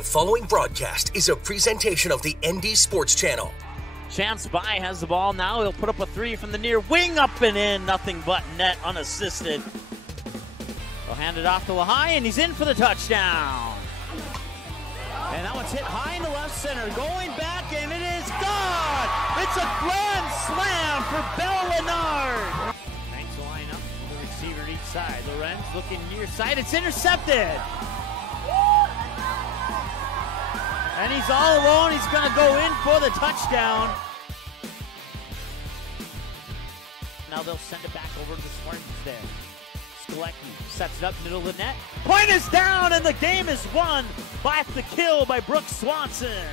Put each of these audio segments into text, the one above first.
The following broadcast is a presentation of the ND Sports Channel. Chance By has the ball now. He'll put up a three from the near wing, up and in. Nothing but net, unassisted. He'll hand it off to Lehigh, and he's in for the touchdown. And that one's hit high in the left center. Going back, and it is gone. It's a grand slam for Bell Leonard. Thanks to line up. The receiver each side. Lorenz looking near side. It's intercepted. And he's all alone. He's going to go in for the touchdown. Now they'll send it back over to the Spartans there. Skolecki sets it up middle of the net. Point is down, and the game is won by the kill by Brooks Swanson.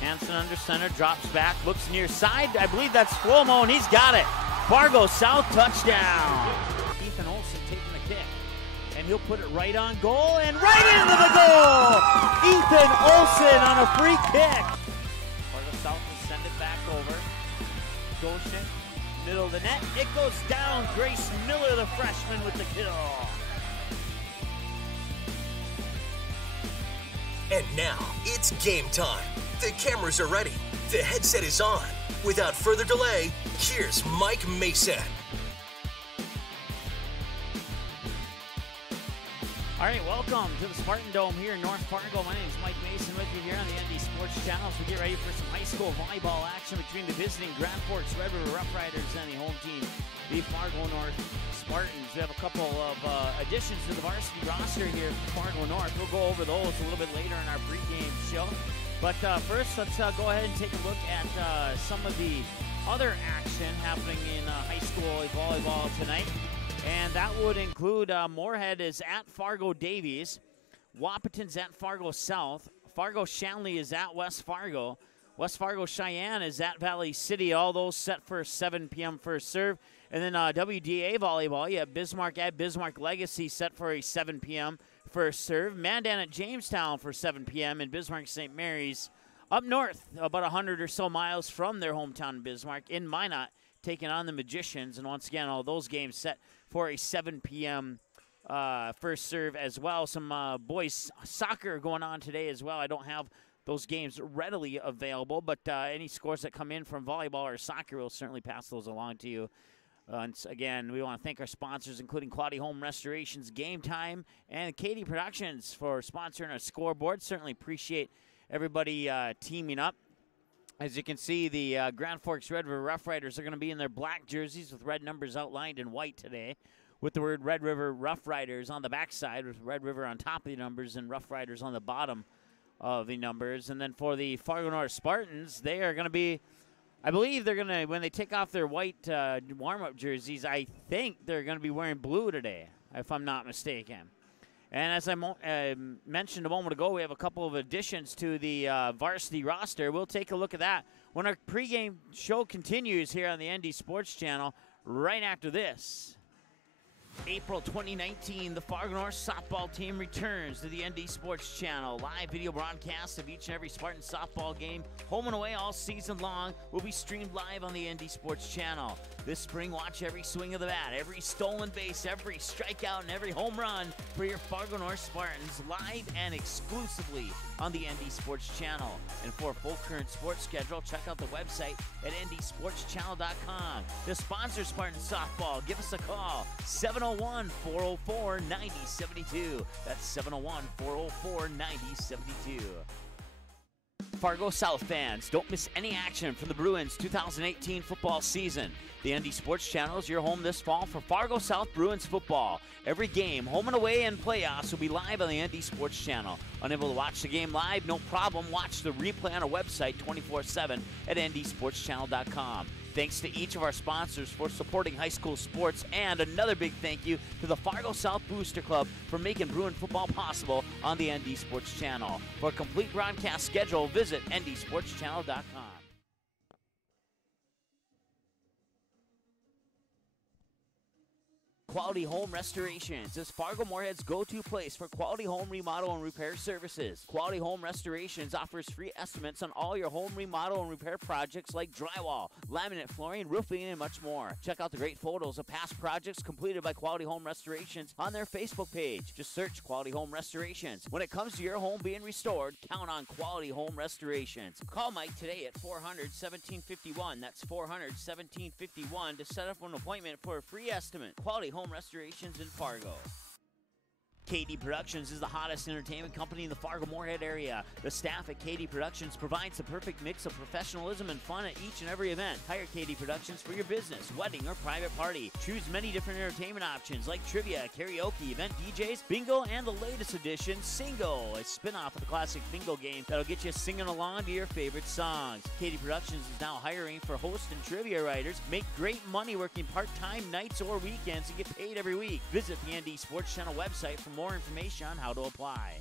Hansen under center, drops back, looks near side. I believe that's Flomo, and he's got it. Fargo South touchdown. Ethan Olson taking the kick. And he'll put it right on goal and right into the goal! Ethan Olson on a free kick. Fargo South will send it back over. Goshen, middle of the net. It goes down. Grace Miller, the freshman, with the kill. And now, it's game time. The cameras are ready. The headset is on. Without further delay, here's Mike Mason. All right, welcome to the Spartan Dome here in North Fargo. My name is Mike Mason with you here on the ND Sports Channel as we get ready for some high school volleyball action between the visiting Grand Forks Red River Rough Riders and the home team, the Fargo North Spartans. We have a couple of additions to the varsity roster here for Fargo North. We'll go over those a little bit later in our pregame show. But first, let's go ahead and take a look at some of the other action happening in high school volleyball tonight. And that would include Moorhead is at Fargo Davies. Wapaton's at Fargo South. Fargo Shanley is at West Fargo. West Fargo Cheyenne is at Valley City. All those set for 7 p.m. first serve. And then WDA volleyball, you have Bismarck at Bismarck Legacy set for a 7 p.m. first serve. Mandan at Jamestown for 7 p.m. and Bismarck St. Mary's up north, about 100 or so miles from their hometown Bismarck in Minot, taking on the Magicians. And once again, all those games set for a 7 p.m. First serve as well. Some boys soccer going on today as well. I don't have those games readily available, but any scores that come in from volleyball or soccer, we'll certainly pass those along to you. And again, we want to thank our sponsors, including Claudia Home Restorations, Game Time, and Katie Productions for sponsoring our scoreboard. Certainly appreciate everybody teaming up. As you can see, the Grand Forks Red River Rough Riders are going to be in their black jerseys with red numbers outlined in white today, with the word Red River Rough Riders on the backside, with Red River on top of the numbers and Rough Riders on the bottom of the numbers. And then for the Fargo North Spartans, they are going to be, I believe they're going to, when they take off their white warm-up jerseys, I think they're going to be wearing blue today, if I'm not mistaken. And as I mentioned a moment ago, we have a couple of additions to the varsity roster. We'll take a look at that when our pregame show continues here on the ND Sports Channel right after this. April 2019, the Fargo North softball team returns to the ND Sports Channel. Live video broadcasts of each and every Spartan softball game, home and away all season long, will be streamed live on the ND Sports Channel. This spring, watch every swing of the bat, every stolen base, every strikeout, and every home run for your Fargo North Spartans live and exclusively on the ND Sports Channel. And for a full current sports schedule, check out the website at ndsportschannel.com. To sponsor Spartan softball, give us a call, 701-404-9072. That's 701-404-9072. Fargo South fans, don't miss any action from the Bruins 2018 football season. The ND Sports Channel is your home this fall for Fargo South Bruins football. Every game, home and away, and playoffs will be live on the ND Sports Channel. Unable to watch the game live? No problem. Watch the replay on our website 24/7 at ndsportschannel.com. Thanks to each of our sponsors for supporting high school sports, and another big thank you to the Fargo South Booster Club for making Bruin football possible on the ND Sports Channel. For a complete broadcast schedule, visit ndsportschannel.com. Quality Home Restorations is Fargo Moorhead's go-to place for quality home remodel and repair services. Quality Home Restorations offers free estimates on all your home remodel and repair projects like drywall, laminate flooring, roofing, and much more. Check out the great photos of past projects completed by Quality Home Restorations on their Facebook page. Just search Quality Home Restorations. When it comes to your home being restored, count on Quality Home Restorations. Call Mike today at 400-1751. That's 400-1751 to set up an appointment for a free estimate. Quality Home Restorations in Fargo. KD Productions is the hottest entertainment company in the Fargo-Moorhead area. The staff at KD Productions provides the perfect mix of professionalism and fun at each and every event. Hire KD Productions for your business, wedding, or private party. Choose many different entertainment options like trivia, karaoke, event DJs, bingo, and the latest edition, Singo, a spin-off of the classic bingo game that'll get you singing along to your favorite songs. KD Productions is now hiring for host and trivia writers. Make great money working part-time nights or weekends and get paid every week. Visit the ND Sports Channel website for more information on how to apply.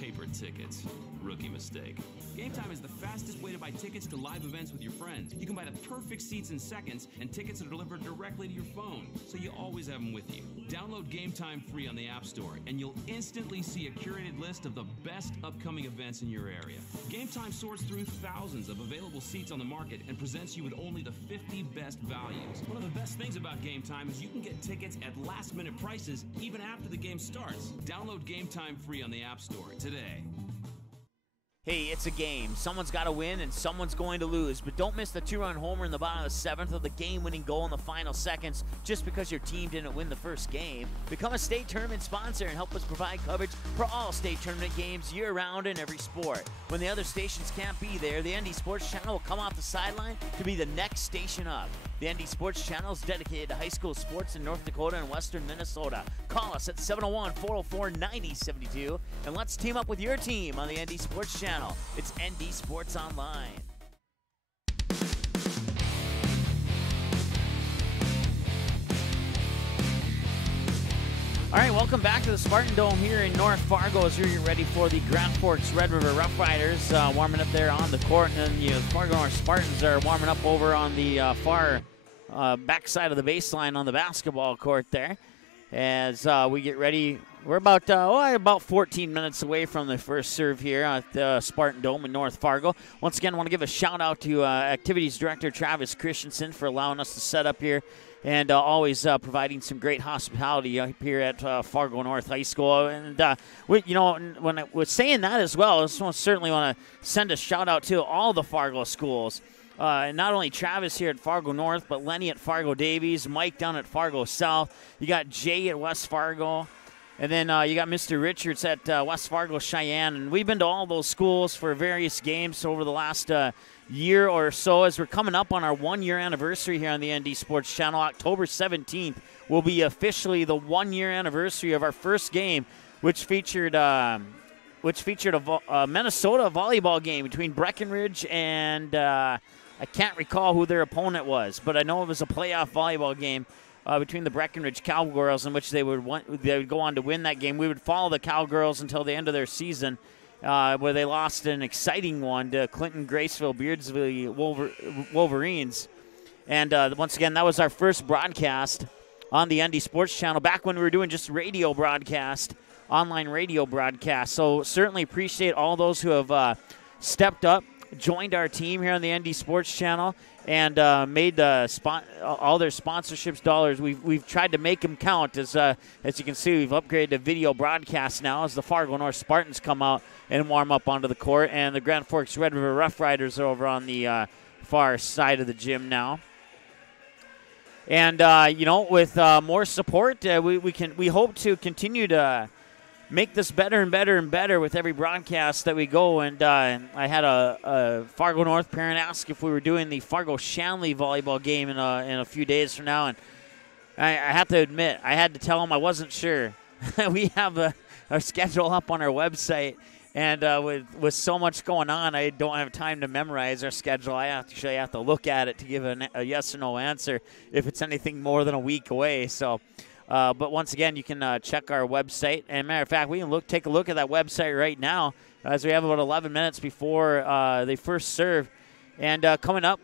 Paper tickets. Rookie mistake. Game Time is the fastest way to buy tickets to live events with your friends. You can buy the perfect seats in seconds, and tickets are delivered directly to your phone, so you always have them with you. Download Game Time free on the App Store, and you'll instantly see a curated list of the best upcoming events in your area. Game Time sorts through thousands of available seats on the market and presents you with only the 50 best values. One of the best things about Game Time is you can get tickets at last-minute prices even after the game starts. Download Game Time free on the App Store today. Hey, it's a game. Someone's got to win and someone's going to lose. But don't miss the two-run homer in the bottom of the seventh or the game-winning goal in the final seconds just because your team didn't win the first game. Become a state tournament sponsor and help us provide coverage for all state tournament games year-round in every sport. When the other stations can't be there, the ND Sports Channel will come off the sideline to be the next station up. The ND Sports Channel is dedicated to high school sports in North Dakota and western Minnesota. Call us at 701-404-9072 and let's team up with your team on the ND Sports Channel. It's ND Sports Online. All right, welcome back to the Spartan Dome here in North Fargo as you're ready for the Grand Forks Red River Rough Riders warming up there on the court. And then the Fargo North Spartans are warming up over on the far backside of the baseline on the basketball court there. As we get ready, we're about 14 minutes away from the first serve here at the Spartan Dome in North Fargo. Once again, I want to give a shout out to Activities Director Travis Christensen for allowing us to set up here and always providing some great hospitality up here at Fargo North High School. And when I was saying that as well, I certainly want to send a shout out to all the Fargo schools. Not only Travis here at Fargo North, but Lenny at Fargo Davies, Mike down at Fargo South. You got Jay at West Fargo. And then you got Mr. Richards at West Fargo Cheyenne. And we've been to all those schools for various games over the last year or so as we're coming up on our one-year anniversary here on the ND Sports Channel. October 17th will be officially the one-year anniversary of our first game, which featured a Minnesota volleyball game between Breckenridge and I can't recall who their opponent was, but I know it was a playoff volleyball game between the Breckenridge Cowgirls in which they would go on to win that game. We would follow the Cowgirls until the end of their season, where they lost an exciting one to Clinton Graceville Beardsville Wolverines. And once again, that was our first broadcast on the ND Sports Channel back when we were doing just radio broadcast, online radio broadcast. So certainly appreciate all those who have stepped up, joined our team here on the ND Sports Channel, and made all their sponsorships dollars. We've tried to make them count. As you can see, we've upgraded to video broadcast now as the Fargo North Spartans come out and warm up onto the court, and the Grand Forks Red River Rough Riders are over on the far side of the gym now. And with more support, we hope to continue to make this better and better and better with every broadcast that we go. And I had a Fargo North parent ask if we were doing the Fargo Shanley volleyball game in a few days from now, and I have to admit, I had to tell him I wasn't sure. We have our schedule up on our website, and with so much going on, I don't have time to memorize our schedule. I actually have to look at it to give a yes or no answer if it's anything more than a week away. So. But once again, you can check our website. And matter of fact, we can take a look at that website right now as we have about 11 minutes before they first serve. And coming up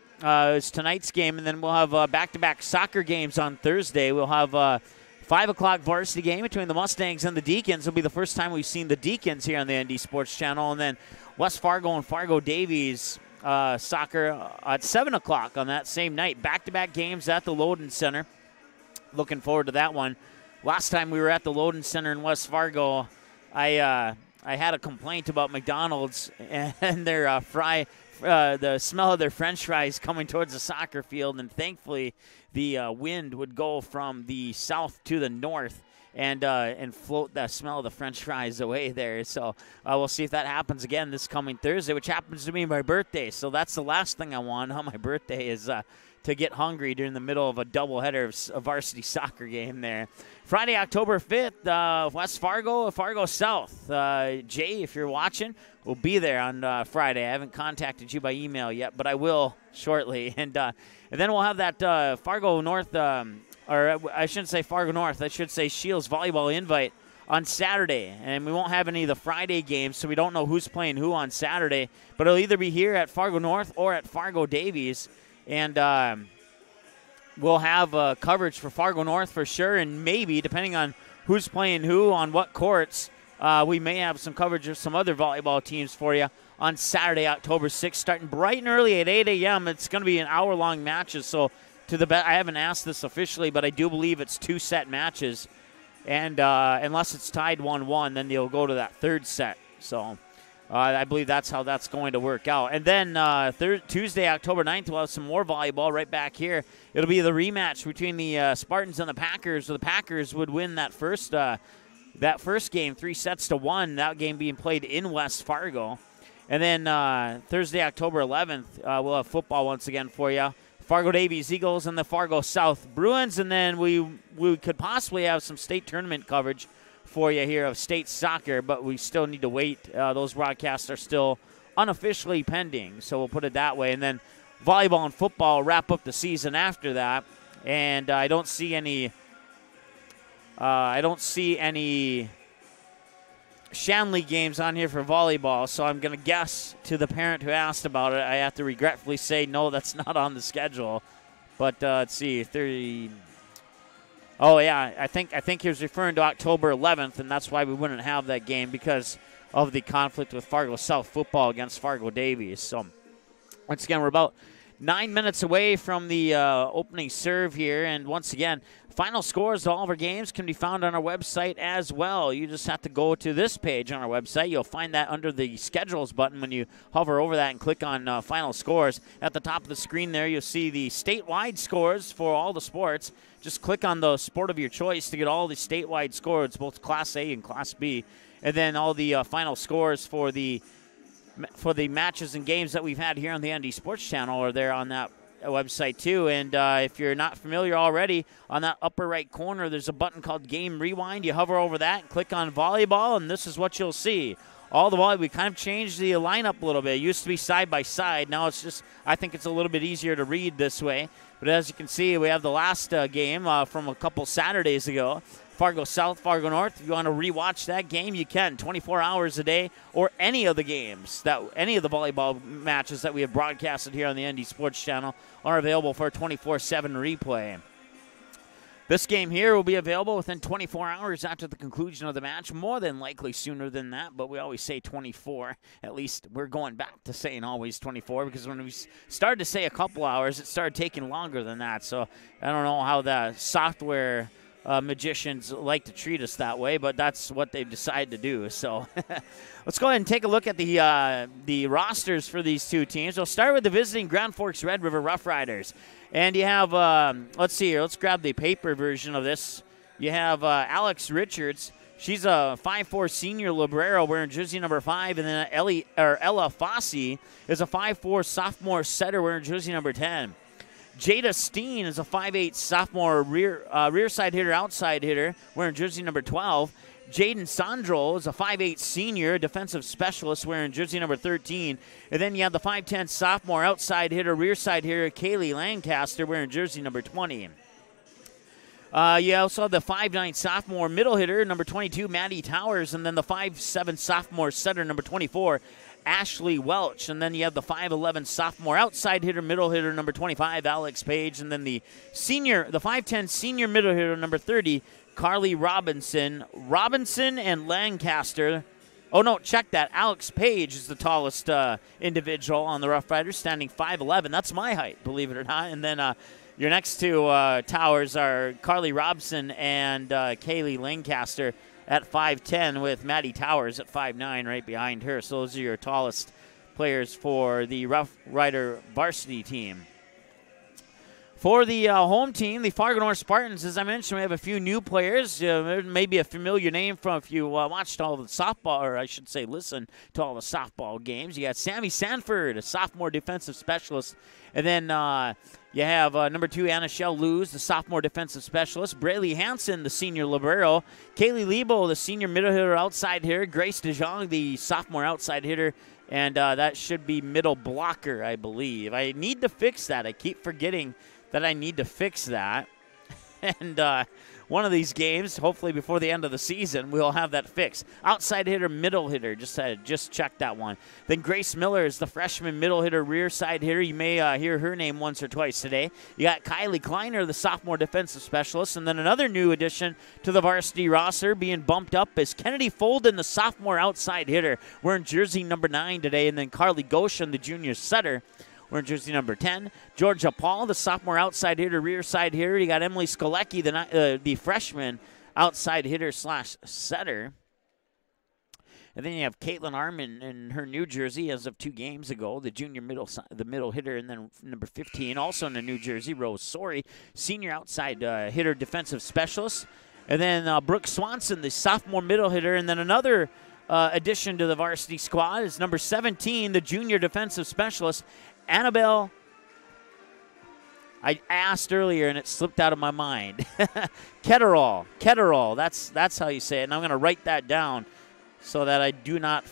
is tonight's game, and then we'll have back-to-back soccer games on Thursday. We'll have 5 o'clock varsity game between the Mustangs and the Deacons. It'll be the first time we've seen the Deacons here on the ND Sports Channel. And then West Fargo and Fargo Davies soccer at 7 o'clock on that same night. Back-to-back games at the Loden Center. Looking forward to that one. Last time we were at the Loden Center in West Fargo, I had a complaint about McDonald's and their the smell of their French fries coming towards the soccer field, and thankfully the wind would go from the south to the north and float that smell of the French fries away there. So we'll see if that happens again this coming Thursday, which happens to be my birthday. So that's the last thing I want on my birthday is to get hungry during the middle of a doubleheader of a varsity soccer game there. Friday, October 5th, West Fargo, Fargo South. Jay, if you're watching, we'll be there on Friday. I haven't contacted you by email yet, but I will shortly. And then we'll have that Fargo North, or I shouldn't say Fargo North, I should say Shields Volleyball invite on Saturday. And we won't have any of the Friday games, so we don't know who's playing who on Saturday. But it'll either be here at Fargo North or at Fargo Davies. And we'll have coverage for Fargo North for sure, and maybe, depending on who's playing who on what courts, we may have some coverage of some other volleyball teams for you on Saturday, October 6th, starting bright and early at 8 a.m. It's going to be an hour-long matches, so I haven't asked this officially, but I do believe it's 2-set matches, and unless it's tied 1-1, then they'll go to that third set. So I believe that's how that's going to work out. And then Tuesday, October 9th, we'll have some more volleyball right back here. It'll be the rematch between the Spartans and the Packers. So the Packers would win that first game 3-1, that game being played in West Fargo. And then Thursday, October 11th, we'll have football once again for you. Fargo Davies Eagles and the Fargo South Bruins. And then we could possibly have some state tournament coverage for you here of state soccer, but we still need to wait. Those broadcasts are still unofficially pending, so we'll put it that way. And then volleyball and football wrap up the season after that. And I don't see any Shanley games on here for volleyball, so I'm going to guess to the parent who asked about it. I have to regretfully say no, that's not on the schedule. But let's see, 30. Oh, yeah, I think he was referring to October 11th, and that's why we wouldn't have that game because of the conflict with Fargo South football against Fargo Davies. So, once again, we're about 9 minutes away from the opening serve here, and once again, final scores to all of our games can be found on our website as well. You just have to go to this page on our website. You'll find that under the schedules button when you hover over that and click on final scores. At the top of the screen there, you'll see the statewide scores for all the sports. Just click on the sport of your choice to get all the statewide scores, both Class A and Class B. And then all the final scores for the matches and games that we've had here on the ND Sports Channel are there on that website too. And if you're not familiar already, on that upper right corner, there's a button called Game Rewind. You hover over that and click on volleyball, and this is what you'll see. All the volleyball, we kind of changed the lineup a little bit. It used to be side by side. Now it's just, I think it's a little bit easier to read this way. But as you can see, we have the last game from a couple Saturdays ago. Fargo South, Fargo North. If you want to rewatch that game, you can. 24 hours a day, or any of the games, any of the volleyball matches that we have broadcasted here on the ND Sports Channel are available for a 24/7 replay. This game here will be available within 24 hours after the conclusion of the match, more than likely sooner than that, but we always say 24. At least we're going back to saying always 24, because when we started to say a couple hours, it started taking longer than that. So I don't know how the software magicians like to treat us that way, but that's what they've decided to do. So let's go ahead and take a look at the rosters for these two teams. We'll start with the visiting Grand Forks Red River Rough Riders. And you have, let's see here, let's grab the paper version of this. You have Alex Richards. She's a 5'4" senior librero wearing jersey number 5. And then Ella Fossey is a 5'4" sophomore setter wearing jersey number 10. Jada Steen is a 5'8" sophomore rear side hitter, outside hitter, wearing jersey number 12. Jaden Sandro is a 5'8" senior defensive specialist wearing jersey number 13. And then you have the 5'10" sophomore outside hitter, rear side hitter, Kaylee Lancaster wearing jersey number 20. You also have the 5'9" sophomore middle hitter, number 22, Maddie Towers, and then the 5'7" sophomore setter, number 24, Ashley Welch. And then you have the 5'11 sophomore outside hitter, middle hitter, number 25, Alex Page. And then the 5'10 senior middle hitter, number 30, Carly Robinson. Robinson and Lancaster. Oh, no, check that. Alex Page is the tallest individual on the Rough Riders, standing 5'11. That's my height, believe it or not. And then your next two towers are Carly Robson and Kaylee Lancaster at 5'10, with Maddie Towers at 5'9 right behind her. So those are your tallest players for the Rough Rider varsity team. For the home team, the Fargo North Spartans, as I mentioned, we have a few new players. Maybe a familiar name from if you watched all the softball, or I should say listen to all the softball games. You got Sammy Sanford, a sophomore defensive specialist. And then you have number 2, Anna-Shell Luz, the sophomore defensive specialist. Braylee Hansen, the senior libero. Kaylee Lebo, the senior middle hitter outside hitter. Grace DeJong, the sophomore outside hitter. And that should be middle blocker, I believe. I need to fix that. I keep forgetting that I need to fix that. And one of these games, hopefully before the end of the season, we'll have that fixed. Outside hitter, middle hitter. Just check that one. Then Grace Miller is the freshman middle hitter, rear side hitter. You may hear her name once or twice today. You got Kylie Kleiner, the sophomore defensive specialist. And then another new addition to the varsity roster being bumped up is Kennedy Folden, the sophomore outside hitter. Wearing jersey number 9 today. And then Carly Goshen, the junior setter, wearing jersey number 10. Georgia Paul, the sophomore outside hitter, rear side hitter. You got Emily Skolecki, the freshman outside hitter slash setter. And then you have Caitlin Armin in her new jersey as of 2 games ago, the junior the middle hitter. And then number 15, also in the New Jersey, Rose Sorey, senior outside hitter, defensive specialist. And then Brooke Swanson, the sophomore middle hitter. And then another addition to the varsity squad is number 17, the junior defensive specialist, Annabelle. I asked earlier and it slipped out of my mind. Ketterall. That's how you say it. And I'm going to write that down so that I do not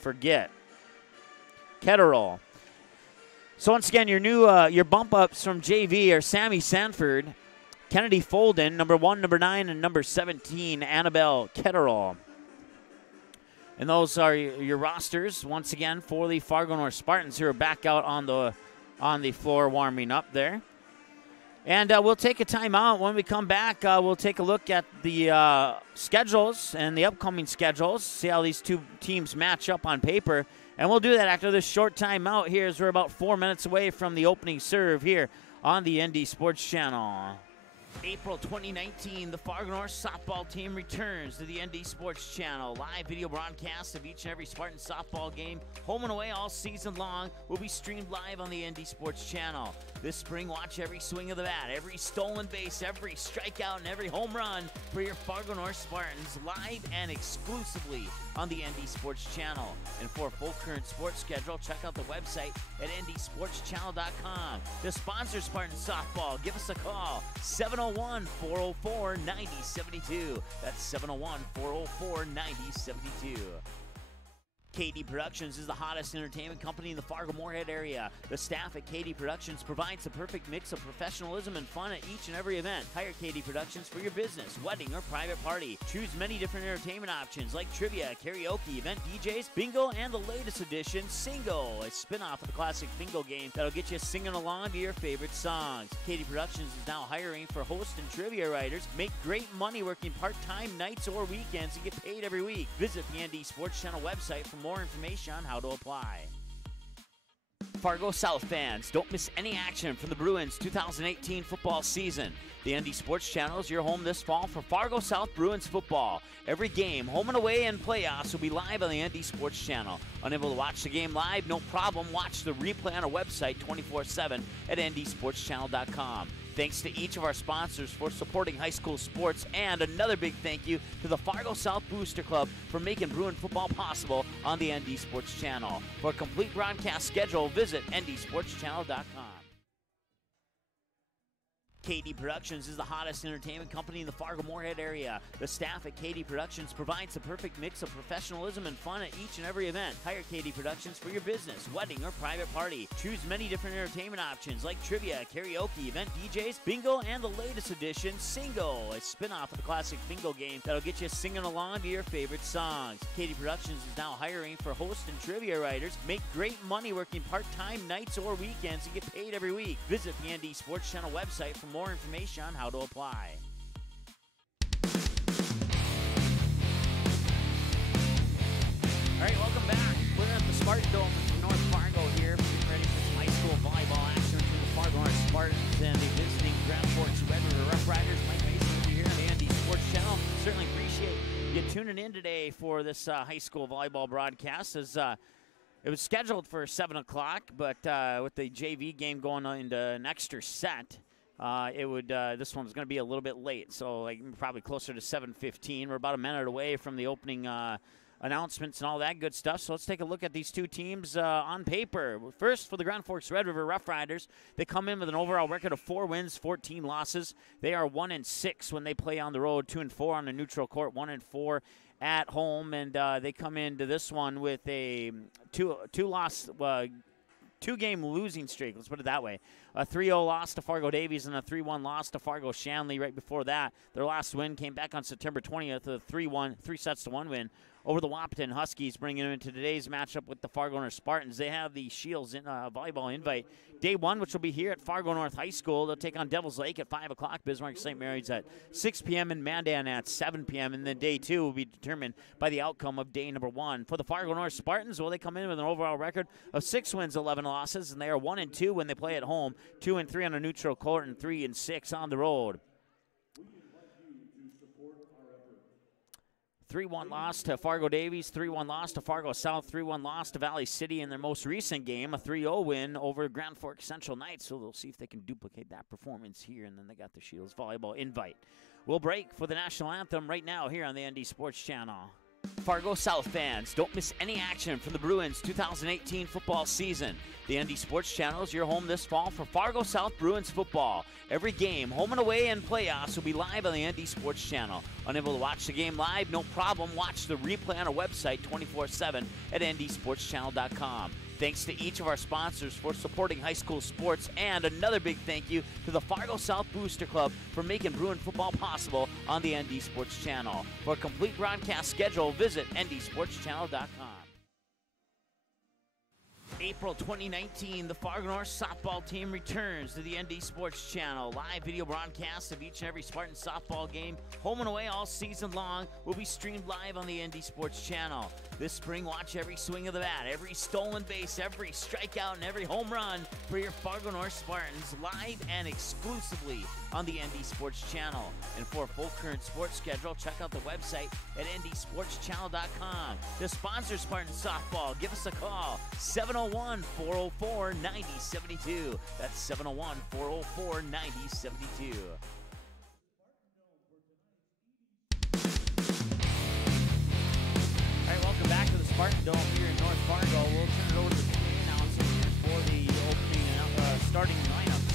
forget. Ketterall. So once again, your new your bump ups from JV are Sammy Sanford, Kennedy Folden, number 1, number 9, and number 17, Annabelle Ketterall. And those are your rosters, once again, for the Fargo North Spartans, who are back out on the floor warming up there. And we'll take a timeout. When we come back, we'll take a look at the schedules and the upcoming schedules, see how these two teams match up on paper. And we'll do that after this short timeout here, as we're about 4 minutes away from the opening serve here on the ND Sports Channel. April 2019, the Fargo North softball team returns to the ND Sports Channel. Live video broadcast of each and every Spartan softball game, home and away all season long, will be streamed live on the ND Sports Channel. This spring, watch every swing of the bat, every stolen base, every strikeout, and every home run for your Fargo North Spartans, live and exclusively on the ND Sports Channel. And for a full current sports schedule, check out the website at ndsportschannel.com. To sponsor Spartan softball, give us a call, 701-404-9072. That's 701-404-9072. KD Productions is the hottest entertainment company in the Fargo-Moorhead area. The staff at KD Productions provides the perfect mix of professionalism and fun at each and every event. Hire KD Productions for your business, wedding, or private party. Choose many different entertainment options like trivia, karaoke, event DJs, bingo, and the latest edition, Singo, a spin-off of the classic bingo game that'll get you singing along to your favorite songs. KD Productions is now hiring for host and trivia writers. Make great money working part-time nights or weekends and get paid every week. Visit the ND Sports Channel website for more information on how to apply. Fargo South fans, don't miss any action from the Bruins 2018 football season. The ND Sports Channel is your home this fall for Fargo South Bruins football. Every game, home and away, and playoffs will be live on the ND Sports Channel. Unable to watch the game live? No problem. Watch the replay on our website 24/7 at ndsportschannel.com. Thanks to each of our sponsors for supporting high school sports, and another big thank you to the Fargo South Booster Club for making Bruin football possible on the ND Sports Channel. For a complete broadcast schedule, visit ndsportschannel.com. KD Productions is the hottest entertainment company in the Fargo-Moorhead area. The staff at KD Productions provides the perfect mix of professionalism and fun at each and every event. Hire KD Productions for your business, wedding, or private party. Choose many different entertainment options like trivia, karaoke, event DJs, bingo, and the latest edition, Singo, a spin-off of the classic bingo game that'll get you singing along to your favorite songs. KD Productions is now hiring for host and trivia writers. Make great money working part-time nights or weekends and get paid every week. Visit the ND Sports Channel website for more information on how to apply. All right, welcome back. We're at the Spartan Dome in North Fargo here. Getting ready for some high school volleyball action between the Fargo North Spartans and the visiting Grand Forks Red River Rough Riders. Mike Mason with you here on the ND Sports Channel. Certainly appreciate you tuning in today for this high school volleyball broadcast. As it was scheduled for 7 o'clock, but with the JV game going into an extra set, this one was going to be a little bit late, so like probably closer to 7:15. We're about a minute away from the opening announcements and all that good stuff. So let's take a look at these two teams on paper. First, for the Grand Forks Red River Rough Riders, they come in with an overall record of 4 wins, 14 losses. They are 1-6 when they play on the road, 2-4 on a neutral court, 1-4 at home, and they come into this one with a two-game losing streak. Let's put it that way. A 3-0 loss to Fargo Davies and a 3-1 loss to Fargo Shanley right before that. Their last win came back on September 20th, a 3-1 win over the Wahpeton Huskies, bringing them into today's matchup with the Fargo North Spartans. They have the Shields volleyball invite. Day 1, which will be here at Fargo North High School. They'll take on Devils Lake at 5 o'clock, Bismarck St. Mary's at 6 p.m., and Mandan at 7 p.m., and then Day 2 will be determined by the outcome of Day number 1. For the Fargo North Spartans, well, they come in with an overall record of 6 wins, 11 losses, and they are 1-2 when they play at home, 2-3 on a neutral court, and 3-6 on the road. 3-1 loss to Fargo Davies, 3-1 loss to Fargo South, 3-1 loss to Valley City in their most recent game, a 3-0 win over Grand Forks Central Knights. So they'll see if they can duplicate that performance here, and then they got the Shields volleyball invite. We'll break for the national anthem right now here on the ND Sports Channel. Fargo South fans, don't miss any action from the Bruins 2018 football season. The ND Sports Channel is your home this fall for Fargo South Bruins football. Every game, home and away, and playoffs will be live on the ND Sports Channel. Unable to watch the game live? No problem. Watch the replay on our website 24/7 at ndsportschannel.com. Thanks to each of our sponsors for supporting high school sports, and another big thank you to the Fargo South Booster Club for making Bruin football possible on the ND Sports Channel. For a complete broadcast schedule, visit ndsportschannel.com. April 2019, the Fargo North softball team returns to the ND Sports Channel. Live video broadcasts of each and every Spartan softball game, home and away all season long, will be streamed live on the ND Sports Channel. This spring, watch every swing of the bat, every stolen base, every strikeout, and every home run for your Fargo North Spartans, live and exclusively on the ND Sports Channel. And for a full current sports schedule, check out the website at ndsportschannel.com. To sponsor Spartan softball, give us a call, 701-404-9072. That's 701-404-9072. All right, welcome back to the Spartan Dome here in North Fargo. We'll turn it over to the PA announcer here for the opening starting lineups.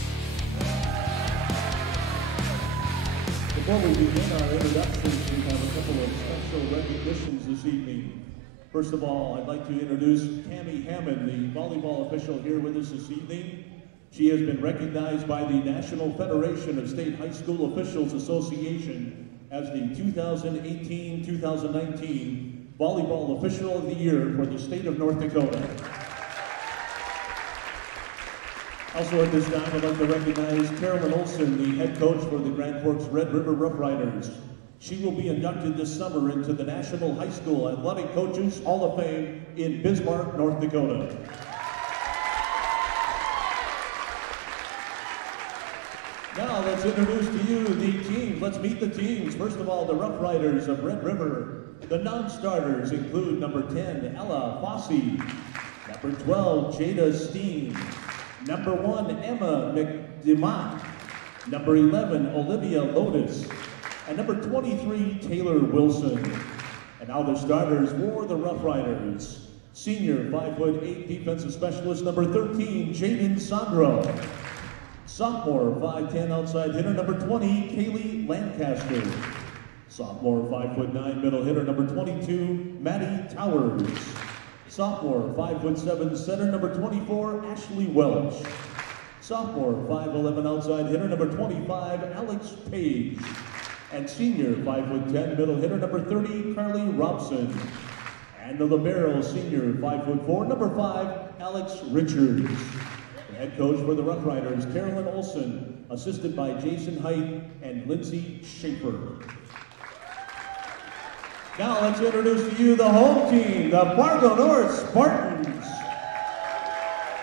Before we begin our introductions, we have a couple of special recognitions this evening. First of all, I'd like to introduce Tammy Hammond, the volleyball official here with us this evening. She has been recognized by the National Federation of State High School Officials Association as the 2018-2019 Volleyball Official of the Year for the state of North Dakota. Also at this time, I'd like to recognize Carolyn Olson, the head coach for the Grand Forks Red River Rough Riders. She will be inducted this summer into the National High School Athletic Coaches Hall of Fame in Bismarck, North Dakota. Now let's introduce to you the teams. Let's meet the teams. First of all, the Rough Riders of Red River. The non-starters include number 10, Ella Fossey, number 12, Jada Steen, number 1, Emma McDemott, number 11, Olivia Lotus, and number 23, Taylor Wilson. And now the starters for the Rough Riders. Senior 5'8" defensive specialist number 13, Jaden Sandro. Sophomore, 5'10", outside hitter, number 20, Kaylee Lancaster. Sophomore, 5'9", middle hitter, number 22, Maddie Towers. Sophomore, 5'7", center, number 24, Ashley Welch. Sophomore, 5'11", outside hitter, number 25, Alex Page. And senior, 5'10", middle hitter, number 30, Carly Robson. And the libero, senior, 5'4", number 5, Alex Richards. The head coach for the Rough Riders, Carolyn Olson, assisted by Jason Height and Lindsay Schaefer. Now let's introduce to you the home team, the Fargo North Spartans.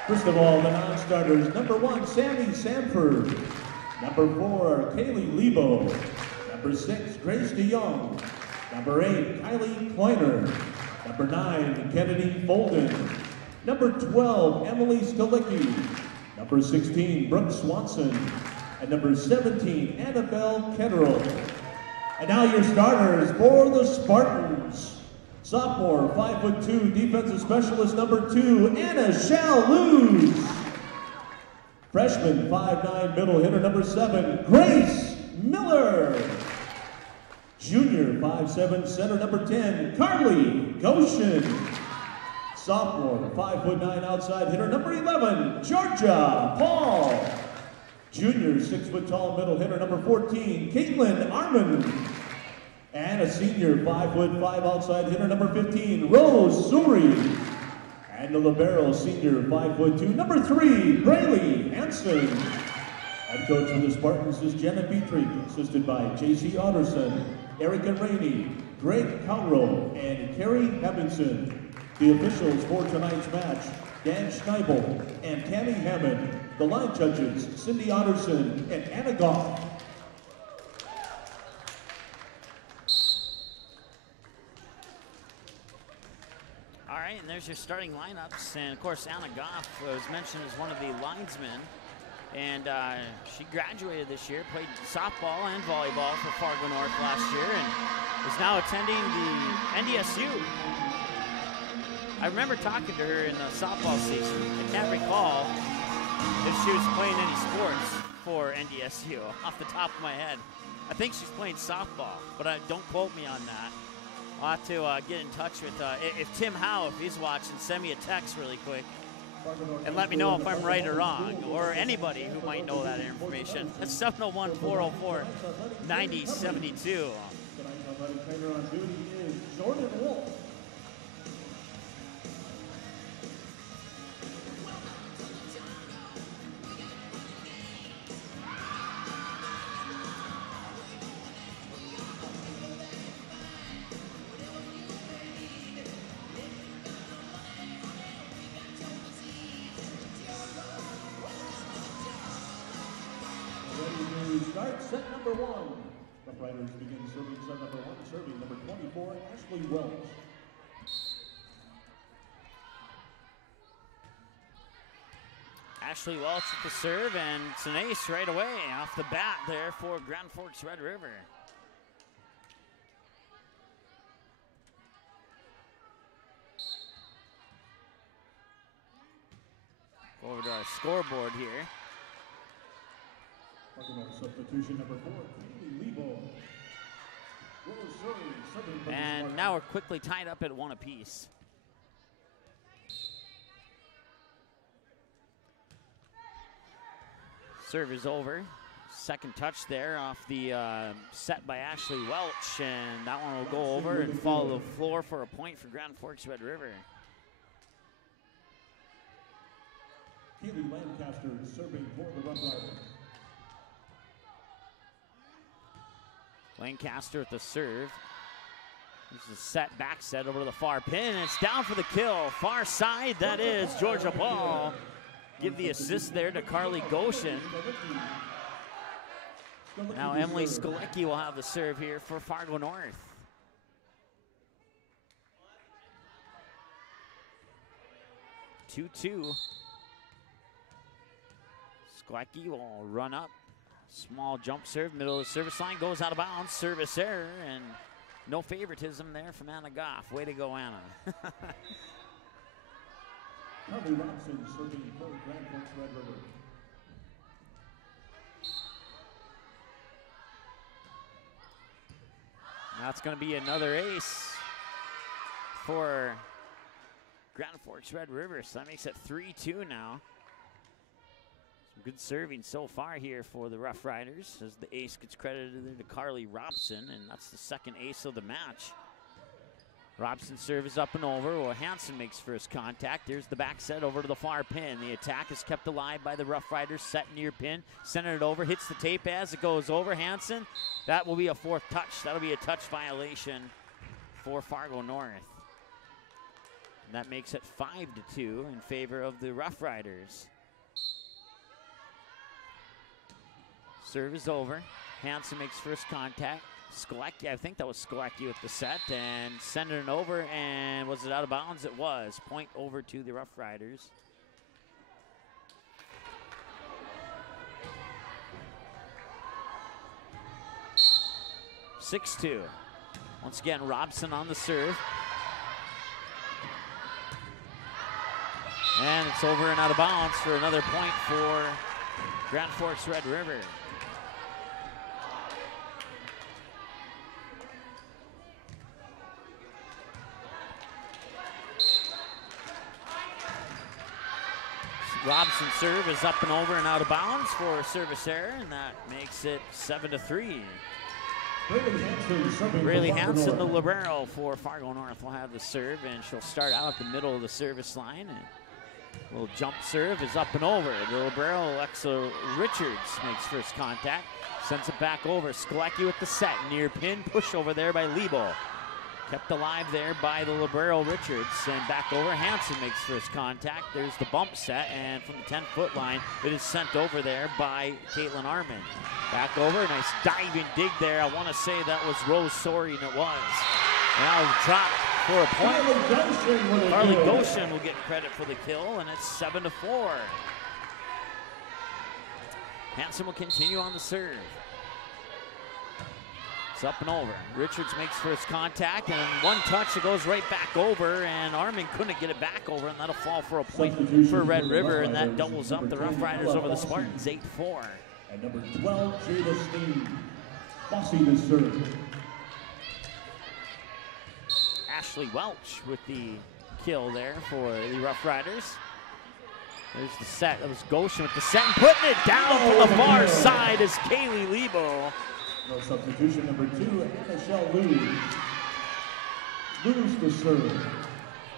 First of all, the non-starters, number 1, Sammy Sanford. Number 4, Kaylee Lebo. Number 6, Grace DeYoung. Number 8, Kylie Kleiner. Number 9, Kennedy Bolden. Number 12, Emily Stolicki. Number 16, Brooke Swanson. And number 17, Annabelle Ketterl. And now your starters for the Spartans. Sophomore, 5'2", defensive specialist number 2, Anna Shall-Luz. Freshman, 5'9", middle hitter number 7, Grace Miller. Junior, 5'7", center number 10, Carly Goshen. Sophomore, 5'9", outside hitter number 11, Georgia Paul. Junior, 6 foot tall, middle hitter number 14, Caitlin Armand. And a senior, 5'5", outside hitter number 15, Rose Suri. And the libero, senior, 5'2", number 3, Braylee Hanson. Head coach for the Spartans is Jenna Dietrich, assisted by J.C. Otterson, Erica Rainey, Greg Cowrow, and Carrie Hemmingson. The officials for tonight's match, Dan Schneibel and Tammy Hammond. The line judges, Cindy Otterson and Anna Goff. All right, and there's your starting lineups. And of course, Anna Goff was mentioned as one of the linesmen. And she graduated this year, played softball and volleyball for Fargo North last year, and is now attending the NDSU. I remember talking to her in the softball season. I can't recall if she was playing any sports for NDSU off the top of my head. I think she's playing softball, but don't quote me on that. I'll have to get in touch with, if Tim Howe, if he's watching, send me a text really quick and let me know if I'm right or wrong, or anybody who might know that information. That's 701-404-9072. Start set number 1. The Riders begin serving set number 1, serving number 24, Ashley Welch. Ashley Welch at the serve, and it's an ace right away off the bat there for Grand Forks Red River. Go over to our scoreboard here. Substitution number 4, Kaylee Lebo. And now we're quickly tied up at 1 apiece. Serve is over. Second touch there off the set by Ashley Welch, and that one will go over and follow the floor for a point for Grand Forks Red River. Kaylee Lancaster serving for the Rough Riders. Lancaster at the serve. This is a set, back set over to the far pin, and it's down for the kill. Far side, that is Georgia Paul. Give the assist there to Carly Goshen. Now Emily Skolecki will have the serve here for Fargo North. Two-two. Skolecki will run up. Small jump serve, middle of the service line, goes out of bounds, service error, and no favoritism there from Anna Goff. Way to go, Anna. Carly Robson serving for Grand Forks Red River. That's going to be another ace for Grand Forks Red River. So that makes it 3-2 now. Some good serving so far here for the Rough Riders as the ace gets credited to Carly Robson, and that's the second ace of the match. Robson's serve is up and over. Well, Hansen makes first contact. There's the back set over to the far pin. The attack is kept alive by the Rough Riders. Set near pin. Centered it over. Hits the tape as it goes over. Hansen. That will be a fourth touch. That'll be a touch violation for Fargo North. And that makes it 5-2 in favor of the Rough Riders. Serve is over. Hansen makes first contact. Skolecki, I think that was Skolecki with the set, and sending it over, and was it out of bounds? It was. Point over to the Rough Riders. (6-2). Once again, Robson on the serve. And it's over and out of bounds for another point for Grand Forks Red River. Robson's serve is up and over and out of bounds for a service error, and that makes it 7-3. Rayleigh Hansen, the libero for Fargo North, will have the serve, and she'll start out at the middle of the service line. And a little jump serve is up and over. The libero, Alexa Richards, makes first contact, sends it back over. Skolecki with the set, near pin, push over there by Lebo. Kept alive there by the libero Richards, and back over. Hansen makes first contact. There's the bump set, and from the 10-foot line, it is sent over there by Caitlin Armand. Back over, nice diving dig there. I want to say that was Rose Sori, and it was. Now drop for a point. Harley Goshen will get credit for the kill, and it's 7-4. Hansen will continue on the serve. It's up and over. Richards makes first contact, and one touch, it goes right back over, and Armin couldn't get it back over, and that'll fall for a point for Red River, and that doubles up the Rough Riders over the Spartans, 8-4. And number 12, Jada Steen, bossy the serve. Ashley Welch with the kill there for the Rough Riders. There's the set. That was Goshen with the set, and putting it down from the far side is Kaylee Lebo. No substitution, number 2, Michelle Luz. Luz the serve.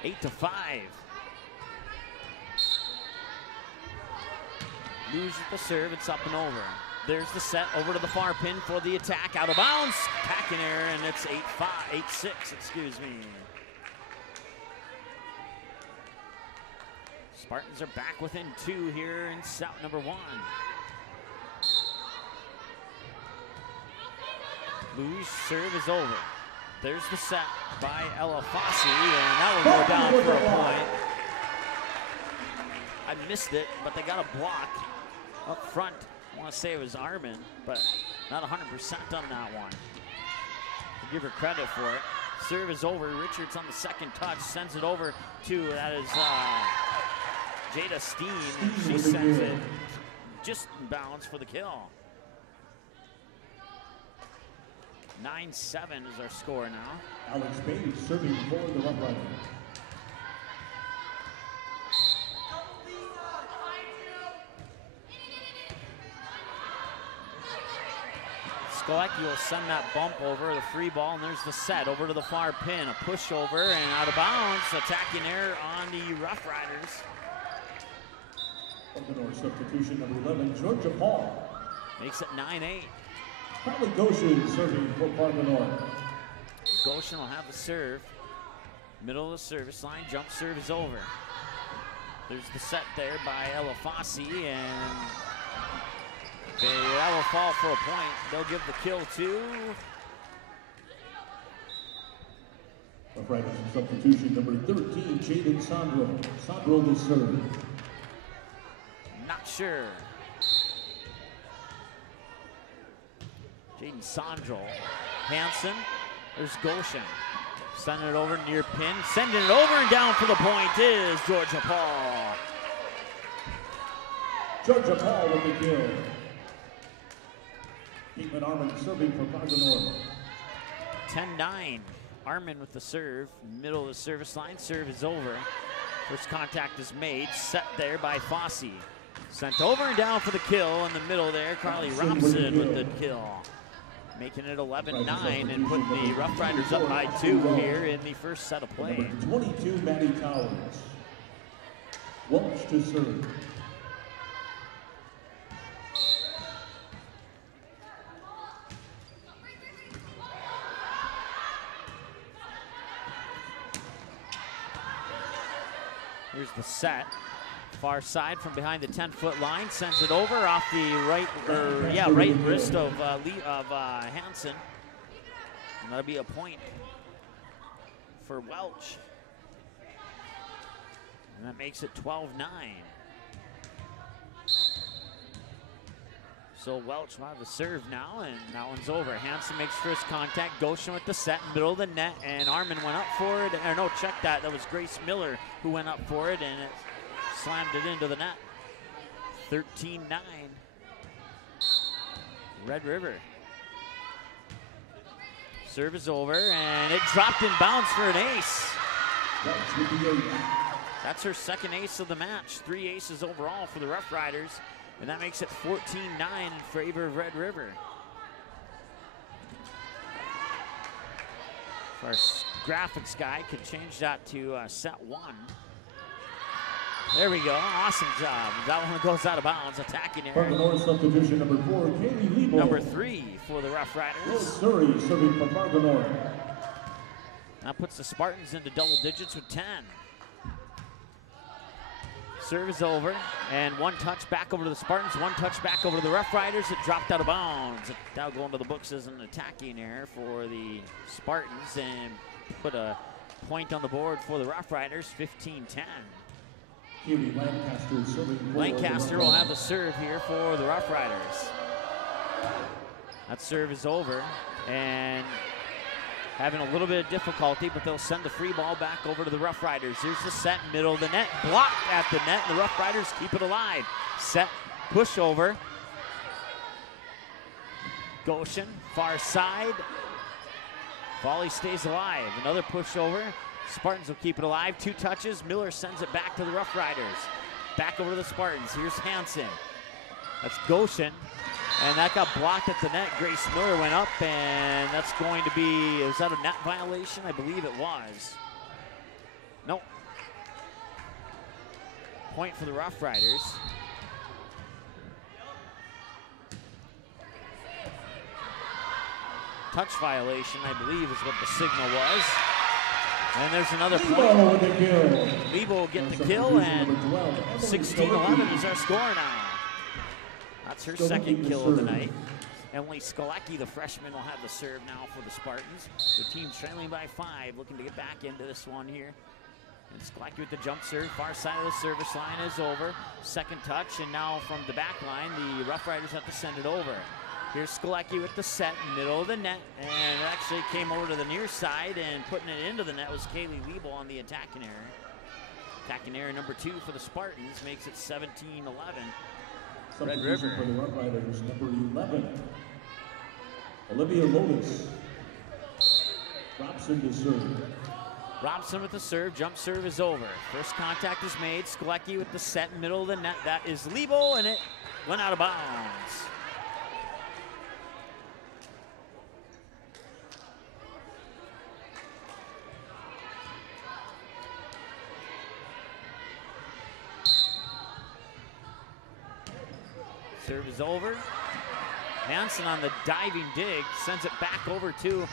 8-5. Luz with the serve, it's up and over. There's the set over to the far pin for the attack, out of bounds. Tacking error, and it's 8-6, excuse me. Spartans are back within 2 here in set number 1. Luz serve is over. There's the set by Ella Fossey, and that will go down for a point. I missed it, but they got a block up front. I want to say it was Armin, but not 100% on that one. I'll give her credit for it. Serve is over. Richards on the second touch, sends it over to, that is Jada Steen. She sends it just in bounds for the kill. 9-7 is our score now. Alex Page serving for the Rough Riders. Skolecki will send that bump over, the free ball, and there's the set over to the far pin. A push over and out of bounds. Attacking error on the Rough Riders. From the North, substitution number 11, Georgia Paul. Makes it 9-8. Harley Goshen serving for Fargo North. Goshen will have the serve. Middle of the service line, jump serve is over. There's the set there by Ella Fossey, and that will fall for a point. They'll give the kill to Rough Riders substitution number 13, Jaden Sandro. Sandro to serve. Not sure. Jaden Sandro. Hansen. There's Goshen. Sending it over near pin. Sending it over and down for the point is Georgia Paul. Georgia Paul with the kill. Caitlin Armand serving for Fargo North. 10-9. Armin with the serve, middle of the service line. Serve is over. First contact is made. Set there by Fossey. Sent over and down for the kill in the middle there. Carly Robson with the kill. Making it 11-9 and putting the Rough Riders up by 2 here in the first set of play. Number 22, Maddie Towers. Welch to serve. Here's the set. Far side from behind the 10-foot line, sends it over off the right wrist of Hansen. And that'll be a point for Welch. And that makes it 12-9. So Welch will have the serve now, and that one's over. Hansen makes first contact. Goshen with the set, middle of the net, and Armin went up for it. Or no, check that. That was Grace Miller who went up for it, and it slammed it into the net. 13-9. Red River. Serve is over, and it dropped in bounds for an ace. That's her second ace of the match. 3 aces overall for the Rough Riders, and that makes it 14-9 in favor of Red River. Our graphics guy could change that to set 1. There we go. Awesome job. That one goes out of bounds. Attacking area. Fargo North subdivision number 4, Kaylee Lebo. Number 3 for the Rough Riders. Surrey serving for Fargo North. That puts the Spartans into double digits with 10. Serve is over, and 1 touch back over to the Spartans, 1 touch back over to the Rough Riders. It dropped out of bounds. That'll go into the books as an attacking error for the Spartans and put a point on the board for the Rough Riders, 15-10. Lancaster will have the serve here for the Rough Riders. That serve is over, and having a little bit of difficulty, but they'll send the free ball back over to the Rough Riders. Here's the set, middle of the net, blocked at the net, and the Rough Riders keep it alive. Set, push over. Goshen, far side. Volley stays alive. Another push over. Spartans will keep it alive. 2 touches. Miller sends it back to the Rough Riders. Back over to the Spartans. Here's Hansen. That's Goshen. And that got blocked at the net. Grace Miller went up, and that's going to be, was that a net violation? I believe it was. Nope. Point for the Rough Riders. Touch violation, I believe, is what the signal was. And there's another point. Lebo will get the kill, and 16-11 is our score now. That's her second kill of the night. Emily Skolecki, the freshman, will have the serve now for the Spartans. The team's trailing by 5, looking to get back into this one here. And Skolecki with the jump serve, far side of the service line is over. Second touch, and now from the back line, the Rough Riders have to send it over. Here's Skolecki with the set, middle of the net, and it actually came over to the near side, and putting it into the net was Kaylee Liebel on the attacking error. Attacking error number 2 for the Spartans makes it 17-11. Red River. For the Rough Riders, number 11, Olivia Lotus. Robson to serve. Robson with the serve, jump serve is over. First contact is made, Skolecki with the set, middle of the net. That is Liebel, and it went out of bounds. Serve is over. Hansen on the diving dig sends it back over to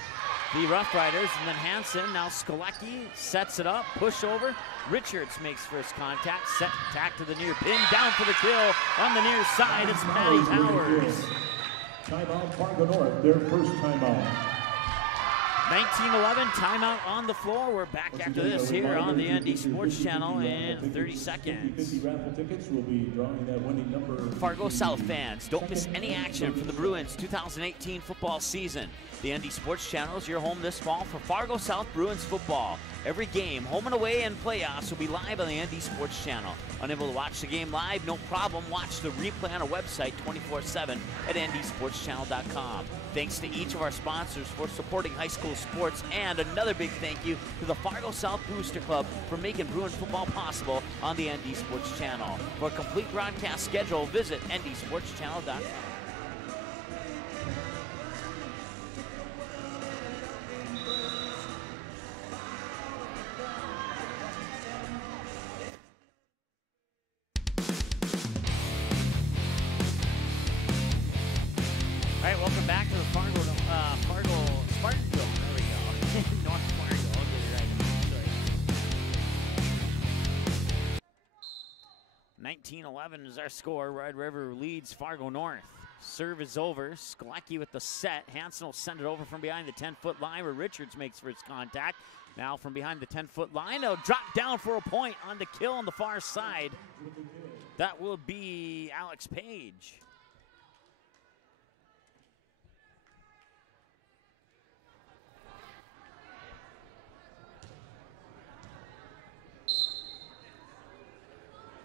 the Rough Riders, and then Hansen, now Skolecki sets it up, push over. Richards makes first contact, set attack to the near pin, down for the kill on the near side. It's Maddie Towers. Timeout Fargo North, their first timeout. 19-11, timeout on the floor. We're back after this here on the ND Sports Channel in 30 seconds. 50 raffle tickets will be drawing that winning number. Fargo South fans, don't miss any action from the Bruins 2018 football season. The ND Sports Channel is your home this fall for Fargo South Bruins football. Every game, home and away and playoffs, will be live on the ND Sports Channel. Unable to watch the game live? No problem. Watch the replay on our website 24/7 at ndsportschannel.com. Thanks to each of our sponsors for supporting high school sports, and another big thank you to the Fargo South Booster Club for making Bruin football possible on the ND Sports Channel. For a complete broadcast schedule, visit ndsportschannel.com. All right, welcome back to the Fargo Spartan Dome. There we go. North Fargo. I'll get it right. Sorry. 19-11 is our score. Red River leads Fargo North. Serve is over. Sklecki with the set. Hansen will send it over from behind the 10-foot line where Richards makes for his contact. Now from behind the 10-foot line, they'll drop down for a point on the kill on the far side. That will be Alex Page.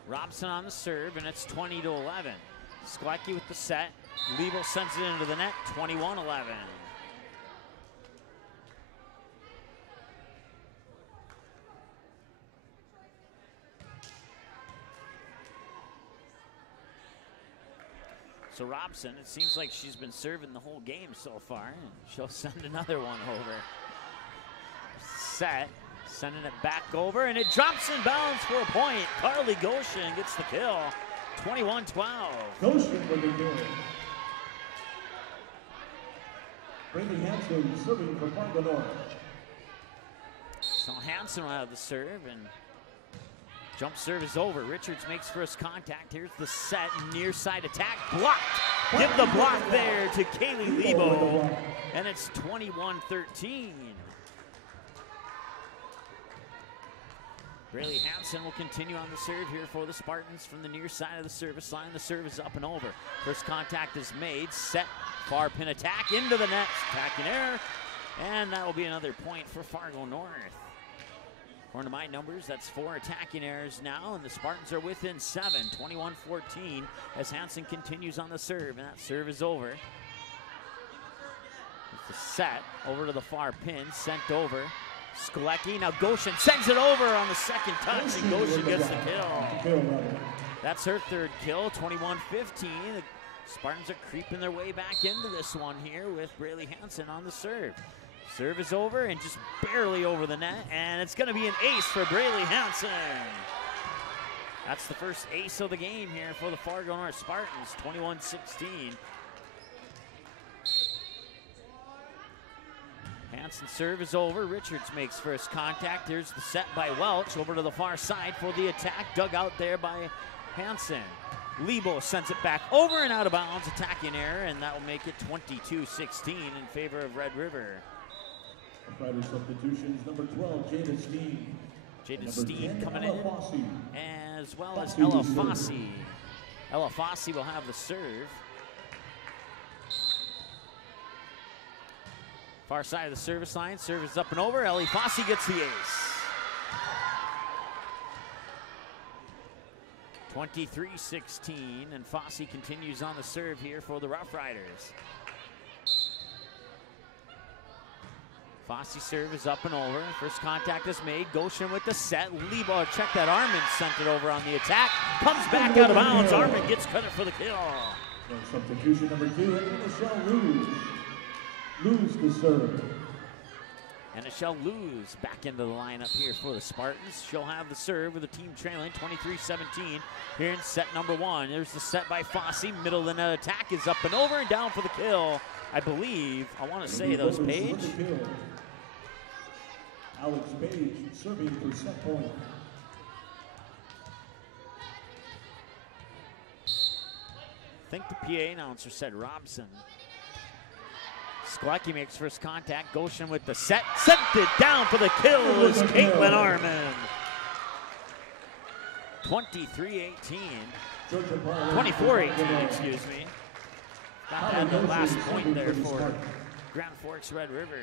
Robson on the serve, and it's 20-11. Sklecki with the set. Liebel sends it into the net, 21-11. So Robson, it seems like she's been serving the whole game so far, and she'll send another one over. Set. Sending it back over, and it drops in bounds for a point. Carly Goshen gets the kill. 21-12. Goshen with the kill. Brady Hansen serving for Fargo North. So Hansen will have the serve, and jump serve is over. Richards makes first contact. Here's the set, near side attack. Blocked. Give the block there to Kaylee Lebo, and it's 21-13. Braley Hansen will continue on the serve here for the Spartans from the near side of the service line. The serve is up and over. First contact is made. Set, far pin attack into the net. Attacking error. And that will be another point for Fargo North. According to my numbers, that's 4 attacking errors now, and the Spartans are within 7, 21-14, as Hansen continues on the serve, and that serve is over. It's the set over to the far pin, sent over. Sklecki, now Goshen sends it over on the second touch, and Goshen gets the kill. That's her third kill, 21-15. The Spartans are creeping their way back into this one here with Braley Hansen on the serve. Serve is over and just barely over the net, and it's going to be an ace for Braley Hansen. That's the first ace of the game here for the Fargo North Spartans, 21-16. Hansen's serve is over. Richards makes first contact. Here's the set by Welch over to the far side for the attack. Dug out there by Hansen. Lebo sends it back over and out of bounds. Attacking error, and that will make it 22-16 in favor of Red River. Rider substitutions, number 12, Jada Steen. Jaden Steen coming in, Fossey. as well as Ella Fossey. Ella Fossey will have the serve. Far side of the service line. Serve is up and over. Ellie Fossey gets the ace. 23-16, and Fossey continues on the serve here for the Rough Riders. Fossey serve is up and over. First contact is made. Goshen with the set. Lebo, check that. Armin sent it over on the attack. Comes back out of bounds. Armin gets credit for the kill. Substitution number 2, Michelle Luz. Lose the serve. And Michelle Luz back into the lineup here for the Spartans. She'll have the serve with the team trailing 23-17 here in set number 1. There's the set by Fossey. Middle of the net attack is up and over and down for the kill. I believe, I want to say those Page. Alex Page serving for set point. I think the PA announcer said Robson. Sklecki makes first contact. Goshen with the set. Sent it down for the kill is Caitlin Armin. 23-18. 24-18, excuse me. Got to have the last point there for Grand Forks Red River.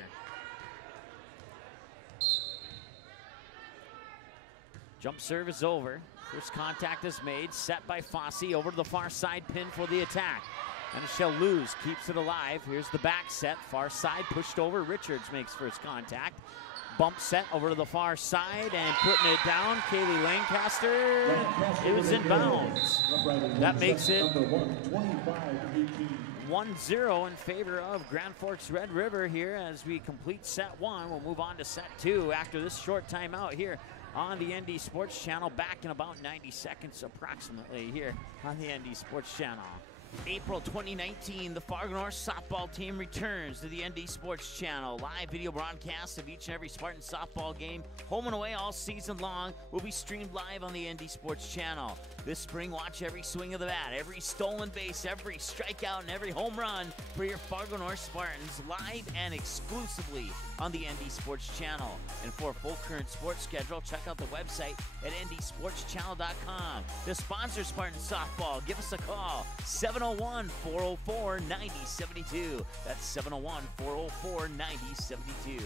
Jump serve is over. First contact is made, set by Fossey over to the far side, pin for the attack. And Michelle Luz keeps it alive. Here's the back set, far side pushed over. Richards makes first contact. Bump set over to the far side and putting it down. Kaylee Lancaster, it was in bounds. That makes it 1-0 in favor of Grand Forks Red River here as we complete set one. We'll move on to set two after this short timeout here on the ND Sports Channel. Back in about 90 seconds approximately here on the ND Sports Channel. April 2019, the Fargo North softball team returns to the ND Sports Channel. Live video broadcast of each and every Spartan softball game, home and away all season long, will be streamed live on the ND Sports Channel. This spring, watch every swing of the bat, every stolen base, every strikeout, and every home run for your Fargo North Spartans live and exclusively on the ND Sports Channel. And for a full current sports schedule, check out the website at ndsportschannel.com. To sponsor Spartan softball, give us a call, 701-404-9072. That's 701-404-9072.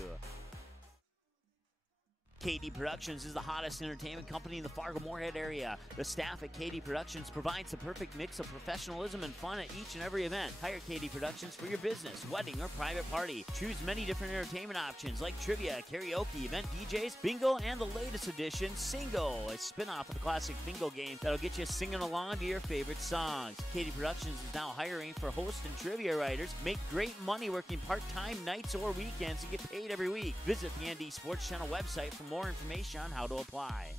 KD Productions is the hottest entertainment company in the Fargo-Moorhead area. The staff at KD Productions provides the perfect mix of professionalism and fun at each and every event. Hire KD Productions for your business, wedding, or private party. Choose many different entertainment options like trivia, karaoke, event DJs, bingo, and the latest edition, Singo, a spin-off of the classic bingo game that'll get you singing along to your favorite songs. KD Productions is now hiring for host and trivia writers. Make great money working part-time nights or weekends and get paid every week. Visit the ND Sports Channel website for more information on how to apply.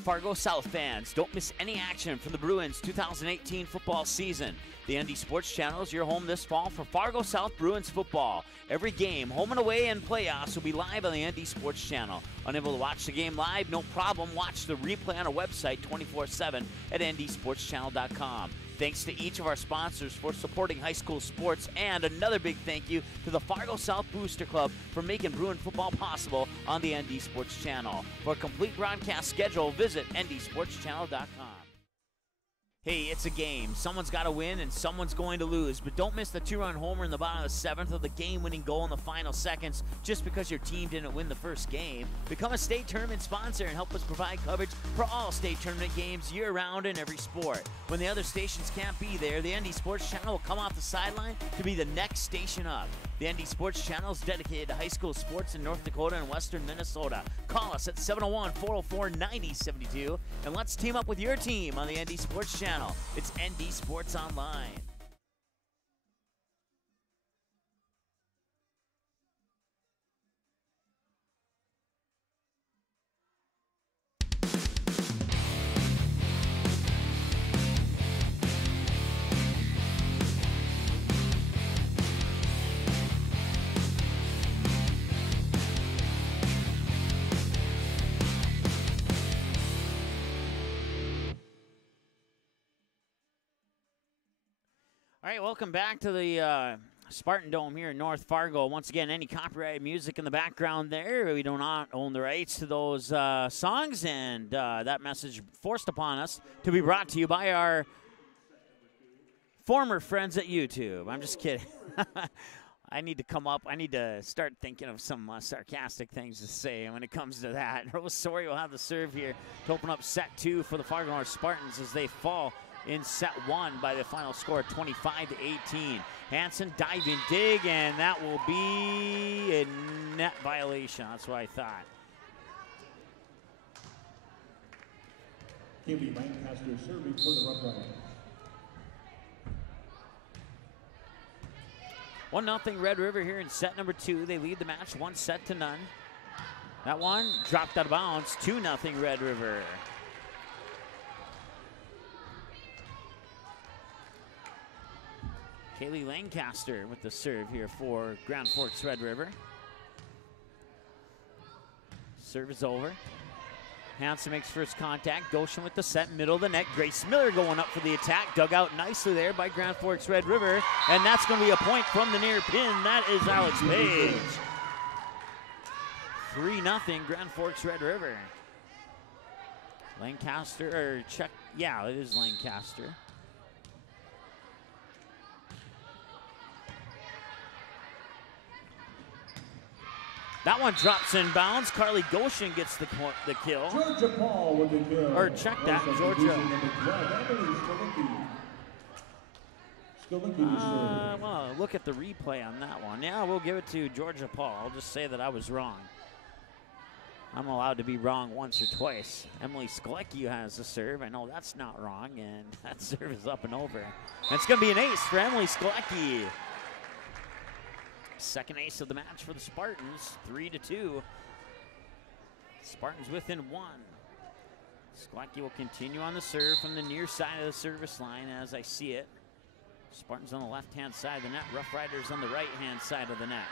Fargo South fans, don't miss any action from the Bruins 2018 football season. The ND Sports Channel is your home this fall for Fargo South Bruins football. Every game, home and away, and playoffs will be live on the ND Sports Channel. Unable to watch the game live? No problem. Watch the replay on our website 24/7 at ndsportschannel.com. Thanks to each of our sponsors for supporting high school sports, and another big thank you to the Fargo South Booster Club for making Bruin football possible on the ND Sports Channel. For a complete broadcast schedule, visit ndsportschannel.com. Hey, it's a game. Someone's got to win and someone's going to lose. But don't miss the two-run homer in the bottom of the seventh or the game-winning goal in the final seconds just because your team didn't win the first game. Become a state tournament sponsor and help us provide coverage for all state tournament games year-round in every sport. When the other stations can't be there, the ND Sports Channel will come off the sideline to be the next station up. The ND Sports Channel is dedicated to high school sports in North Dakota and western Minnesota. Call us at 701-404-9072 and let's team up with your team on the ND Sports Channel. It's ND Sports Online. All right, welcome back to the Spartan Dome here in North Fargo. Once again, any copyrighted music in the background there, we do not own the rights to those songs, and that message forced upon us to be brought to you by our former friends at YouTube. I'm just kidding. I need to come up. I need to start thinking of some sarcastic things to say when it comes to that. Rose Sori will have the serve here to open up set two for the Fargo North Spartans as they fall in set one by the final score 25-18. Hansen diving dig, and that will be a net violation. That's what I thought. Kaylee Lancaster serving for the Rough Riders. 1-0 Red River here in set number two. They lead the match 1-0. That one dropped out of bounds. 2-0 Red River. Kaylee Lancaster with the serve here for Grand Forks Red River. Serve is over. Hansen makes first contact. Goshen with the set, middle of the net. Grace Miller going up for the attack. Dug out nicely there by Grand Forks Red River. And that's going to be a point from the near pin. That is Alex Page. 3-0 Grand Forks Red River. Lancaster, or check, yeah, it is Lancaster. That one drops in bounds. Carly Goshen gets the kill. Georgia Paul with the kill. Or check that, Georgia. Well, look at the replay on that one. Yeah, we'll give it to Georgia Paul. I'll just say that I was wrong. I'm allowed to be wrong once or twice. Emily Skolecki has the serve. I know that's not wrong, and that serve is up and over. And it's going to be an ace for Emily Skolecki. Second ace of the match for the Spartans, 3-2. Spartans within 1. Skolecki will continue on the serve from the near side of the service line as I see it. Spartans on the left-hand side of the net, Rough Riders on the right-hand side of the net.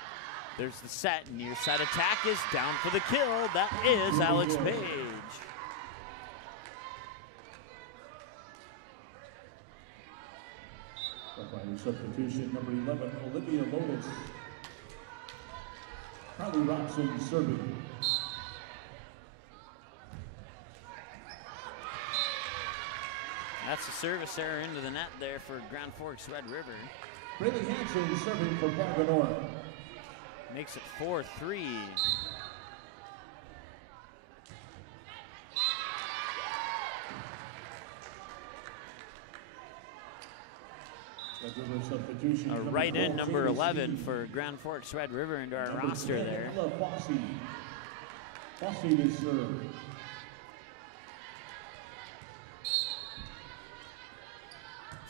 There's the set, near side attack is down for the kill. That is Alex Page. Substitution number 11, Olivia Lotus. Carly Robson serving. That's a service error into the net there for Grand Forks Red River. Braylee Hansen serving for Fargo North. Makes it 4-3. A right in number 11 for Grand Forks Red River into our roster there. Fossey to serve.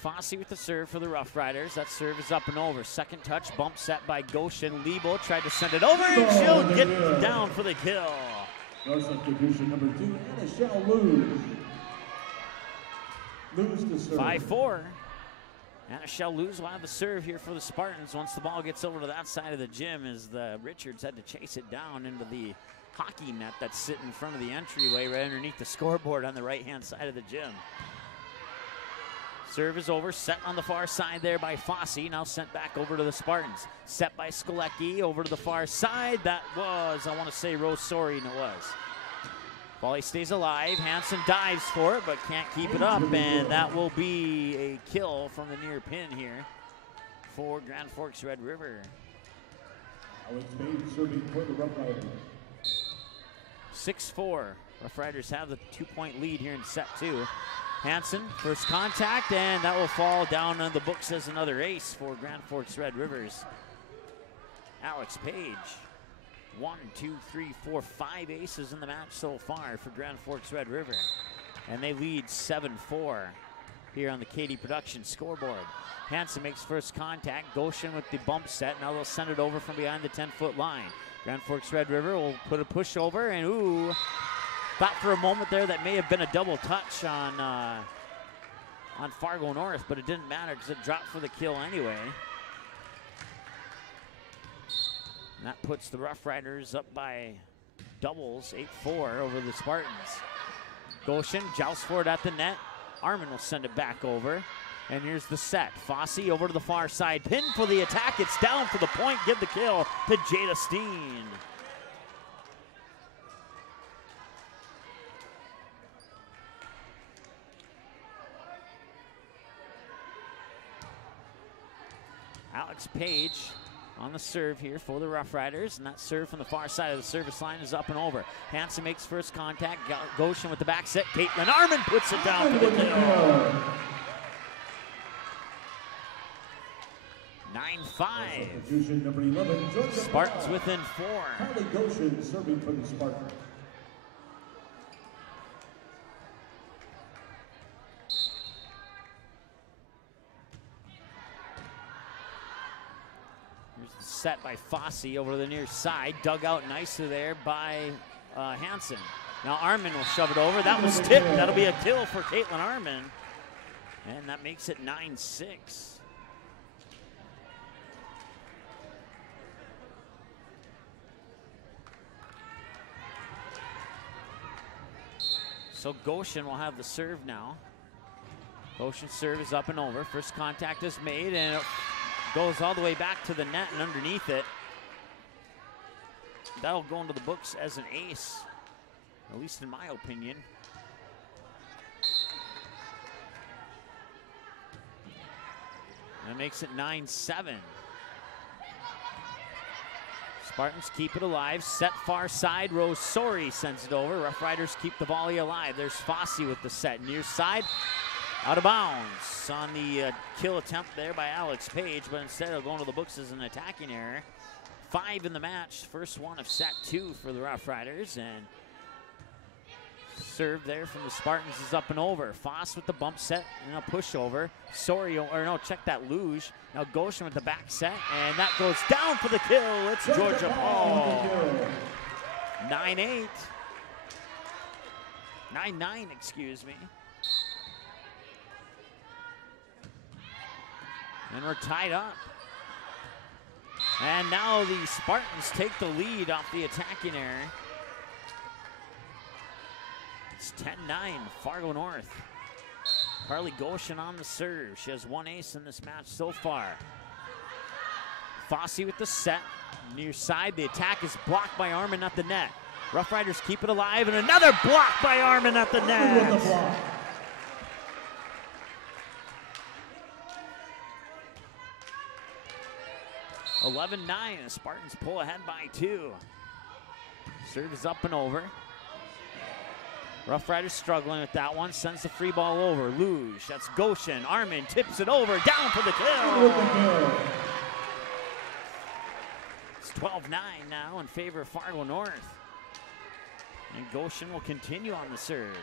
Fossey with the serve for the Rough Riders. That serve is up and over. Second touch, bump set by Goshen. Lebo tried to send it over, and she'll get down for the kill. Our substitution number 2, Anna Luz. Luz to serve. 5-4. Anna Luz will have the serve here for the Spartans once the ball gets over to that side of the gym, as the Richards had to chase it down into the hockey net that's sitting in front of the entryway right underneath the scoreboard on the right-hand side of the gym. Serve is over, set on the far side there by Fossey, now sent back over to the Spartans. Set by Skolecki over to the far side. That was, I want to say, Rose Sorin, it was. Volley stays alive, Hansen dives for it, but can't keep it up, and that will be a kill from the near pin here for Grand Forks Red River. Alex Page serving for the Rough Riders. 6-4. Rough Riders have the 2-point lead here in set 2. Hansen, first contact, and that will fall down on the books as another ace for Grand Forks Red Rivers. Alex Page, 1, 2, 3, 4, 5 aces in the match so far for Grand Forks Red River. And they lead 7-4 here on the Katie Production scoreboard. Hansen makes first contact, Goshen with the bump set. Now they'll send it over from behind the 10-foot line. Grand Forks Red River will put a push over, and ooh, thought for a moment there that may have been a double touch on Fargo North, but it didn't matter because it dropped for the kill anyway. And that puts the Rough Riders up by doubles, 8-4 over the Spartans. Goshen jousts for it at the net. Armin will send it back over. And here's the set. Fossey over to the far side. Pin for the attack. It's down for the point. Give the kill to Jada Steen. Alex Page on the serve here for the Rough Riders, and that serve from the far side of the service line is up and over. Hansen makes first contact. Goshen with the back set. Caitlin Armin puts it down for the kill. 9-5. Number 11, Spartans within 4. Carly Goshen serving for the Spartans. Set by Fossey over the near side, dug out nicely there by Hansen. Now Armin will shove it over. That was tipped. That'll be a kill for Caitlin Armin. And that makes it 9-6. So Goshen will have the serve now. Goshen's serve is up and over. First contact is made, and it goes all the way back to the net and underneath it. That'll go into the books as an ace, at least in my opinion. That makes it 9-7. Spartans keep it alive. Set far side. Rosori sends it over. Rough Riders keep the volley alive. There's Fossey with the set. Near side. Out of bounds on the kill attempt there by Alex Page, but instead of going to the books as an attacking error. 5 in the match. First one of set 2 for the Rough Riders. And serve there from the Spartans is up and over. Foss with the bump set and a pushover. Check that luge. Now Goshen with the back set, and that goes down for the kill. It's Georgia Paul. 9-8. 9-9, excuse me. And we're tied up. And now the Spartans take the lead off the attacking error. It's 10-9, Fargo North. Carly Goshen on the serve. She has 1 ace in this match so far. Fossey with the set. Near side, the attack is blocked by Armin at the net. Rough Riders keep it alive, and another block by Armin at the net. 11-9, the Spartans pull ahead by 2. Serve is up and over. Rough Riders struggling with that one, sends the free ball over. Luge, that's Goshen. Armin tips it over, down for the kill. It's 12-9 now in favor of Fargo North. And Goshen will continue on the serve.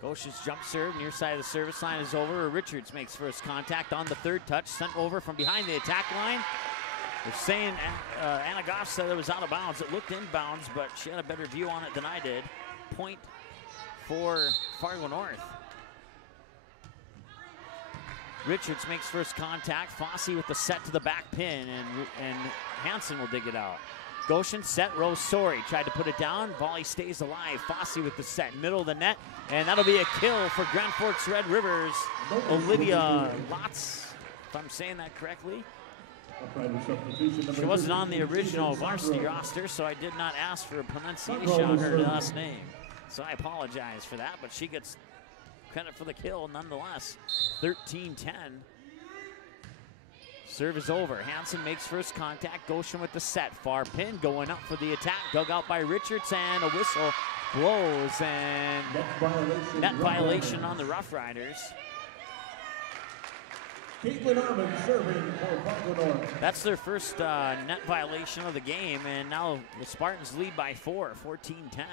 Goshen's jump serve, near side of the service line is over. Richards makes first contact on the third touch, sent over from behind the attack line. They're saying Anna Goff said it was out of bounds. It looked inbounds, but she had a better view on it than I did. Point for Fargo North. Richards makes first contact. Fossey with the set to the back pin, and Hansen will dig it out. Goshen set, Rosori tried to put it down. Volley stays alive. Fossey with the set, middle of the net, and that'll be a kill for Grand Forks Red Rivers. Olivia Lotz, if I'm saying that correctly. She wasn't on the original varsity roster, so I did not ask for a pronunciation on her last name. So I apologize for that, but she gets credit for the kill nonetheless. 13-10. Serve is over. Hansen makes first contact. Goshen with the set. Far pin going up for the attack. Dug out by Richards, and a whistle blows, and net violation on the Rough Riders. Caitlin Armin serving for Fargo North. That's their first net violation of the game, and now the Spartans lead by 4, 14-10.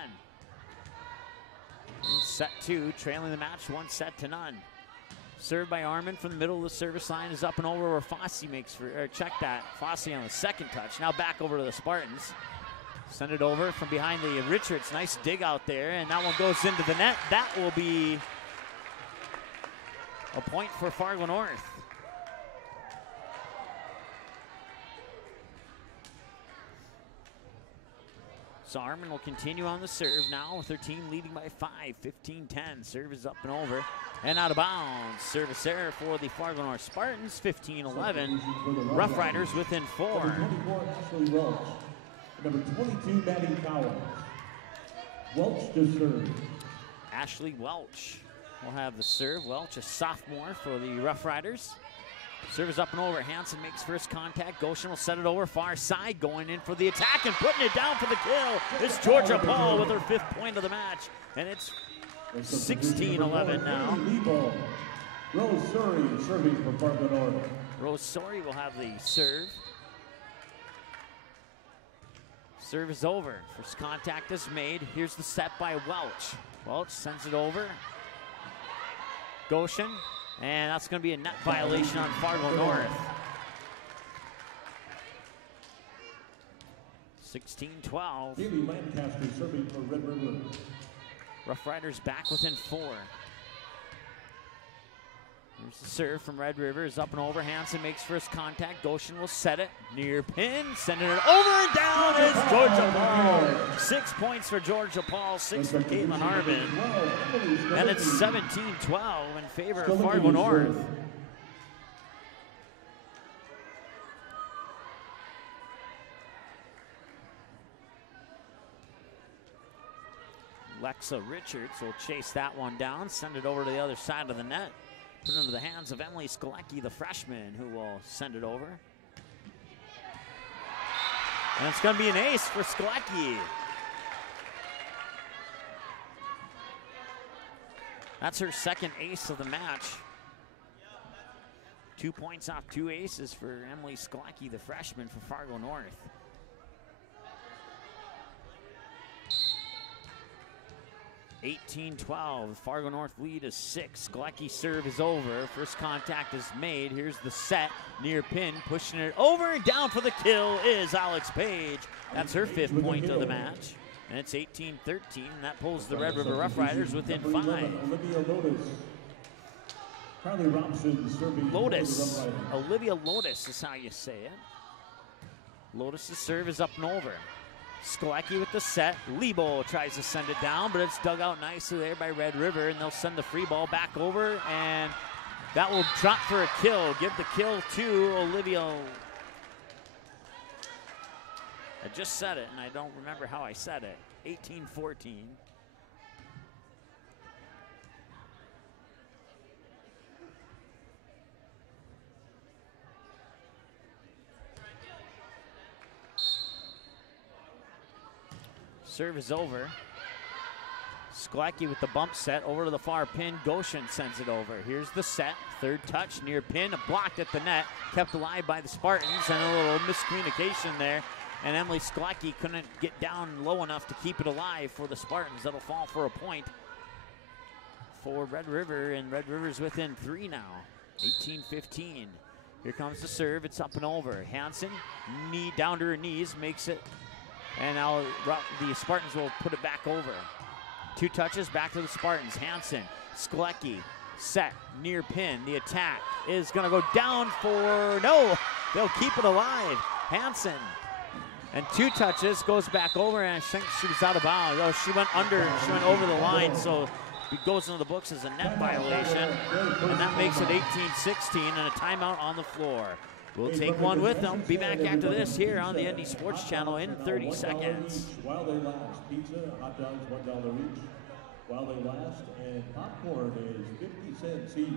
Set 2, trailing the match 1-0. Served by Armin from the middle of the service line is up and over where Fossey makes check that. Fossey on the second touch. Now back over to the Spartans. Send it over from behind the Richards. Nice dig out there, and that one goes into the net. That will be a point for Fargo North. So Armin will continue on the serve now with their team leading by 5, 15-10. Serve is up and over and out of bounds. Service error for the Fargo North Spartans, 15-11. Rough Riders within 4. Number 24, Ashley Welch. Number 22, Maddie Cowell. Welch to serve. Ashley Welch will have the serve. Welch, a sophomore for the Rough Riders. Serve is up and over. Hansen makes first contact. Goshen will set it over far side, going in for the attack and putting it down for the kill. It's Georgia Paul with her 5th point of the match, and it's 16-11 now. Rosori serving for Fargo North. Rosori will have the serve. Serve is over. First contact is made. Here's the set by Welch. Welch sends it over. Goshen. And that's going to be a net violation on Fargo North. 16-12. Haley Lancaster serving for Red River. Rough Riders back within 4. Here's the serve from Red River. Is up and over. Hansen makes first contact. Goshen will set it. Near pin. Sending it over and down. It's Georgia Paul. 6 points for Georgia Paul. 6 for Caitlin Armin. And it's 17-12 in favor of Fargo North. Lexa Richards will chase that one down. Send it over to the other side of the net. Put it into the hands of Emily Skolecki, the freshman, who will send it over. And it's going to be an ace for Skolecki. That's her second ace of the match. 2 points off 2 aces for Emily Skolecki, the freshman for Fargo North. (18-12). Fargo North lead is 6. Skolecki serve is over. First contact is made. Here's the set near pin, pushing it over and down for the kill is Alex Page. That's her 5th point of the match. And it's 18-13. That pulls the Red River Rough Riders within 5. Lotus. Olivia Lotus is how you say it. Lotus' serve is up and over. Skolecki with the set. Lebo tries to send it down, but it's dug out nicely there by Red River, and they'll send the free ball back over, and that will drop for a kill. Give the kill to Olivia. I just said it, and I don't remember how I said it. 18-14. Serve is over. Skolecki with the bump set over to the far pin. Goshen sends it over. Here's the set. Third touch near pin. Blocked at the net. Kept alive by the Spartans, and a little miscommunication there. And Emily Skolecki couldn't get down low enough to keep it alive for the Spartans. That'll fall for a point for Red River, and Red River's within 3 now. 18-15. Here comes the serve. It's up and over. Hansen, knee down to her knees, makes it. And now the Spartans will put it back over. 2 touches back to the Spartans. Hansen, Skolecki, set, near pin. The attack is going to go down for, no, they'll keep it alive. Hansen, and 2 touches, goes back over, and I think she was out of bounds. Oh, she went over the line, so it goes into the books as a net violation. And that makes it 18-16 and a timeout on the floor. We'll take one with them. Be back after this here on the ND Sports Channel in 30 seconds. While they last, pizza, hot dogs, $1 each. While they last, and popcorn is 50 cents each.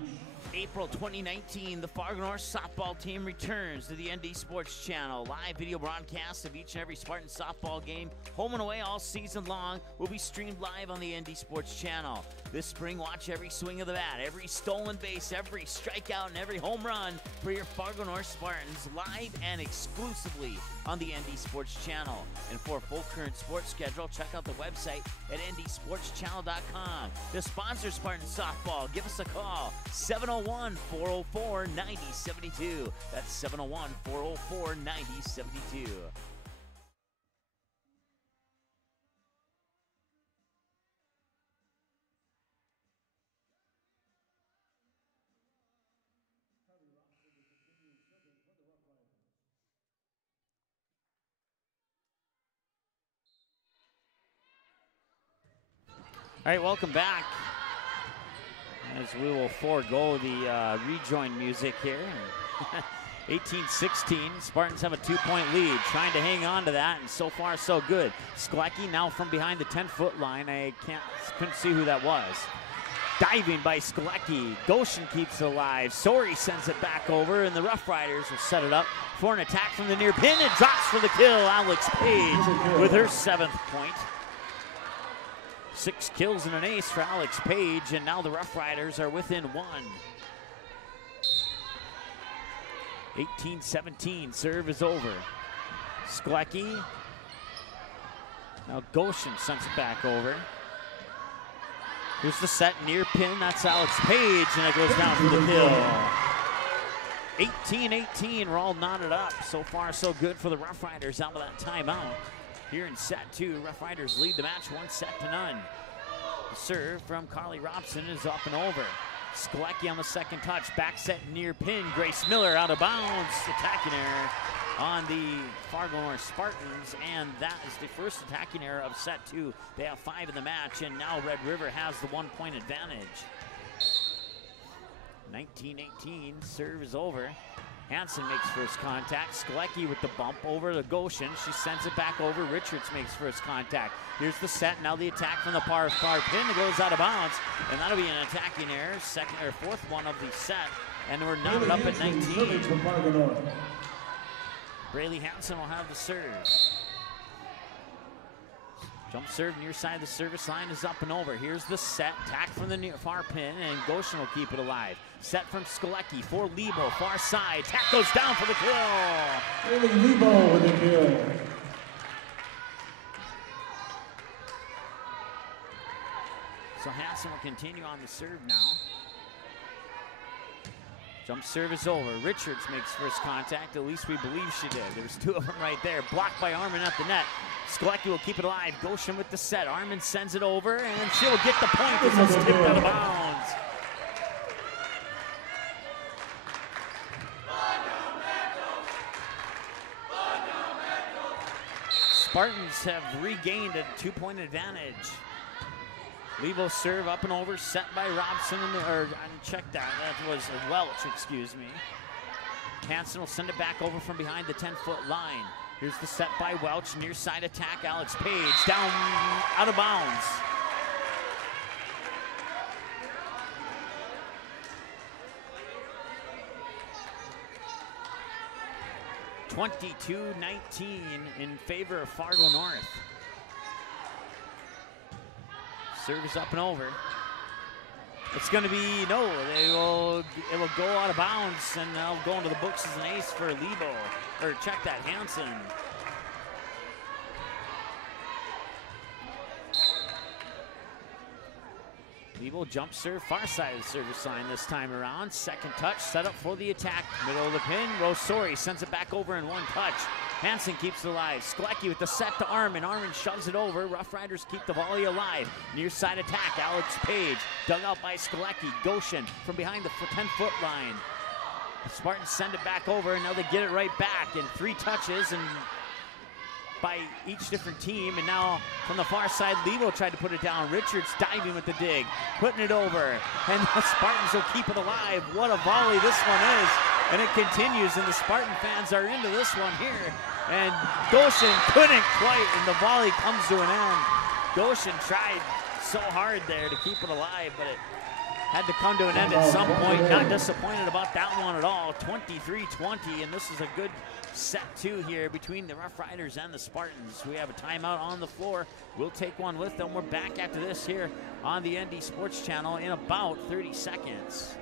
April 2019, the Fargo North softball team returns to the ND Sports Channel. Live video broadcast of each and every Spartan softball game, home and away all season long, will be streamed live on the ND Sports Channel. This spring, watch every swing of the bat, every stolen base, every strikeout, and every home run for your Fargo North Spartans live and exclusively on the ND Sports Channel. And for a full current sports schedule, check out the website at ndsportschannel.com. To sponsor Spartan softball, give us a call, 701-404-9072. That's 701-404-9072. All right, welcome back. As we will forego the rejoin music here. 18-16, Spartans have a 2-point lead, trying to hang on to that, and so far so good. Skolecki now from behind the 10-foot line. I couldn't see who that was. Diving by Skolecki. Goshen keeps it alive. Sori sends it back over, and the Rough Riders will set it up for an attack from the near pin. It drops for the kill. Alex Page with her 7th point. 6 kills and an ace for Alex Page, and now the Rough Riders are within 1. 18-17, serve is over. Skolecki. Now Goshen sends it back over. Here's the set near pin, that's Alex Page, and it goes down for the kill. 18-18, we're all knotted up. So far so good for the Rough Riders out of that timeout. Here in set 2, Rough Riders lead the match 1-0. The serve from Carly Robson is up and over. Skolecki on the second touch, back set near pin. Grace Miller out of bounds, attacking error on the Fargo North Spartans, and that is the first attacking error of set 2. They have 5 in the match, and now Red River has the 1-point advantage. 19-18, serve is over. Hansen makes first contact. Sklecki with the bump over to Goshen. She sends it back over. Richards makes first contact. Here's the set. Now the attack from the far pin. It goes out of bounds. And that'll be an attacking error. Second or fourth one of the set. And we're knotted up at 19. Braylee Hansen will have the serve. Jump serve near side of the service line is up and over. Here's the set. Tack from the near far pin, and Goshen will keep it alive. Set from Sklecki for Lebo, far side. Tack goes down for the kill. Lebo with the kill. So Hansen will continue on the serve now. Jump serve is over. Richards makes first contact. At least we believe she did. There's two of them right there. Blocked by Armin at the net. Sklecki will keep it alive. Goshen with the set. Armin sends it over, and she'll get the point as it's tipped out of bounds. Spartans have regained a 2-point advantage. Levo serve up and over, set by Robson, check that, that was Welch, excuse me. Hansen will send it back over from behind the 10-foot line. Here's the set by Welch, near side attack, Alex Page, down, out of bounds. (22-19) in favor of Fargo North. Serve is up and over. It's going to be, no, it will go out of bounds, and they'll go into the books as an ace for Lebo, or check that, Hansen. Lebo jump serve, far side of the service line this time around. Second touch, set up for the attack. Middle of the pin, Rosori sends it back over in one touch. Hansen keeps it alive. Sklecki with the set to Armin. Armin shoves it over. Rough Riders keep the volley alive. Near side attack, Alex Page. Dug out by Sklecki. Goshen from behind the 10-foot line. The Spartans send it back over, and now they get it right back. And 3 touches and by each different team. And now from the far side, Levo tried to put it down. Richards diving with the dig. Putting it over. And the Spartans will keep it alive. What a volley this one is. And it continues, and the Spartan fans are into this one here. And Goshen couldn't quite, and the volley comes to an end. Goshen tried so hard there to keep it alive, but it had to come to an end at some point. Not disappointed about that one at all. 23-20, and this is a good set two here between the Rough Riders and the Spartans. We have a timeout on the floor. We'll take one with them. We're back after this here on the ND Sports Channel in about 30 seconds.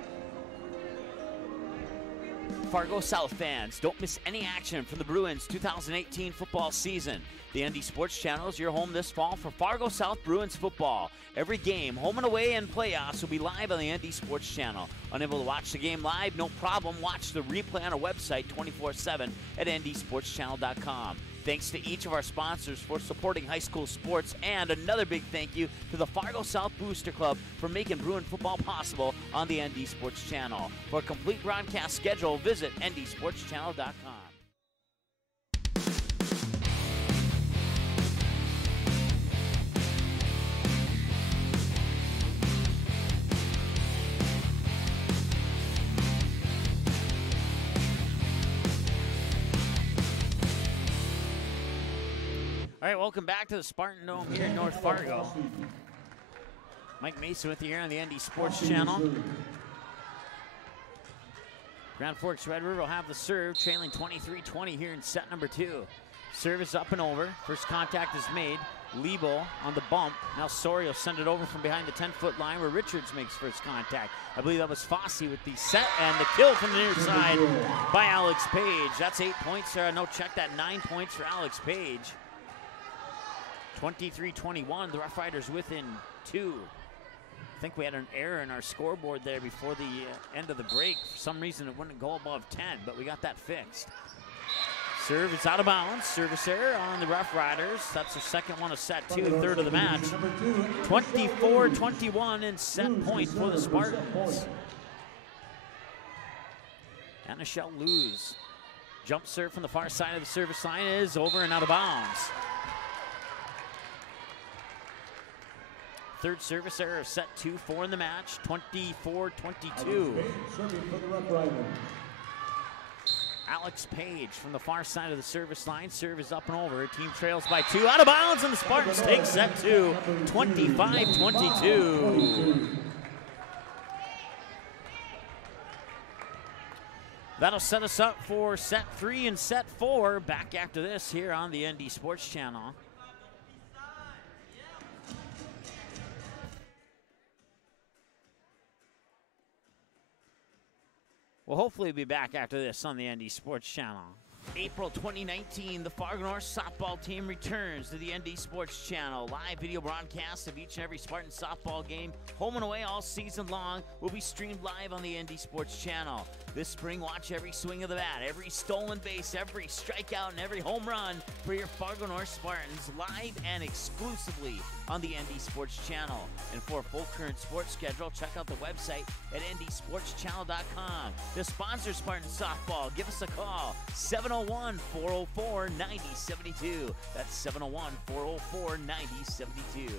Fargo South fans, don't miss any action from the Bruins 2018 football season. The ND Sports Channel is your home this fall for Fargo South Bruins football. Every game, home and away and playoffs, will be live on the ND Sports Channel. Unable to watch the game live? No problem. Watch the replay on our website 24/7 at ndsportschannel.com. Thanks to each of our sponsors for supporting high school sports, and another big thank you to the Fargo South Booster Club for making Bruin football possible on the ND Sports Channel. For a complete broadcast schedule, visit ndsportschannel.com. All right, welcome back to the Spartan Dome here in North Fargo. Mike Mason with you here on the ND Sports Channel. Grand Forks Red River will have the serve, trailing 23-20 here in set number 2. Serve is up and over. First contact is made. Lebo on the bump. Now Sori will send it over from behind the 10-foot line where Richards makes first contact. I believe that was Fossey with the set and the kill from the near side by Alex Page. That's 8 points there. No, check that, 9 points for Alex Page. 23-21, the Rough Riders within 2. I think we had an error in our scoreboard there before the end of the break. For some reason, it wouldn't go above 10, but we got that fixed. Serve is out of bounds. Service error on the Rough Riders. That's their second one of set 2, third of the match. 24-21 in set point for the Spartans. And Michelle Luz. Jump serve from the far side of the service line is over and out of bounds. Third service error of set 2, 4 in the match, 24-22. Alex Page from the far side of the service line. Serve is up and over. Team trails by 2. Out of bounds, and the Spartans take set 2, 25-22. That'll set us up for set 3 and set 4. Back after this here on the ND Sports Channel. We'll hopefully be back after this on the ND Sports Channel. April 2019, the Fargo North softball team returns to the ND Sports Channel. Live video broadcasts of each and every Spartan softball game, home and away all season long, will be streamed live on the ND Sports Channel. This spring, watch every swing of the bat, every stolen base, every strikeout, and every home run for your Fargo North Spartans, live and exclusively on the ND Sports Channel. And for a full current sports schedule, check out the website at ndsportschannel.com. To sponsor Spartan softball, give us a call, 701-404-9072. That's 701-404-9072.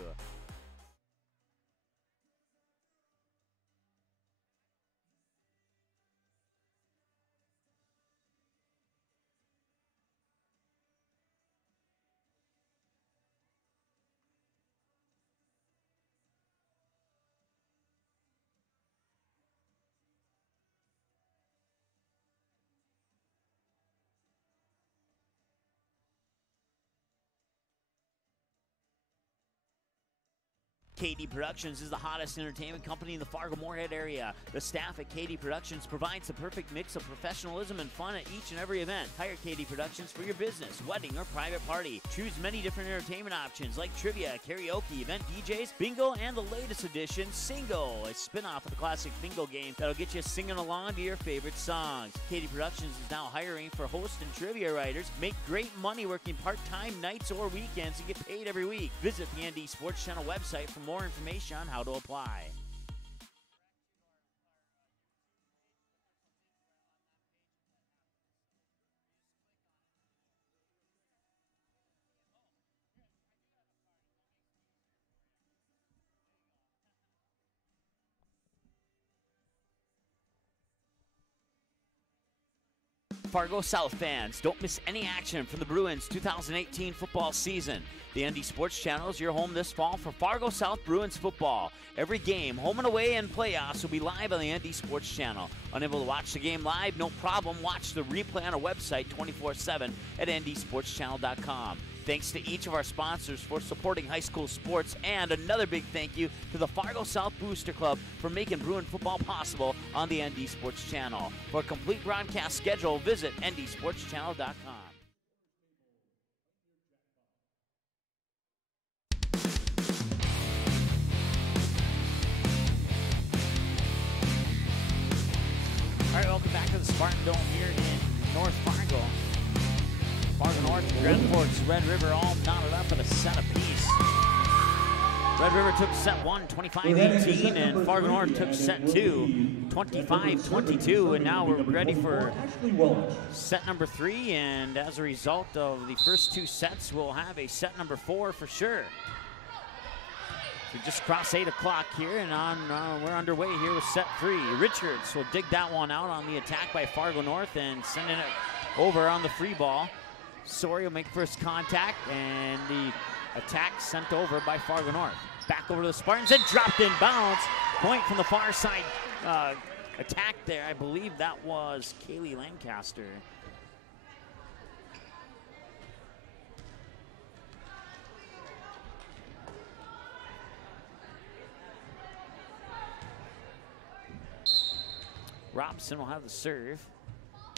KD Productions is the hottest entertainment company in the Fargo-Moorhead area. The staff at KD Productions provides the perfect mix of professionalism and fun at each and every event. Hire KD Productions for your business, wedding, or private party. Choose many different entertainment options like trivia, karaoke, event DJs, bingo, and the latest edition, Singo, a spin-off of the classic bingo game that'll get you singing along to your favorite songs. KD Productions is now hiring for host and trivia writers. Make great money working part-time nights or weekends and get paid every week. Visit the ND Sports Channel website for more information on how to apply. Fargo South fans, don't miss any action from the Bruins 2018 football season. The ND Sports Channel is your home this fall for Fargo South Bruins football. Every game, home and away, and playoffs will be live on the ND Sports Channel. Unable to watch the game live? No problem. Watch the replay on our website 24/7 at ndsportschannel.com. Thanks to each of our sponsors for supporting high school sports, and another big thank you to the Fargo South Booster Club for making Bruin football possible on the ND Sports Channel. For a complete broadcast schedule, visit ndsportschannel.com. All right, welcome back to the Spartan Dome here in North Fargo. Fargo North, Grand Forks, Red River all knotted up at a set apiece. Red River took set 1, 25-18, and Fargo North took set 2, 25-22, and now we're ready for set number 3, and as a result of the first 2 sets, we'll have a set number 4 for sure. We just crossed 8 o'clock here, and we're underway here with set 3. Richards will dig that one out on the attack by Fargo North and sending it over on the free ball. Sori will make first contact, and the attack sent over by Fargo North. Back over to the Spartans and dropped in bounds. Point from the far side attack there. I believe that was Kaylee Lancaster. Robson will have the serve.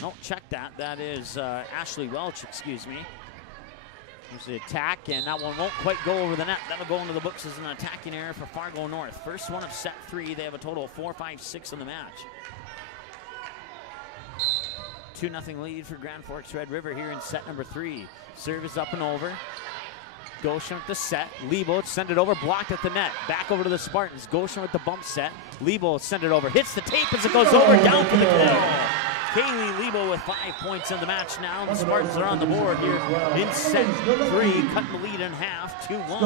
No, check that. That is Ashley Welch, excuse me. There's the attack, and that one won't quite go over the net. That'll go into the books as an attacking error for Fargo North. First one of set 3. They have a total of 4, 5, 6 in the match. 2-0 lead for Grand Forks Red River here in set number 3. Serve is up and over. Goshen with the set. Lebo send it over, blocked at the net. Back over to the Spartans. Goshen with the bump set. Lebo send it over, hits the tape as it goes over, down for the kill. Kaylee Lebo with 5 points in the match now. The Spartans are on the board here in set 3, cutting the lead in half, 2-1.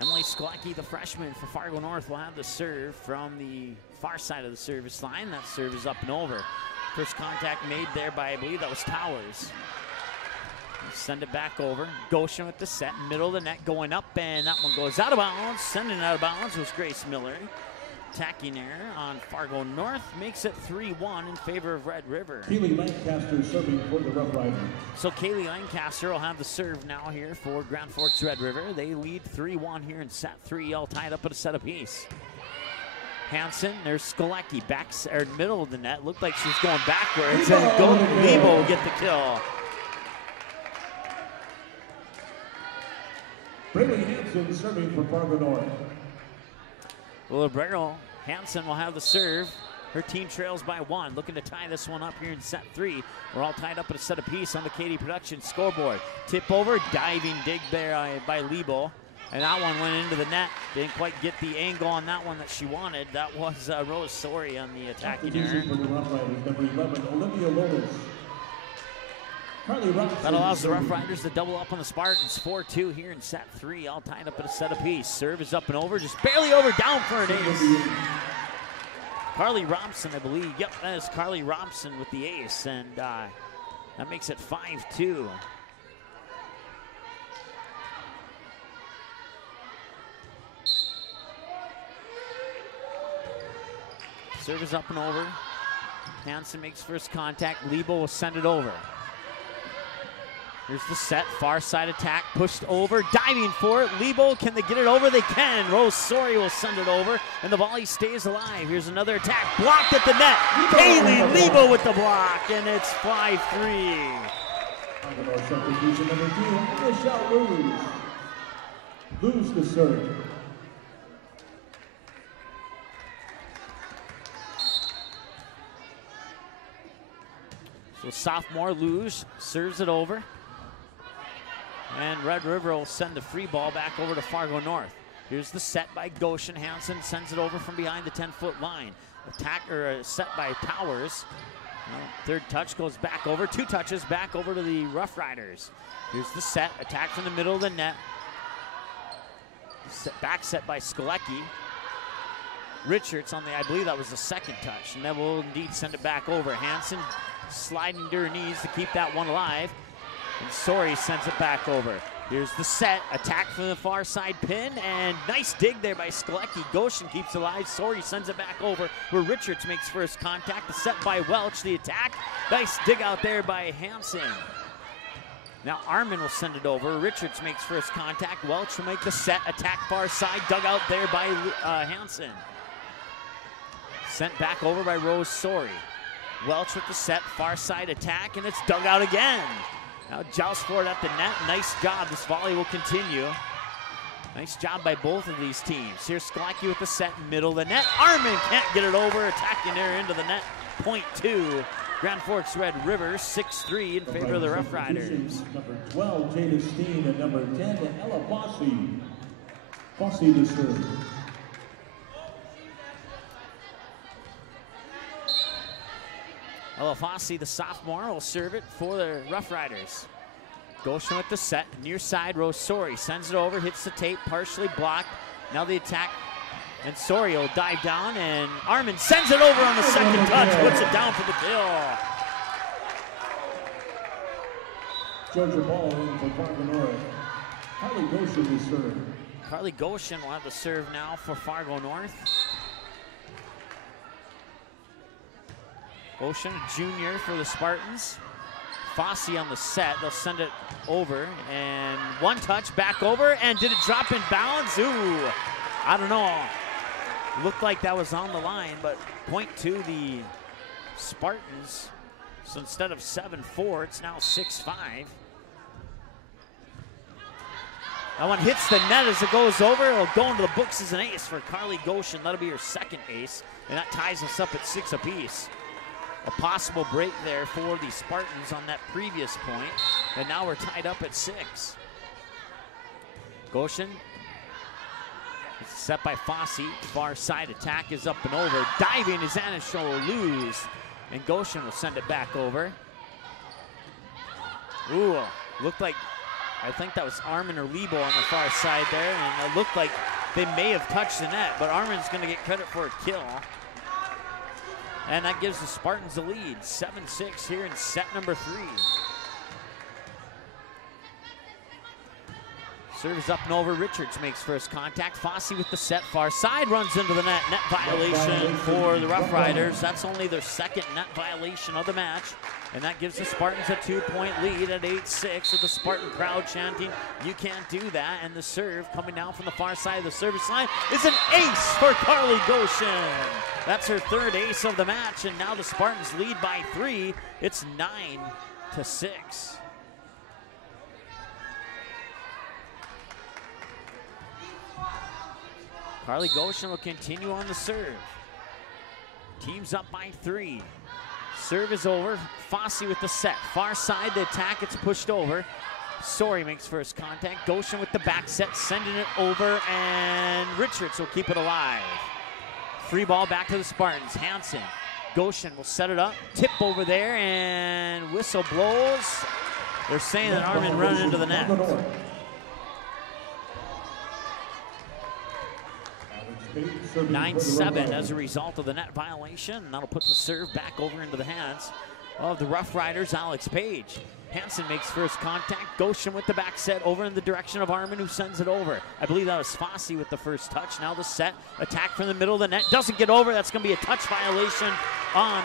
Emily Sklecki, the freshman for Fargo North, will have the serve from the far side of the service line. That serve is up and over. First contact made there by, I believe that was Towers. Send it back over. Goshen with the set, middle of the net, going up, and that one goes out of bounds. Sending it out of bounds was Grace Miller. Attacking error on Fargo North makes it 3-1 in favor of Red River. Kaylee Lancaster serving for the Rough Riders. So Kaylee Lancaster will have the serve now here for Grand Forks Red River. They lead 3-1 here in set 3, all tied up at a set apiece. Hansen, there's Sklecki, middle of the net. Looked like she was going backwards, and Lebo will get the kill. Braylee Hansen serving for Fargo North. Librero Hansen will have the serve. Her team trails by 1, looking to tie this one up here in set 3. We're all tied up at a set apiece on the KD Productions scoreboard. Tip over, diving dig there by Lebo. And that one went into the net. Didn't quite get the angle on that one that she wanted. That was Rose Sori on the attacking error. For the Rough Riders, number 11, Olivia Lotus. That allows the Rough Riders to double up on the Spartans. 4-2 here in set 3, all tied up at a set apiece. Serve is up and over, just barely over, down for an ace. Carly Robson, I believe. Yep, that is Carly Robson with the ace, and that makes it 5-2. Serve is up and over. Hansen makes first contact. Lebo will send it over. Here's the set, far side attack, pushed over, diving for it. Lebo, can they get it over? They can. Rose Sori will send it over, and the volley stays alive. Here's another attack, blocked at the net. Kaylee Lebo with the block, and it's 5-3. Substitution number 2, Michelle Lose the serve. So sophomore Luge serves it over. And Red River will send the free ball back over to Fargo North. Here's the set by Goshen. Hansen sends it over from behind the 10-foot line. Set by Towers. Third touch goes back over. 2 touches back over to the Rough Riders. Here's the set. Attack from the middle of the net. Back set by Sklecki. Richards on the, I believe that was the second touch. And then will indeed send it back over. Hansen sliding to her knees to keep that one alive. And Sori sends it back over. Here's the set, attack from the far side pin, and nice dig there by Sklecki. Goshen keeps alive. Sori sends it back over where Richards makes first contact. The set by Welch, the attack. Nice dig out there by Hansen. Now Armin will send it over. Richards makes first contact. Welch will make the set, attack far side, dug out there by Hansen. Sent back over by Rose Sori. Welch with the set, far side attack, and it's dug out again. Now joust for it at the net. Nice job. This volley will continue. Nice job by both of these teams. Here's Sklecki with the set, middle of the net. Armin can't get it over, attacking there into the net. Point 2. Grand Forks Red River 6-3 in favor of the Rough Riders. Number 12, Jada Steen, and number 10, Ella Fossey. Fossey to serve. Ella Fossey, the sophomore, will serve it for the Rough Riders. Goshen with the set, near side, Rose Sori sends it over, hits the tape, partially blocked. Now the attack, and Sori will dive down, and Armin sends it over on the second touch, puts it down for the kill. Georgia Ball in for Fargo North. Carly Goshen will serve. Carly Goshen will have the serve now for Fargo North. Goshen, junior for the Spartans. Fossey on the set. They'll send it over, and one touch back over, and did it drop in bounds? Ooh, I don't know. Looked like that was on the line, but point to the Spartans. So instead of 7-4, it's now 6-5. That one hits the net as it goes over. It'll go into the books as an ace for Carly Goshen. That'll be her second ace, and that ties us up at 6 apiece. A possible break there for the Spartans on that previous point, and now we're tied up at 6. Goshen, it's set by Fossey. Far side attack is up and over. Diving is Anisha will lose, and Goshen will send it back over. Ooh, looked like I think that was Armin or Lebo on the far side there, and it looked like they may have touched the net, but Armin's going to get credit for a kill. And that gives the Spartans the lead, 7-6 here in set number 3. Serves up and over. Richards makes first contact. Fosse with the set. Far side runs into the net. Net violation for the Rough Riders. That's only their second net violation of the match. And that gives the Spartans a 2-point lead at 8-6 with the Spartan crowd chanting, "You can't do that." And the serve coming down from the far side of the service line is an ace for Carly Goshen. That's her third ace of the match. And now the Spartans lead by 3. It's 9-6. Carly Goshen will continue on the serve. Team's up by 3. Serve is over. Fosse with the set. Far side, the attack, it's pushed over. Sori makes first contact. Goshen with the back set, sending it over, and Richards will keep it alive. Free ball back to the Spartans. Hansen. Goshen will set it up. Tip over there, and whistle blows. They're saying that Armin run into the net. 9-7 as a result of the net violation. And that'll put the serve back over into the hands of the Rough Riders, Alex Page. Hansen makes first contact. Goshen with the back set over in the direction of Armin, who sends it over. I believe that was Fosse with the first touch. Now the set. Attack from the middle of the net. Doesn't get over. That's going to be a touch violation on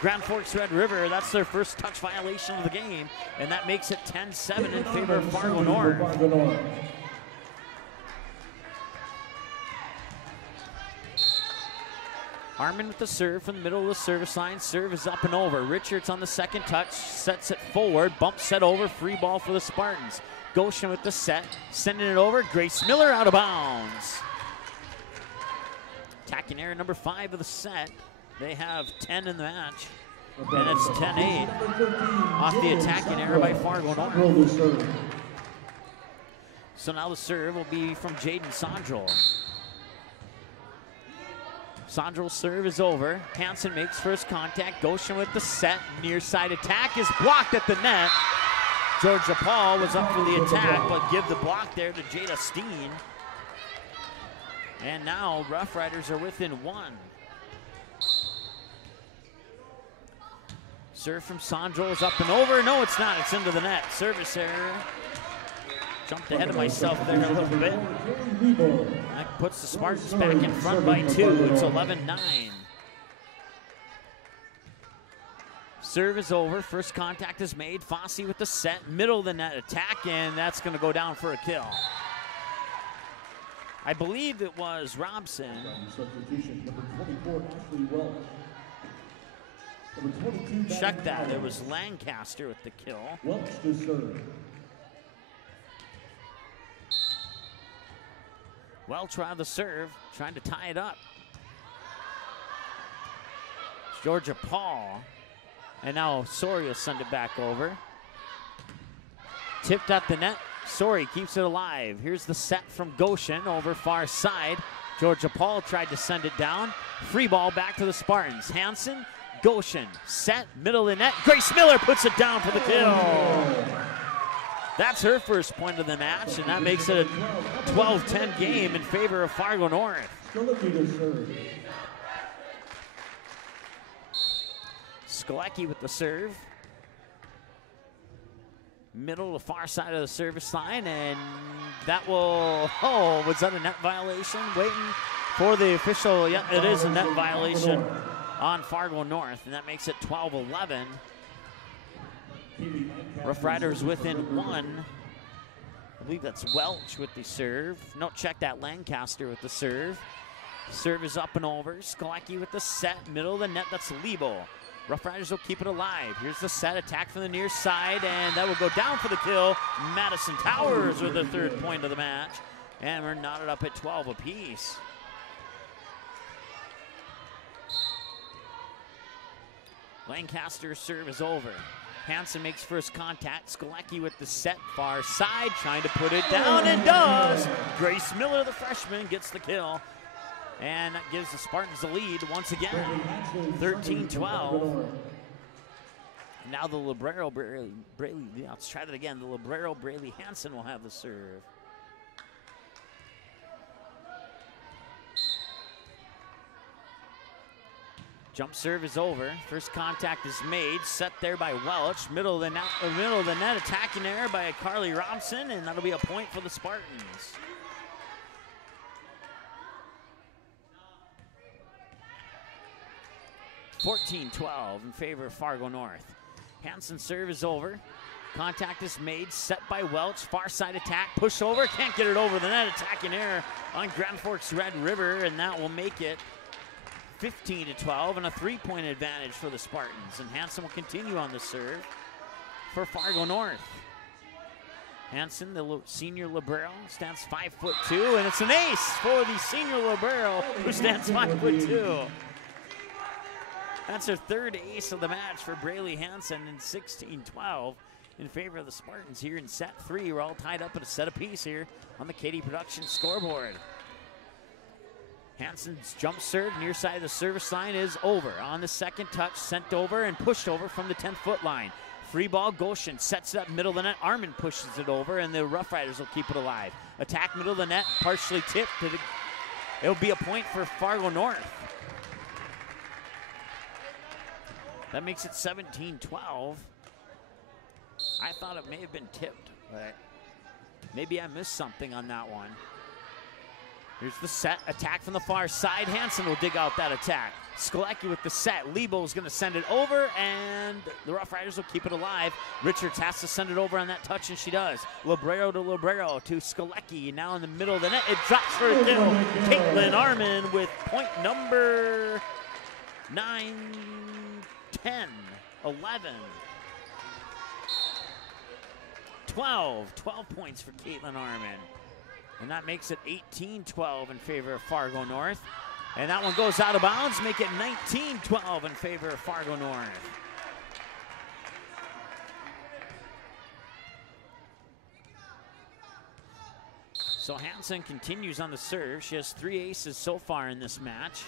Grand Forks Red River. That's their first touch violation of the game. And that makes it 10-7 in favor of Fargo North. Armin with the serve from the middle of the service line. Serve is up and over. Richards on the second touch, sets it forward, bump set over, free ball for the Spartans. Goshen with the set, sending it over. Grace Miller out of bounds. Attacking error number 5 of the set. They have 10 in the match, and it's 10-8 off the attacking error by Fargo North. So now the serve will be from Jaden Sondrel. Sondrel's serve is over. Hansen makes first contact. Goshen with the set. Near side attack is blocked at the net. Georgia Paul was up for the attack, but give the block there to Jada Steen. And now Rough Riders are within 1. Serve from Sondrel is up and over. No, it's not. It's into the net. Service error. Jumped ahead of myself there a little bit. That puts the Spartans back in front by 2. It's 11-9. Serve is over. First contact is made. Fosse with the set. Middle of the net attack, and that's going to go down for a kill. I believe it was Robson. Substitution, number 24, Ashley Welch. Number 22, Check that. It was Lancaster with the kill. Welch to serve. Welch tried the serve, trying to tie it up. Georgia Paul. And now Sori will send it back over. Tipped at the net. Sori keeps it alive. Here's the set from Goshen over far side. Georgia Paul tried to send it down. Free ball back to the Spartans. Hansen, Goshen, set, middle of the net. Grace Miller puts it down for the kill. That's her first point of the match, and that makes it a 12-10 game in favor of Fargo North. Skolecki with the serve. Middle to far side of the service line, and that will, oh, was that a net violation? Waiting for the official, yeah, it is a net violation on Fargo North, and that makes it 12-11. Rough Riders within 1. I believe that's Welch with the serve. No, check that, Lancaster with the serve. Serve is up and over. Skolecki with the set, middle of the net, that's Lebo. Rough Riders will keep it alive. Here's the set, attack from the near side, and that will go down for the kill. Madison Towers with the third point of the match. And we're knotted up at 12 apiece. Lancaster's serve is over. Hansen makes first contact. Skolecki with the set, far side, trying to put it down, and does. Grace Miller, the freshman, gets the kill. And that gives the Spartans the lead once again, 13-12. Now the Librero, Braley, yeah, let's try that again. The Librero, Braley Hansen will have the serve. Jump serve is over. First contact is made. Set there by Welch. Middle of the net, attacking there by Carly Robson, and that'll be a point for the Spartans. (14-12) in favor of Fargo North. Hansen's serve is over. Contact is made. Set by Welch. Far side attack. Push over. Can't get it over the net. Attacking there on Grand Forks Red River, and that will make it 15-12 and a 3-point advantage for the Spartans. And Hansen will continue on the serve for Fargo North. Hansen, the senior libero, stands 5'2", and it's an ace for the senior libero who stands 5'2". That's her third ace of the match for Braley Hansen in 16-12 in favor of the Spartans here in set 3. We're all tied up at a set apiece here on the Katie Productions scoreboard. Hansen's jump serve near side of the service line is over. On the second touch, sent over and pushed over from the 10-foot line. Free ball, Goshen sets it up middle of the net. Armin pushes it over, and the Rough Riders will keep it alive. Attack middle of the net, partially tipped. It'll be a point for Fargo North. That makes it 17-12. I thought it may have been tipped, but maybe I missed something on that one. Here's the set, attack from the far side. Hansen will dig out that attack. Skolecki with the set. Lebo is going to send it over, and the Rough Riders will keep it alive. Richards has to send it over on that touch, and she does. Librero to Skolecki. Now in the middle of the net. It drops for a kill. Caitlin Armin with point number 9, 10, 11, 12. 12 points for Caitlin Armin. And that makes it 18-12 in favor of Fargo North. And that one goes out of bounds, make it 19-12 in favor of Fargo North. So Hansen continues on the serve. She has 3 aces so far in this match.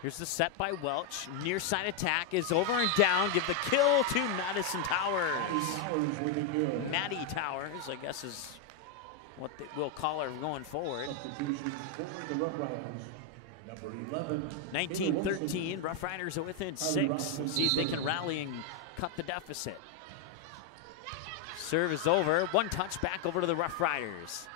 Here's the set by Welch. Near side attack is over and down. Give the kill to Madison Towers. Maddie Towers, I guess, is what we'll call her going forward. 19-13, Rough Riders are within 6. We'll see if they can rally and cut the deficit. Serve is over. One touch back over to the Rough Riders.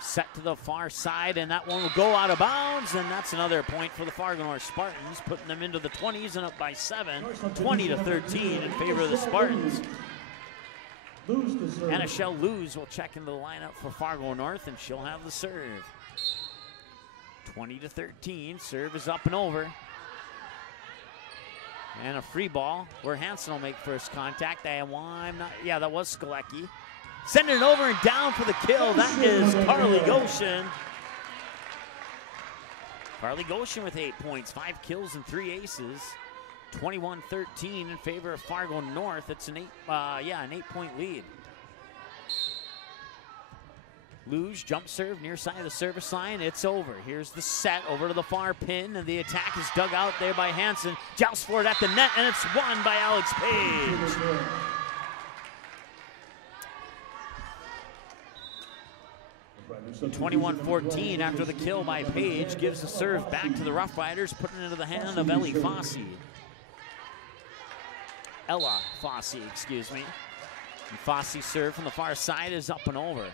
Set to the far side, and that one will go out of bounds, and that's another point for the Fargo North Spartans, putting them into the 20s and up by 7, 20-13 in favor of the Spartans. Anashelle Luz will check into the lineup for Fargo North, and she'll have the serve. 20-13, serve is up and over. And a free ball where Hansen will make first contact. That was Skolecki. Sending it over and down for the kill. That is Carly Goshen. Carly Goshen with 8 points, 5 kills and 3 aces. 21-13 in favor of Fargo North. It's an 8-point lead. Luge, jump serve, near side of the service line. It's over. Here's the set over to the far pin, and the attack is dug out there by Hansen. Jousts for it at the net, and it's won by Alex Page. 21-14 after the kill by Page. Gives the serve back to the Rough Riders, putting it into the hand of Ella Fossey, excuse me. And Fossey's serve from the far side is up and over.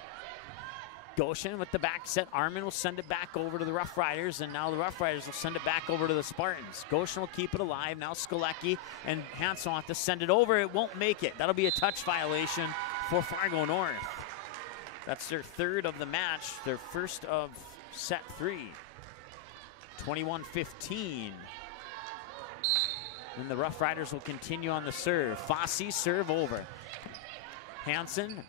Goshen with the back set. Armin will send it back over to the Rough Riders, and now the Rough Riders will send it back over to the Spartans. Goshen will keep it alive. Now Skolecki and Hansen will have to send it over. It won't make it. That'll be a touch violation for Fargo North. That's their third of the match, their first of set 3. 21-15. And the Rough Riders will continue on the serve. Fossey, serve over. Hansen,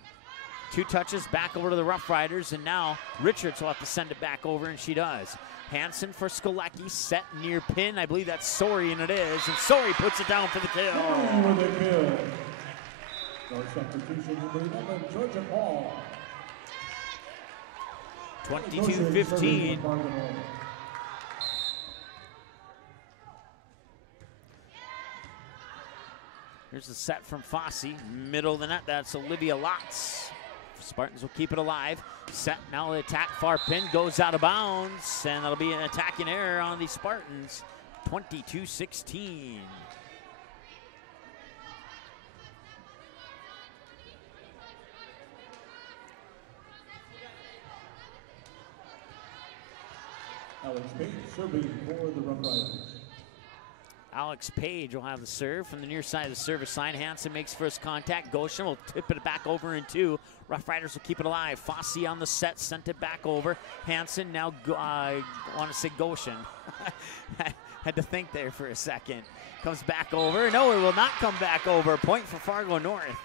2 touches back over to the Rough Riders, and now Richards will have to send it back over, and she does. Hansen for Skolecki, set near pin. I believe that's Sori, and it is. And Sori puts it down for the kill. Substitution number 11, Georgia Paul. 22-15. Here's the set from Fossey. Middle of the net, that's Olivia Lotz. Spartans will keep it alive. Set, now the attack, far pin, goes out of bounds, and that'll be an attacking error on the Spartans. 22-16. Alex Page serving for the Rough Riders. Alex Page will have the serve from the near side of the service line. Hansen makes first contact. Goshen will tip it back over in two. Rough Riders will keep it alive. Fossey on the set, sent it back over. Hansen now, I want to say Goshen. Had to think there for a second. Comes back over. No, it will not come back over. Point for Fargo North.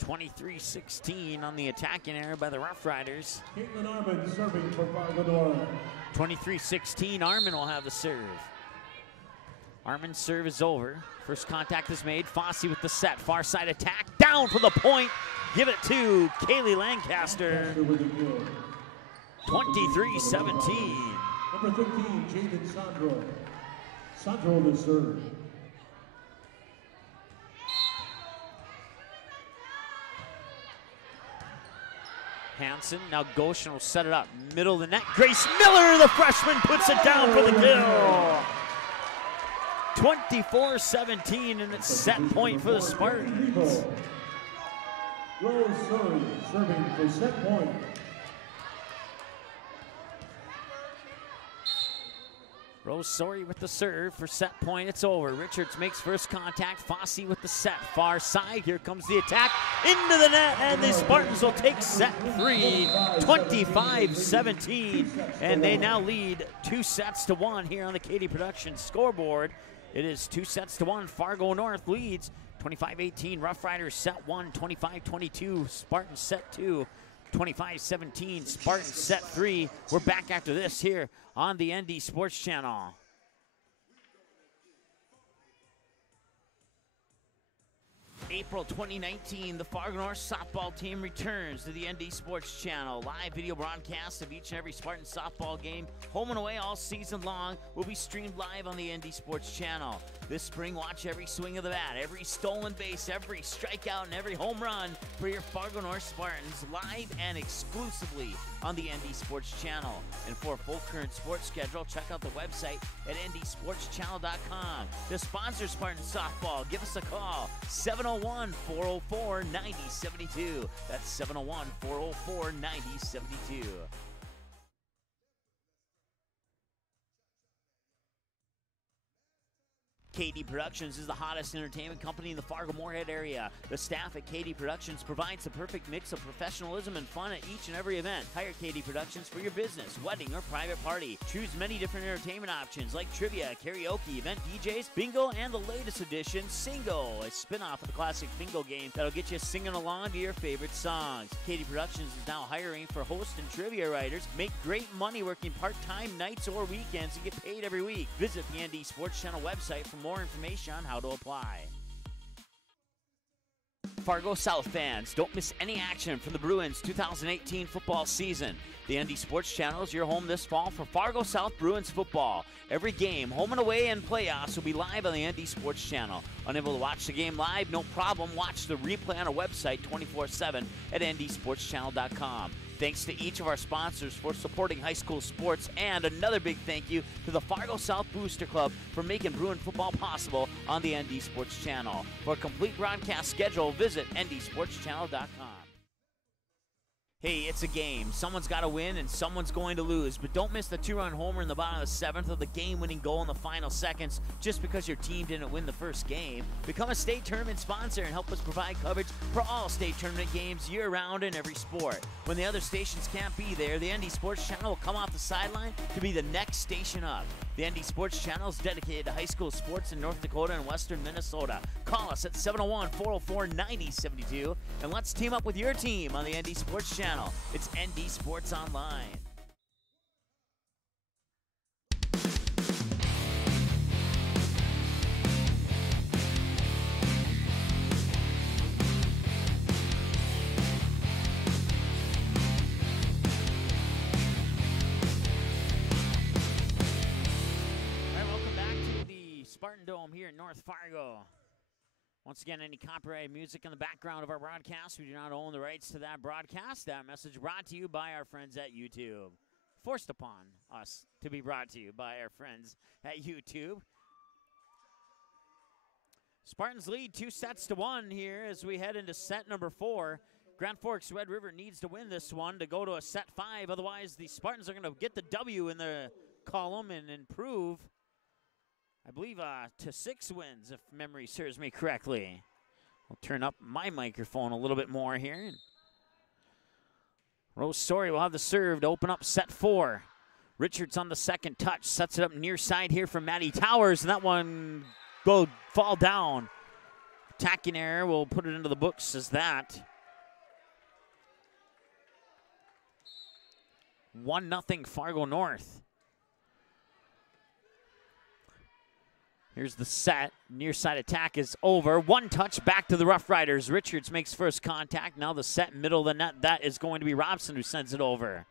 23-16 on the attacking error by the Rough Riders. Caitlin Armin serving for Fargo North. 23-16, Armin will have the serve. Armin's serve is over. First contact is made. Fossey with the set. Far side attack. Down for the point. Give it to Kaylee Lancaster. 23-17. Number 13, Jaden Sandro. Sandro with serve. Hansen, now Goshen will set it up. Middle of the net. Grace Miller, the freshman, puts it down for the kill. 24-17, and it's set point for the Spartans. Rose Surrey serving for set point. Rose Sori with the serve for set point. It's over. Richards makes first contact. Fossey with the set. Far side. Here comes the attack. Into the net, and the Spartans will take set three. 25-17. And they now lead 2-1 here on the Katie Productions scoreboard. It is 2-1. Fargo North leads 25-18. Rough Riders set one. 25-22. Spartans set two. 25-17, Spartans set three. We're back after this here on the ND Sports Channel. April 2019, the Fargo North softball team returns to the ND Sports Channel. Live video broadcasts of each and every Spartan softball game, home and away all season long, will be streamed live on the ND Sports Channel. This spring, watch every swing of the bat, every stolen base, every strikeout, and every home run for your Fargo North Spartans, live and exclusively on the ND Sports Channel. And for a full current sports schedule, check out the website at ndsportschannel.com. To sponsor Spartan softball, give us a call, 701-404-9072. That's 701-404-9072. KD Productions is the hottest entertainment company in the Fargo-Moorhead area. The staff at KD Productions provides the perfect mix of professionalism and fun at each and every event. Hire KD Productions for your business, wedding, or private party. Choose many different entertainment options like trivia, karaoke, event DJs, bingo, and the latest edition, Singo, a spin-off of the classic bingo game that'll get you singing along to your favorite songs. KD Productions is now hiring for host and trivia writers. Make great money working part-time nights or weekends and get paid every week. Visit the ND Sports Channel website for more information on how to apply. Fargo South fans, don't miss any action from the Bruins 2018 football season. The ND Sports Channel is your home this fall for Fargo South Bruins football. Every game, home and away, and playoffs will be live on the ND Sports Channel. Unable to watch the game live? No problem. Watch the replay on our website 24/7 at ndsportschannel.com. Thanks to each of our sponsors for supporting high school sports, and another big thank you to the Fargo South Booster Club for making Bruin football possible on the ND Sports Channel. For a complete broadcast schedule, visit ndsportschannel.com. Hey, it's a game. Someone's got to win and someone's going to lose. But don't miss the two-run homer in the bottom of the seventh or the game-winning goal in the final seconds just because your team didn't win the first game. Become a state tournament sponsor and help us provide coverage for all state tournament games year-round in every sport. When the other stations can't be there, the ND Sports Channel will come off the sideline to be the next station up. The ND Sports Channel is dedicated to high school sports in North Dakota and western Minnesota. Call us at 701-404-9072 and let's team up with your team on the ND Sports Channel. It's ND Sports Online. Spartan Dome Dome here in North Fargo. Once again, any copyrighted music in the background of our broadcast, we do not own the rights to that broadcast. That message brought to you by our friends at YouTube. Forced upon us to be brought to you by our friends at YouTube. Spartans lead 2-1 here as we head into set number 4. Grand Forks Red River needs to win this one to go to a set 5. Otherwise, the Spartans are going to get the W in the column and improve, I believe, to 6 wins, if memory serves me correctly. I'll turn up my microphone a little bit more here. Rose Story will have the serve to open up set 4. Richards on the second touch, sets it up near side here from Maddie Towers, and that one will fall down. Attacking error, we'll put it into the books as that. 1-0 Fargo North. Here's the set. Near side attack is over. One touch back to the Rough Riders. Richards makes first contact. Now the set middle of the net. That is going to be Robson who sends it over.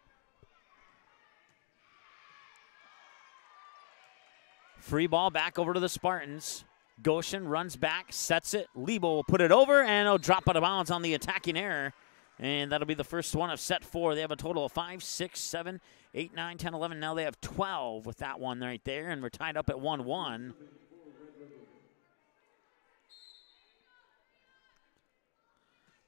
Free ball back over to the Spartans. Goshen runs back, sets it. Lebo will put it over, and it'll drop out of bounds on the attacking error. And that'll be the first one of set 4. They have a total of 5, 6, 7, 8, 9, 10, 11. Now they have 12 with that one right there, and we're tied up at 1-1.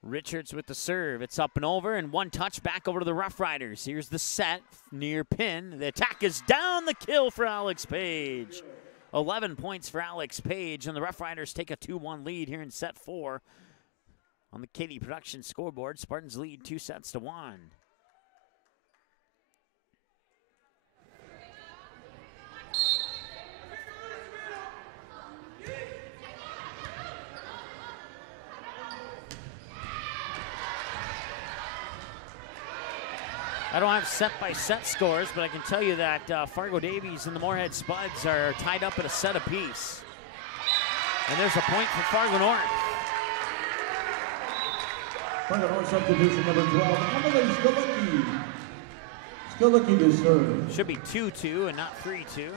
Richards with the serve. It's up and over, and one touch back over to the Rough Riders. Here's the set near pin. The attack is down. The kill for Alex Page. 11 points for Alex Page, and the Rough Riders take a 2-1 lead here in set 4. On the Katie Production scoreboard, Spartans lead 2-1. I don't have set-by-set scores, but I can tell you that Fargo Davies and the Moorhead Spuds are tied up at a set apiece. And there's a point for Fargo North. Fargo North substitution number 12, Emily Skalicki. Skalicki to serve. Should be 2-2 and not 3-2.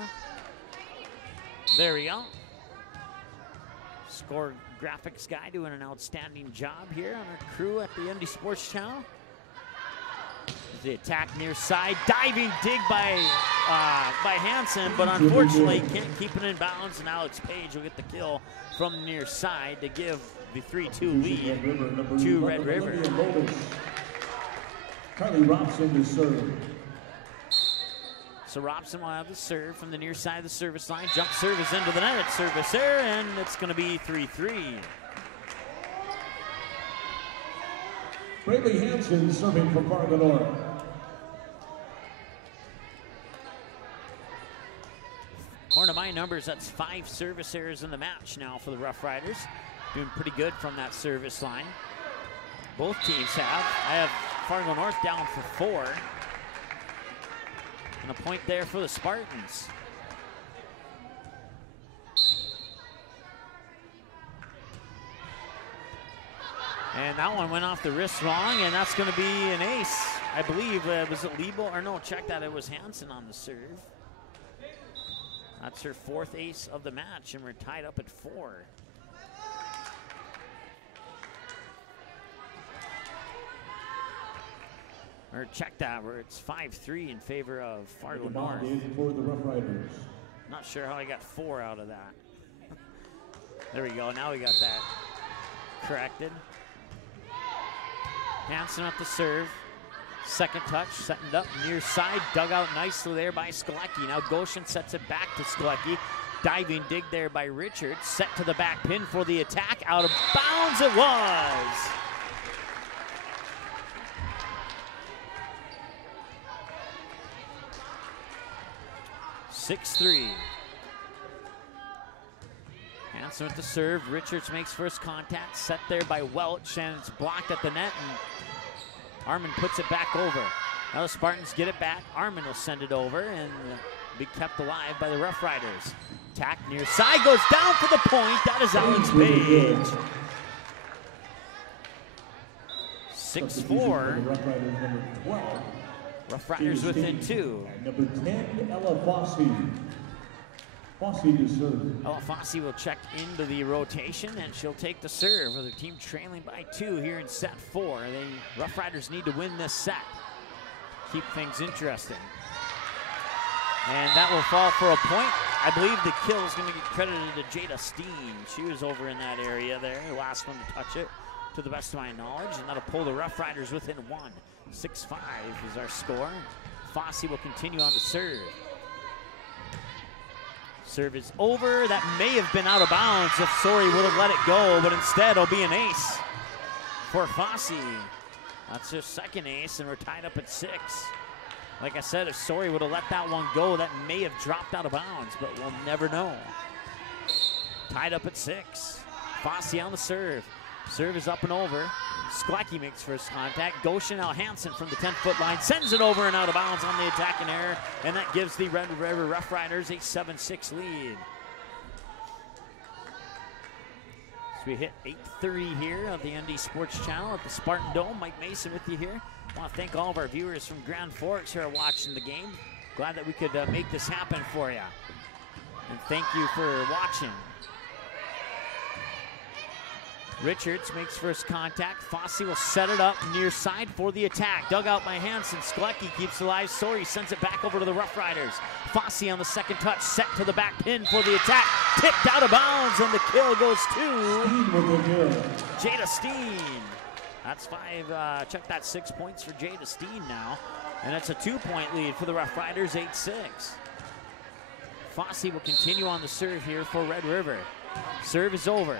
There we go. Score graphics guy doing an outstanding job here on our crew at the ND Sports Channel. The attack near side, diving dig by Hansen, but unfortunately can't keep it in bounds, and Alex Page will get the kill from the near side to give the 3-2 lead to Red River. Carly Robson to serve. So Robson will have the serve from the near side of the service line. Jump service into the net, service there, and it's going to be 3-3. Braylee Hansen serving for Fargo North. According to my numbers, that's 5 service errors in the match now for the Rough Riders. Doing pretty good from that service line. Both teams have. I have Fargo North down for 4. And a point there for the Spartans. And that one went off the wrist wrong, and that's going to be an ace. I believe, was it Lebo? Or no, check that, it was Hansen on the serve. That's her 4th ace of the match, and we're tied up at 4. Or check that, where it's 5-3 in favor of Fargo North. For the Rough Riders. Not sure how I got 4 out of that. There we go, now we got that corrected. Hansen at the serve. Second touch, setting it up near side, dug out nicely there by Skalecki. Now Goshen sets it back to Skalecki. Diving dig there by Richards. Set to the back pin for the attack. Out of bounds it was. (6-3). Hansen with the serve. Richards makes first contact. Set there by Welch, and it's blocked at the net, and Armin puts it back over. Now the Spartans get it back. Armin will send it over and be kept alive by the Rough Riders. Attack near side, goes down for the point. That is Alex Page. 6-4. Rough Riders within 2. Number 10, Ella Fossey. Fossey to serve. Ella Fossey will check into the rotation, and she'll take the serve with her team trailing by 2 here in set 4. The Rough Riders need to win this set. Keep things interesting. And that will fall for a point. I believe the kill is going to get credited to Jada Steen. She was over in that area there, the last one to touch it, to the best of my knowledge, and that'll pull the Rough Riders within 1. 6-5 is our score. Fossey will continue on the serve. Serve is over. That may have been out of bounds if Sori would have let it go, but instead it'll be an ace for Fossey. That's her second ace, and we're tied up at 6. Like I said, if Sori would have let that one go, that may have dropped out of bounds, but we'll never know. Tied up at 6. Fossey on the serve. Serve is up and over. Sklecki makes first contact. Goshen Hansen from the 10-foot line sends it over and out of bounds on the attacking error, and that gives the Red River Rough Riders a 7-6 lead. So we hit 8:30 here on the ND Sports Channel at the Spartan Dome. Mike Mason with you here. I want to thank all of our viewers from Grand Forks who are watching the game. Glad that we could make this happen for you. And thank you for watching. Richards makes first contact. Fossey will set it up near side for the attack. Dug out by Hansen. Sklecki keeps it alive. Sori sends it back over to the Rough Riders. Fossey on the second touch, set to the back pin for the attack. Tipped out of bounds, and the kill goes to Jada Steen. That's 5. Check that, 6 points for Jada Steen now. And it's a 2-point lead for the Rough Riders, 8-6. Fossey will continue on the serve here for Red River. Serve is over.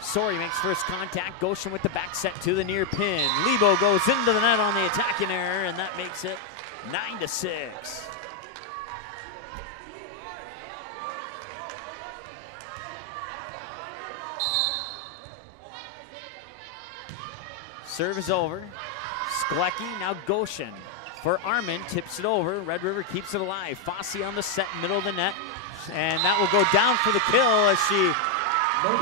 Sori makes first contact. Goshen with the back set to the near pin. Lebo goes into the net on the attacking error, and that makes it 9-6. Serve is over. Sklecki, now Goshen for Armin, tips it over. Red River keeps it alive. Fossey on the set, middle of the net, and that will go down for the kill as she... That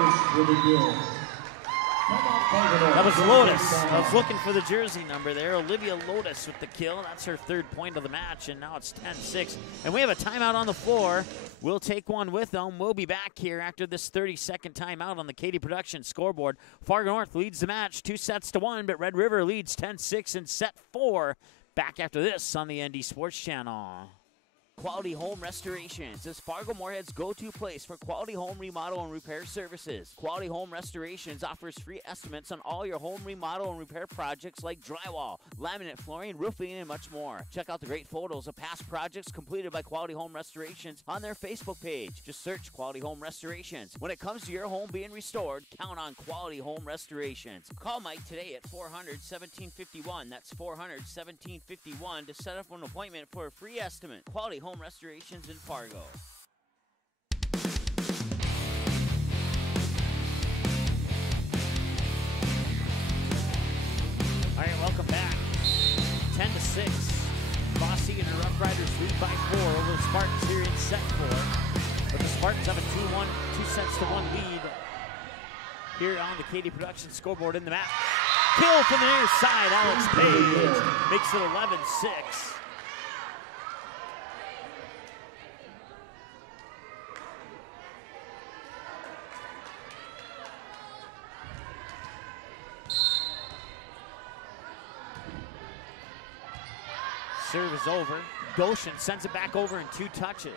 was Lotus. I was looking for the jersey number there. Olivia Lotus with the kill. That's her 3rd point of the match, and now it's 10-6. And we have a timeout on the floor. We'll take one with them. We'll be back here after this 30-second timeout on the Katie Productions scoreboard. Fargo North leads the match 2-1, but Red River leads 10-6 in set 4. Back after this on the ND Sports Channel. Quality Home Restorations is Fargo Moorhead's go-to place for quality home remodel and repair services. Quality Home Restorations offers free estimates on all your home remodel and repair projects like drywall, laminate flooring, roofing, and much more. Check out the great photos of past projects completed by Quality Home Restorations on their Facebook page. Just search Quality Home Restorations. When it comes to your home being restored, count on Quality Home Restorations. Call Mike today at 400-1751. That's 400-1751 to set up an appointment for a free estimate. Quality Home Restorations in Fargo. All right, welcome back. 10-6. Fossey and the Rough Riders lead by 4 over the Spartans here in set 4. But the Spartans have a 2-1 lead here on the Katie Productions scoreboard in the match. Kill from the near side. Alex Page makes it 11-6. Serve is over. Goshen sends it back over in 2 touches.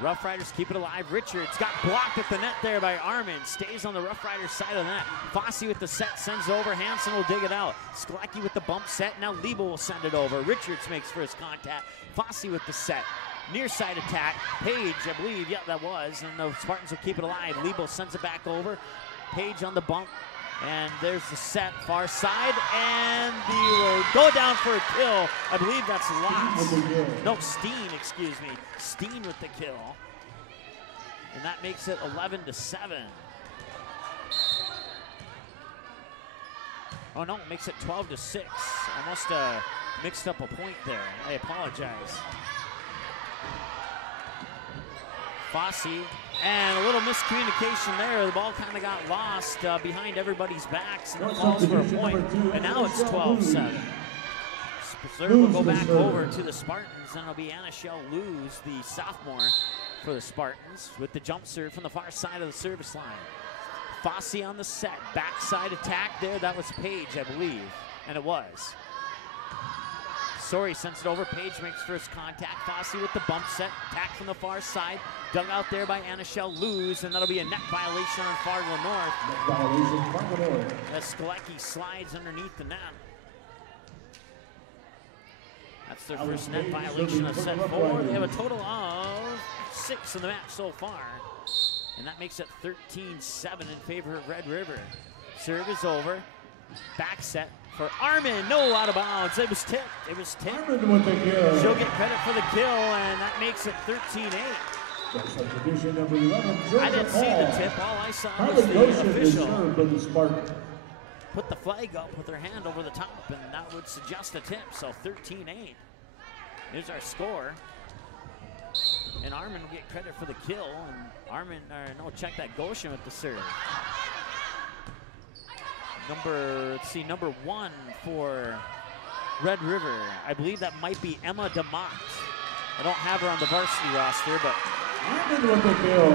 Rough Riders keep it alive. Richards got blocked at the net there by Armin. Stays on the Rough Riders side of the net. Fossey with the set, sends it over. Hansen will dig it out. Sklecki with the bump set. Now Lebo will send it over. Richards makes first contact. Fossey with the set. Near side attack. Page, I believe, yeah, that was. And the Spartans will keep it alive. Lebo sends it back over. Page on the bump. And there's the set, far side, and the will go down for a kill. I believe that's Lotz. No, Steen, excuse me. Steen with the kill. And that makes it 11-7. Oh no, it makes it 12-6. I must have mixed up a point there. I apologize. Fossey, and a little miscommunication there. The ball kind of got lost behind everybody's backs, and it falls for a point. And now it's 12-7. Serve will go back over to the Spartans, and it'll be Anna Shell Luz, the sophomore, for the Spartans with the jump serve from the far side of the service line. Fosse on the set, backside attack there. That was Page, I believe, and it was. Sorry sends it over. Page makes first contact. Fosse with the bump set, attack from the far side. Dug out there by Anishel Luz, and that'll be a net violation on Fargo North. Net violation, Fargo North. As Skolecki slides underneath the net. That's their first net violation of set 4. They have a total of 6 in the match so far. And that makes it 13-7 in favor of Red River. Serve is over. Back set for Armin. No, out of bounds. It was tipped. It was tipped. Armin with the kill. She'll get credit for the kill, and that makes it 13-8. Subdivision number 11, I didn't see the tip. All I saw was the official put the flag up with her hand over the top, and that would suggest a tip. So 13-8. Here's our score. And Armin will get credit for the kill. And Armin, check that, Goshen with the serve. Number 1 for Red River. I believe that might be Emma DeMott. I don't have her on the varsity roster, but Armin with the kill.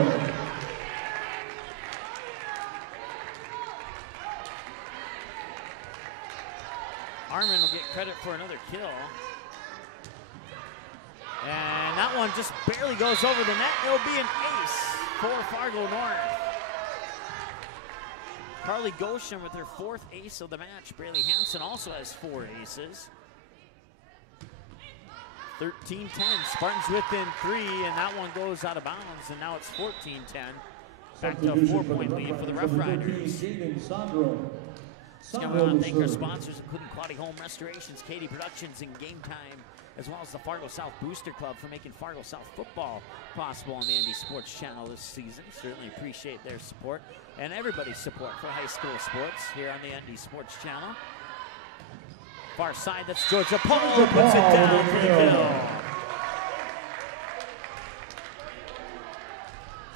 Armin will get credit for another kill. And that one just barely goes over the net. It'll be an ace for Fargo North. Carly Goshen with her 4th ace of the match. Braylee Hansen also has 4 aces. 13-10, Spartans within 3, and that one goes out of bounds, and now it's 14-10. Back to a 4-point lead for the Rough Riders. Now we want to thank our sponsors, including Quality Home Restorations, Katie Productions, and Game Time, as well as the Fargo South Booster Club for making Fargo South football possible on the ND Sports Channel this season. Certainly appreciate their support and everybody's support for high school sports here on the ND Sports Channel. Far side, that's Georgia Paul, puts it down for the kill.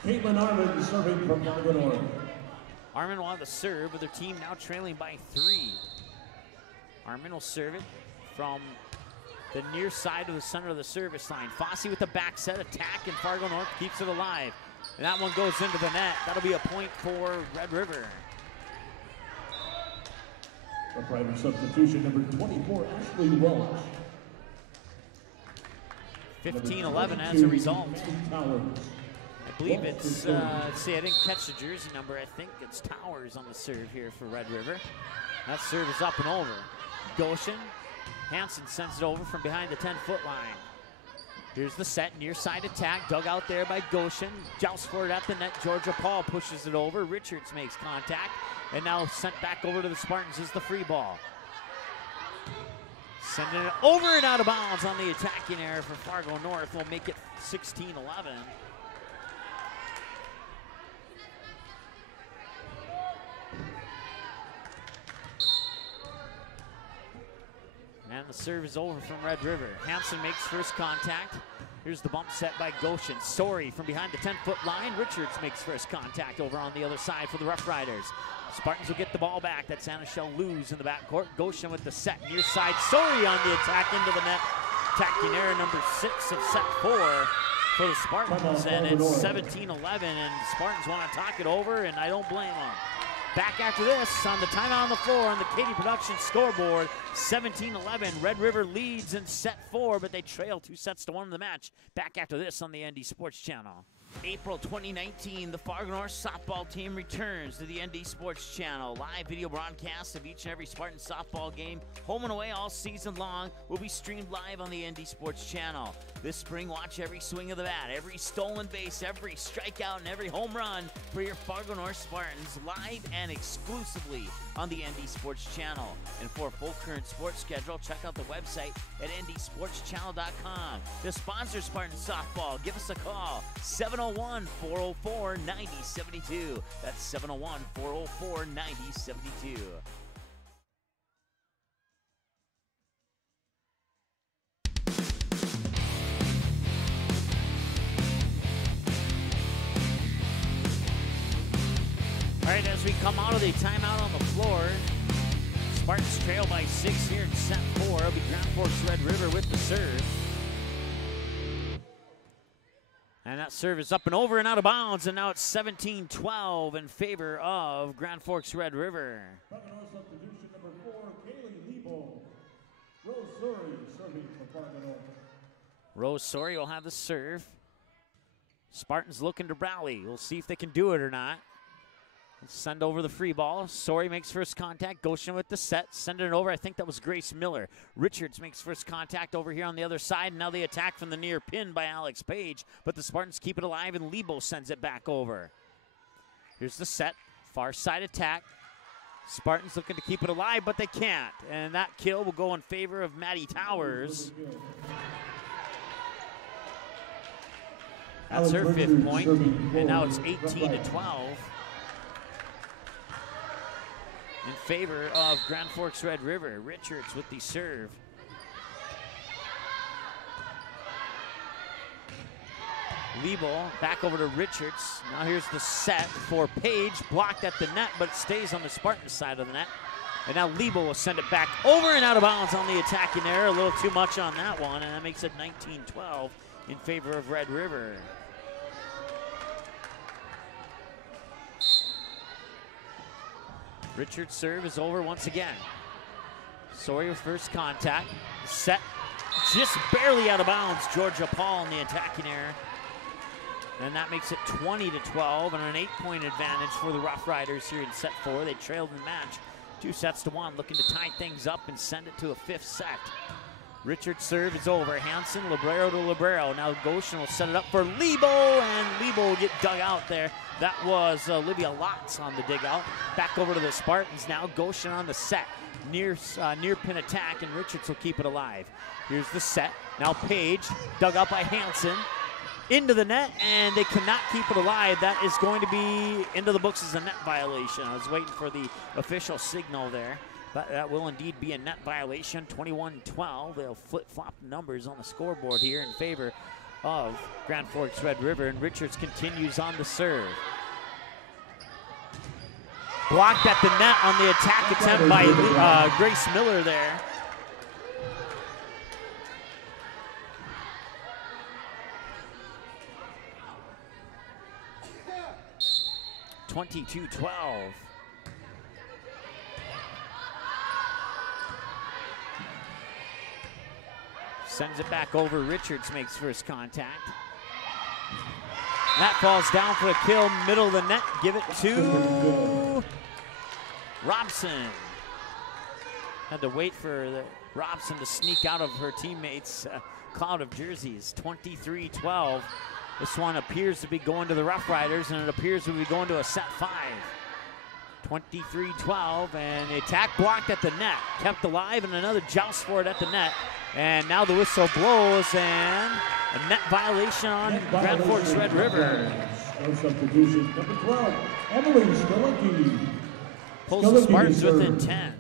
Caitlin Armin serving from Fargo North. Armin will have the serve, with their team now trailing by 3. Armin will serve it from the near side of the center of the service line. Fosse with the back set attack, and Fargo North keeps it alive. And that one goes into the net. That'll be a point for Red River. Rough Rider substitution number 24, Ashley Welch. 15-11 as a result. I believe it's, let's see, I didn't catch the jersey number. I think it's Towers on the serve here for Red River. That serve is up and over. Goshen, Hansen sends it over from behind the 10-foot line. Here's the set, near side attack, dug out there by Goshen. Joust for it at the net, Georgia Paul pushes it over. Richards makes contact, and now sent back over to the Spartans is the free ball. Sending it over and out of bounds on the attacking error for Fargo North will make it 16-11. And the serve is over from Red River. Hansen makes first contact. Here's the bump set by Goshen. Sorry from behind the 10-foot line. Richards makes first contact over on the other side for the Rough Riders. Spartans will get the ball back. That's Anishel Luz in the backcourt. Goshen with the set near side. Sorry on the attack into the net. Attacking error number 6 of set 4 for the Spartans. And it's 17-11, and Spartans want to talk it over, and I don't blame them. Back after this on the timeout on the floor on the Katie Productions scoreboard. 17-11, Red River leads in set 4, but they trail 2-1 in the match. Back after this on the ND Sports Channel. April 2019, the Fargo North softball team returns to the ND Sports Channel. Live video broadcasts of each and every Spartan softball game, home and away all season long, will be streamed live on the ND Sports Channel. This spring, watch every swing of the bat, every stolen base, every strikeout, and every home run for your Fargo North Spartans, live and exclusively on the ND Sports Channel. And for a full current sports schedule, check out the website at ndsportschannel.com. To sponsor Spartan softball, give us a call, 701-404-9072. That's 701-404-9072. All right, as we come out of the timeout on the floor, Spartans trail by 6 here in set 4. It'll be Grand Forks Red River with the serve. And that serve is up and over and out of bounds, and now it's 17-12 in favor of Grand Forks Red River. Fargo North substitution number 4, Kaylee Lebo. Rose Suri serving for Fargo North. Rose Sori will have the serve. Spartans looking to rally. We'll see if they can do it or not. Send over the free ball. Sori makes first contact. Goshen with the set. Sending it over. I think that was Grace Miller. Richards makes first contact over here on the other side. Now the attack from the near pin by Alex Page. But the Spartans keep it alive, and Lebo sends it back over. Here's the set. Far side attack. Spartans looking to keep it alive, but they can't. And that kill will go in favor of Maddie Towers. That's her 5th point. And now it's 18-12. In favor of Grand Forks Red River. Richards with the serve. Lebo back over to Richards. Now here's the set for Page. Blocked at the net, but it stays on the Spartan side of the net. And now Lebo will send it back over and out of bounds on the attacking error. A little too much on that one, and that makes it 19-12 in favor of Red River. Richards' serve is over once again. Sawyer first contact. Set just barely out of bounds. Georgia Paul in the attacking error. And that makes it 20-12 and an 8-point advantage for the Rough Riders here in set 4. They trailed in the match 2-1, looking to tie things up and send it to a 5th set. Richards' serve is over. Hansen, Librero to Librero. Now Goshen will set it up for Lebo, and Lebo will get dug out there. That was Olivia Lotz on the dig out. Back over to the Spartans now. Goshen on the set. Near pin attack, and Richards will keep it alive. Here's the set. Now Page, dug out by Hansen. Into the net, and they cannot keep it alive. That is going to be into the books as a net violation. I was waiting for the official signal there. But that will indeed be a net violation. 21-12. They'll flip-flop numbers on the scoreboard here in favor of Grand Forks Red River. And Richards continues on the serve. Blocked at the net on the attack attempt by Grace Miller there. (22-12). Sends it back over. Richards makes first contact. That falls down for a kill, middle of the net. Give it to Robson. Had to wait for Robson to sneak out of her teammates' cloud of jerseys. 23-12. This one appears to be going to the Rough Riders, and it appears to be going to a set 5. 23-12, and the attack blocked at the net. Kept alive, and another joust for it at the net. And now the whistle blows, and a net violation on Grand Forks Red River. No substitution. Number 12, Emily Skolecki. Pulls the Spartans within 10.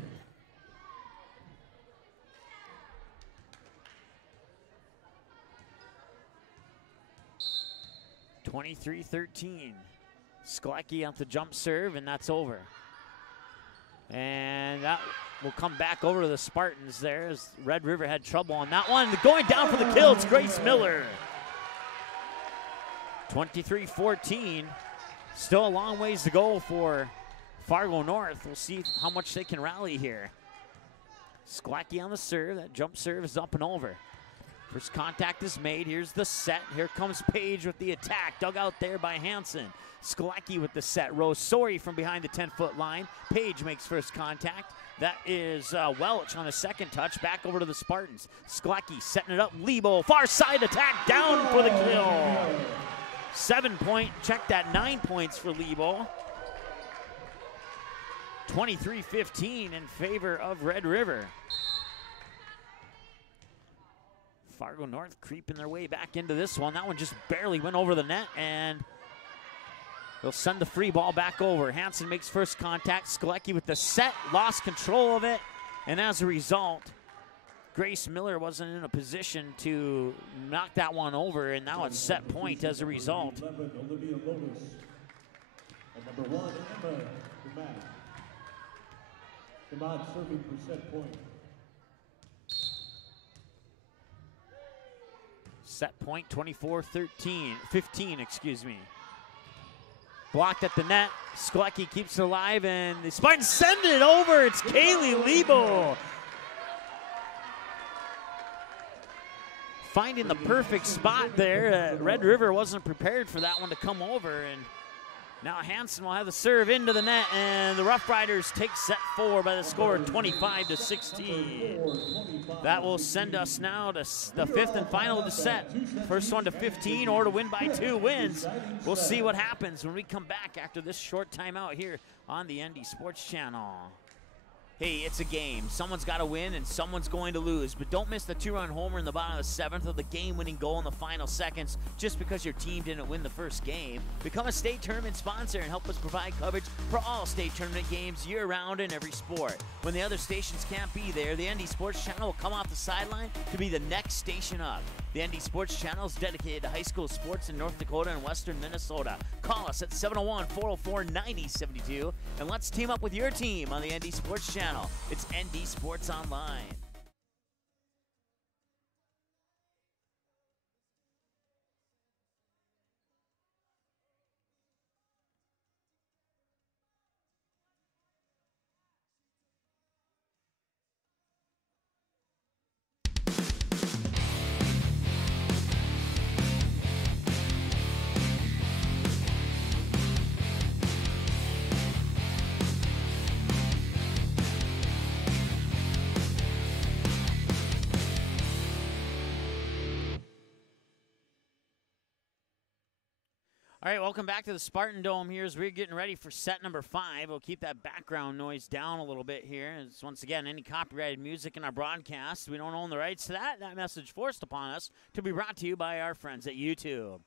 (23-13). Skolecki on the jump serve, and that's over. And that will come back over to the Spartans there as Red River had trouble on that one. Going down for the kill, it's Grace Miller. 23-14. Still a long ways to go for Fargo North. We'll see how much they can rally here. Skolecki on the serve. That jump serve is up and over. First contact is made. Here's the set. Here comes Page with the attack. Dug out there by Hansen. Skolecki with the set. Rose Sori from behind the 10-foot line. Page makes first contact. That is Welch on the second touch. Back over to the Spartans. Skolecki setting it up. Lebo, far side attack. Down for the kill. 7-point. Check that. 9 points for Lebo. 23-15 in favor of Red River. Fargo North creeping their way back into this one. That one just barely went over the net, and they'll send the free ball back over. Hansen makes first contact. Skolecki with the set, lost control of it, and as a result, Grace Miller wasn't in a position to knock that one over, and now it's set point as a result. 11, Olivia Lotus. And number 1, Emma DeMott. DeMott serving for set point. Set point 15, excuse me. Blocked at the net. Sklecki keeps it alive, and the Spartans send it over. It's Kaylee Lebo. Finding the perfect spot there. Red River wasn't prepared for that one to come over, and now Hansen will have the serve into the net, and the Rough Riders take set 4 by the score of 25-16. That will send us now to the 5th and final of the set. First one to 15 or to win by 2 wins. We'll see what happens when we come back after this short timeout here on the ND Sports Channel. Hey, it's a game. Someone's got to win and someone's going to lose. But don't miss the 2-run homer in the bottom of the 7th or the game-winning goal in the final seconds just because your team didn't win the first game. Become a state tournament sponsor and help us provide coverage for all state tournament games year-round in every sport. When the other stations can't be there, the ND Sports Channel will come off the sideline to be the next station up. The ND Sports Channel is dedicated to high school sports in North Dakota and western Minnesota. Call us at 701-404-9072 and let's team up with your team on the ND Sports Channel. It's ND Sports Online. All right, welcome back to the Spartan Dome here as we're getting ready for set number 5. We'll keep that background noise down a little bit here. As once again, any copyrighted music in our broadcast, we don't own the rights to that. That message forced upon us to be brought to you by our friends at YouTube.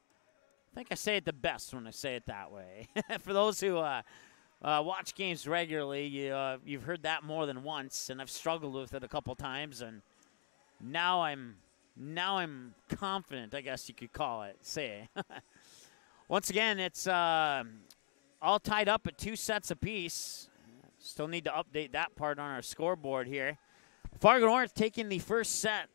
I think I say it the best when I say it that way. For those who watch games regularly, you've heard that more than once, and I've struggled with it a couple times, and now I'm confident, I guess you could call it. Say. Once again, it's all tied up at 2 sets apiece. Still need to update that part on our scoreboard here. Fargo North taking the first set,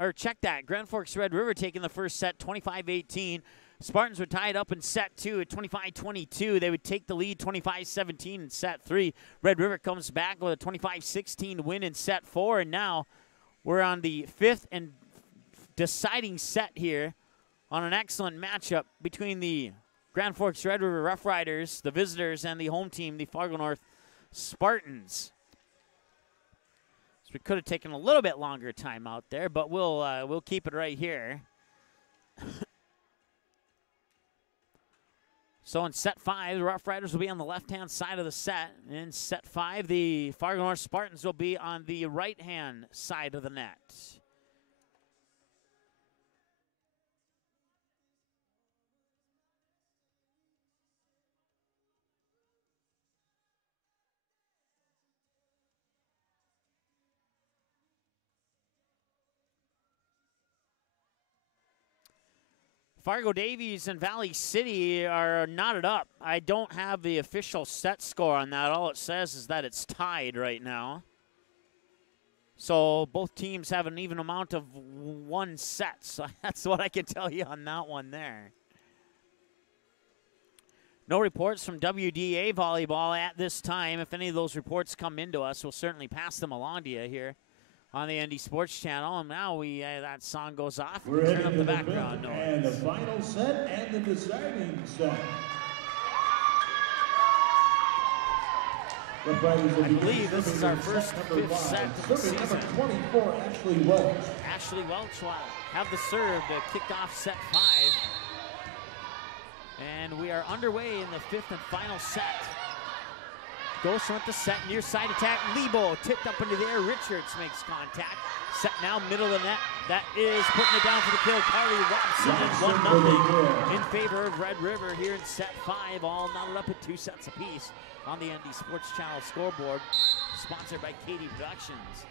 or check that, Grand Forks Red River taking the first set 25-18. Spartans were tied up in set 2 at 25-22. They would take the lead 25-17 in set 3. Red River comes back with a 25-16 win in set 4, and now we're on the 5th and deciding set here on an excellent matchup between the Grand Forks Red River Rough Riders, the visitors, and the home team, the Fargo North Spartans. So we could have taken a little bit longer time out there, but we'll keep it right here. So in set 5, the Rough Riders will be on the left-hand side of the set. In set 5, the Fargo North Spartans will be on the right-hand side of the net. Fargo Davies and Valley City are knotted up. I don't have the official set score on that. All it says is that it's tied right now. So both teams have an even amount of 1 set. So that's what I can tell you on that one there. No reports from WDA Volleyball at this time. If any of those reports come into us, we'll certainly pass them along to you here on the ND Sports Channel. And now that song goes off. We're turn up the background noise. And the final set and the deciding set. I believe this is our first 5th set of the season. Number 24, Ashley Welch. Ashley Welch will have the serve to kick off set 5. And we are underway in the 5th and final set. Goes with the set, near side attack. Lebo tipped up into the air. Richards makes contact. Set now, middle of the net. That is putting it down for the kill. Kylie Robson, 1-0 in favor of Red River here in set 5. All knotted up at 2 sets apiece on the ND Sports Channel scoreboard. Sponsored by Katie Productions.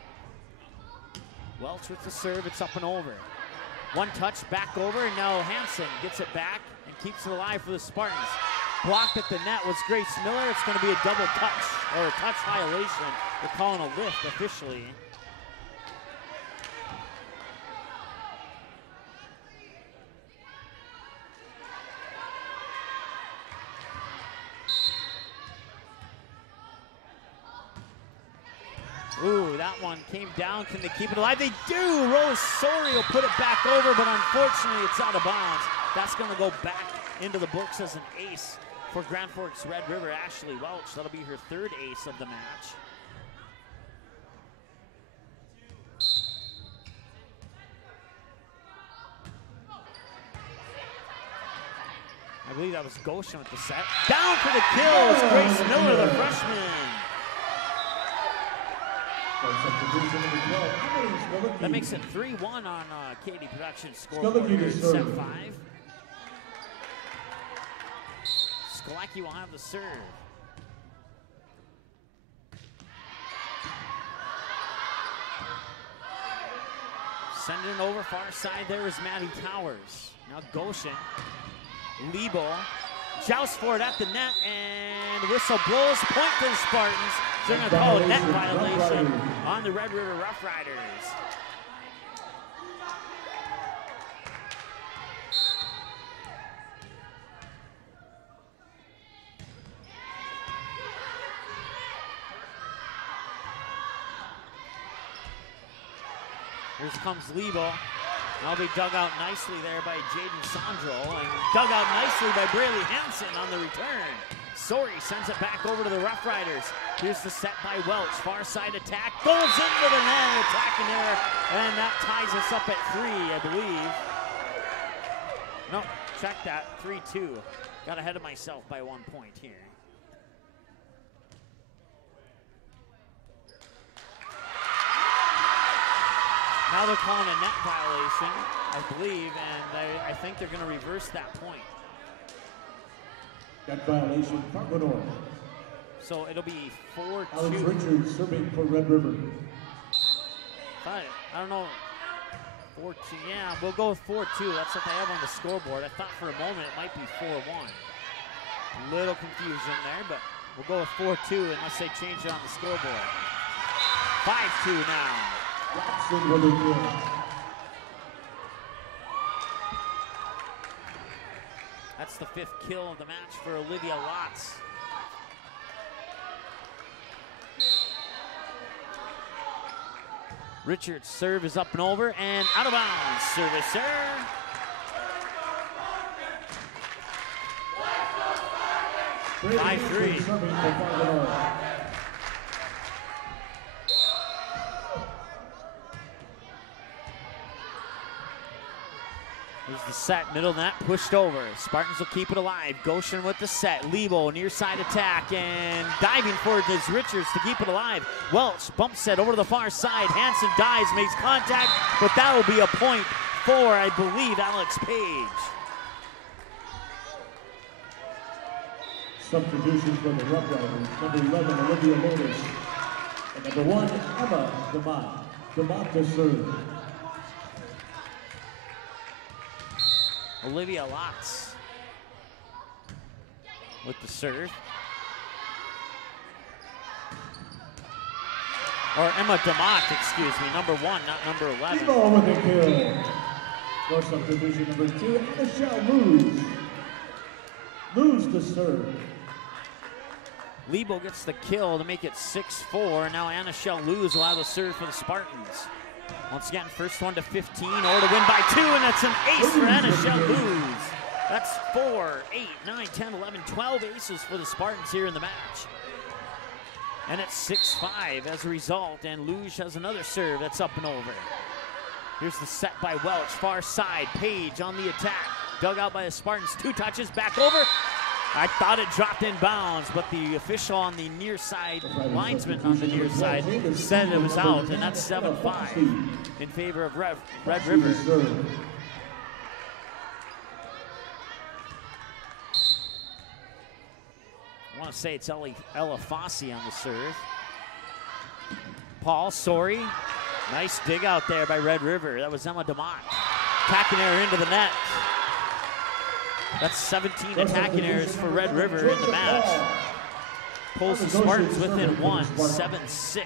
Welch with the serve. It's up and over. One touch, back over, and now Hansen gets it back and keeps it alive for the Spartans. Blocked at the net was Grace Miller. It's going to be a double touch, or a touch violation. They're calling a lift officially. Ooh, that one came down. Can they keep it alive? They do. Rose Sori will put it back over, but unfortunately it's out of bounds. That's going to go back into the books as an ace for Grand Forks Red River. Ashley Welch, that'll be her third ace of the match. I believe that was Goshen with the set. Down for the kills, Grace Miller, the freshman. That makes it 3-1 on Katie Productions scoreboard here in set 5. Skolecki will have the serve. Sending it over far side there is Maddie Towers. Now Goshen. Lebo jousts for it at the net, and whistle blows, point to the Spartans. So they're going to call a net violation on the Red River Rough Riders. Here comes Lebo. That'll be dug out nicely there by Jaden Sandro, and dug out nicely by Braylee Hansen on the return. Sori sends it back over to the Rough Riders. Here's the set by Welch. Far side attack, goes into the net, attacking there, and that ties us up at 3, I believe. No, check that, 3-2. Got ahead of myself by 1 point here. Now they're calling a net violation, I believe, and I think they're going to reverse that point. Net violation, Fargo North. So it'll be 4-2. Alex Richards serving for Red River. I don't know. 4-2. Yeah, we'll go with 4-2. That's what they have on the scoreboard. I thought for a moment it might be 4-1. Little confusion there, but we'll go with 4-2 unless they change it on the scoreboard. 5-2 now. That's the 5th kill of the match for Olivia Lotz. Richard's serve is up and over and out of bounds. Servicer. (5-3). Here's the set, middle net, pushed over. Spartans will keep it alive. Goshen with the set. Lebo, near side attack, and diving for it is Richards to keep it alive. Welch, bump set over to the far side. Hansen dives, makes contact, but that will be a point for, I believe, Alex Page. Substitution for the Rough Riders. Number 11, Olivia Lotus. And number 1, Emma DeMott. DeMott to serve. Olivia Lotz with the serve. Or Emma DeMott, excuse me, number 1, not number 11. Lebo with the kill. For subdivision number 2, Michelle Luz. Luz to serve. Lebo gets the kill to make it 6-4. Now Anna Shell Luz will have the serve for the Spartans. Once again, first one to 15, or to win by 2, and that's an ace for Anna Shell Luz. That's 4, 8, 9, 10, 11, 12 aces for the Spartans here in the match. And it's 6-5 as a result, and Luz has another serve that's up and over. Here's the set by Welch, far side, Page on the attack. Dug out by the Spartans, 2 touches, back over. I thought it dropped in bounds, but the official on the near side, linesman on the near side, said it was out, and that's 7-5 in favor of Red River. I want to say it's Ella Fossey on the serve. Paul Sori, nice dig out there by Red River. That was Emma DeMott, tacking her into the net. That's 17 attacking errors for Red River in the match. Pulls the Spartans within 1, 7-6.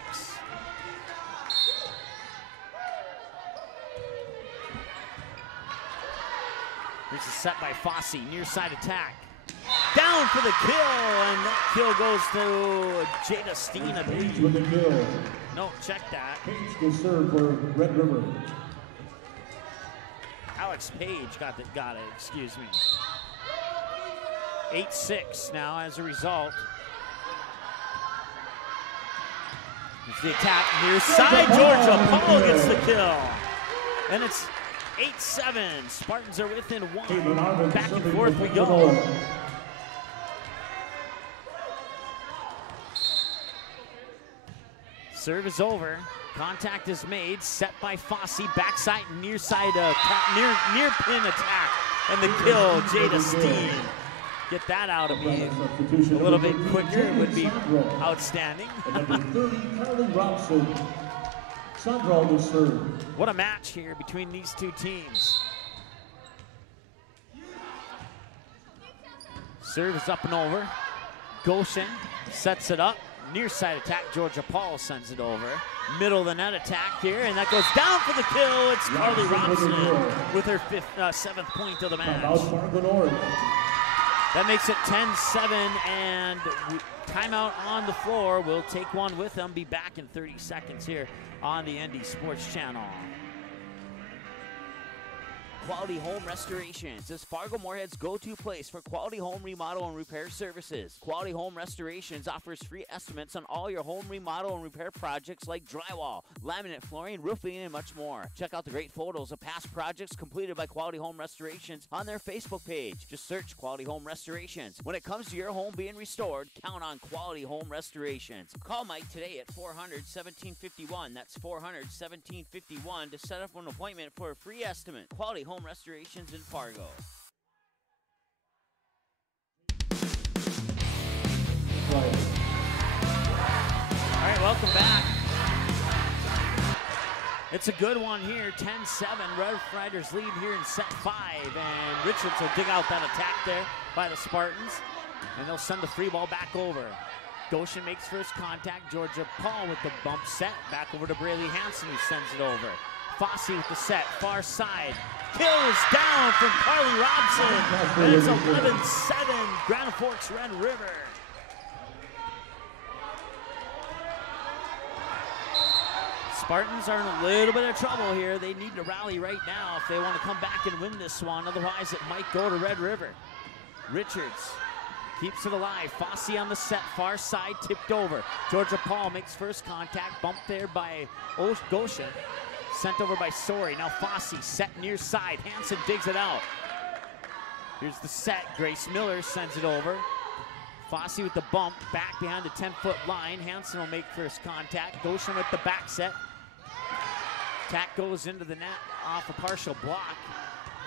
Here's a set by Fossey, near side attack. down for the kill, and that kill goes to Jada Steen, I believe. With the kill. No, check that. Page will serve for Red River. Alex Page got it, excuse me. 8-6 now as a result. It's the attack near side. Georgia Paul gets the kill. And it's 8-7. Spartans are within one. Back and forth we go. Serve is over. Contact is made. Set by Fosse. Backside, near side, near pin attack. And the kill, Jada Steen. Get that out of me a little bit quicker. It would be outstanding. What a match here between these two teams. Serve is up and over. Goshen sets it up. Near side attack, Georgia Paul sends it over. Middle of the net attack here, and that goes down for the kill. It's Carly Robson with her seventh point of the match. That makes it 10-7, and timeout on the floor. We'll take one with them. Be back in 30 seconds here on the ND Sports Channel. Quality Home Restorations is Fargo Moorhead's go-to place for quality home remodel and repair services. Quality Home Restorations offers free estimates on all your home remodel and repair projects like drywall, laminate flooring, roofing, and much more. Check out the great photos of past projects completed by Quality Home Restorations on their Facebook page. Just search Quality Home Restorations. When it comes to your home being restored, count on Quality Home Restorations. Call Mike today at 400-1751. That's 400-1751 to set up an appointment for a free estimate. Quality Home Restorations in Fargo. All right, welcome back. It's a good one here, 10-7. Red Riders lead here in set 5, and Richards will dig out that attack there by the Spartans, and they'll send the free ball back over. Goshen makes first contact. Georgia Paul with the bump set. Back over to Braylee Hansen, who sends it over. Fosse with the set, far side. Kills down from Carly Robson. And it's 11-7, Grand Forks Red River. Spartans are in a little bit of trouble here. They need to rally right now if they want to come back and win this one. Otherwise, it might go to Red River. Richards keeps it alive. Fosse on the set, far side, tipped over. Georgia Paul makes first contact, bumped there by Goshen. Sent over by Sori. Now Fosse set near side. Hansen digs it out. Here's the set. Grace Miller sends it over. Fosse with the bump, back behind the 10-foot line. Hansen will make first contact. Goshen with the back set. Attack goes into the net off a partial block.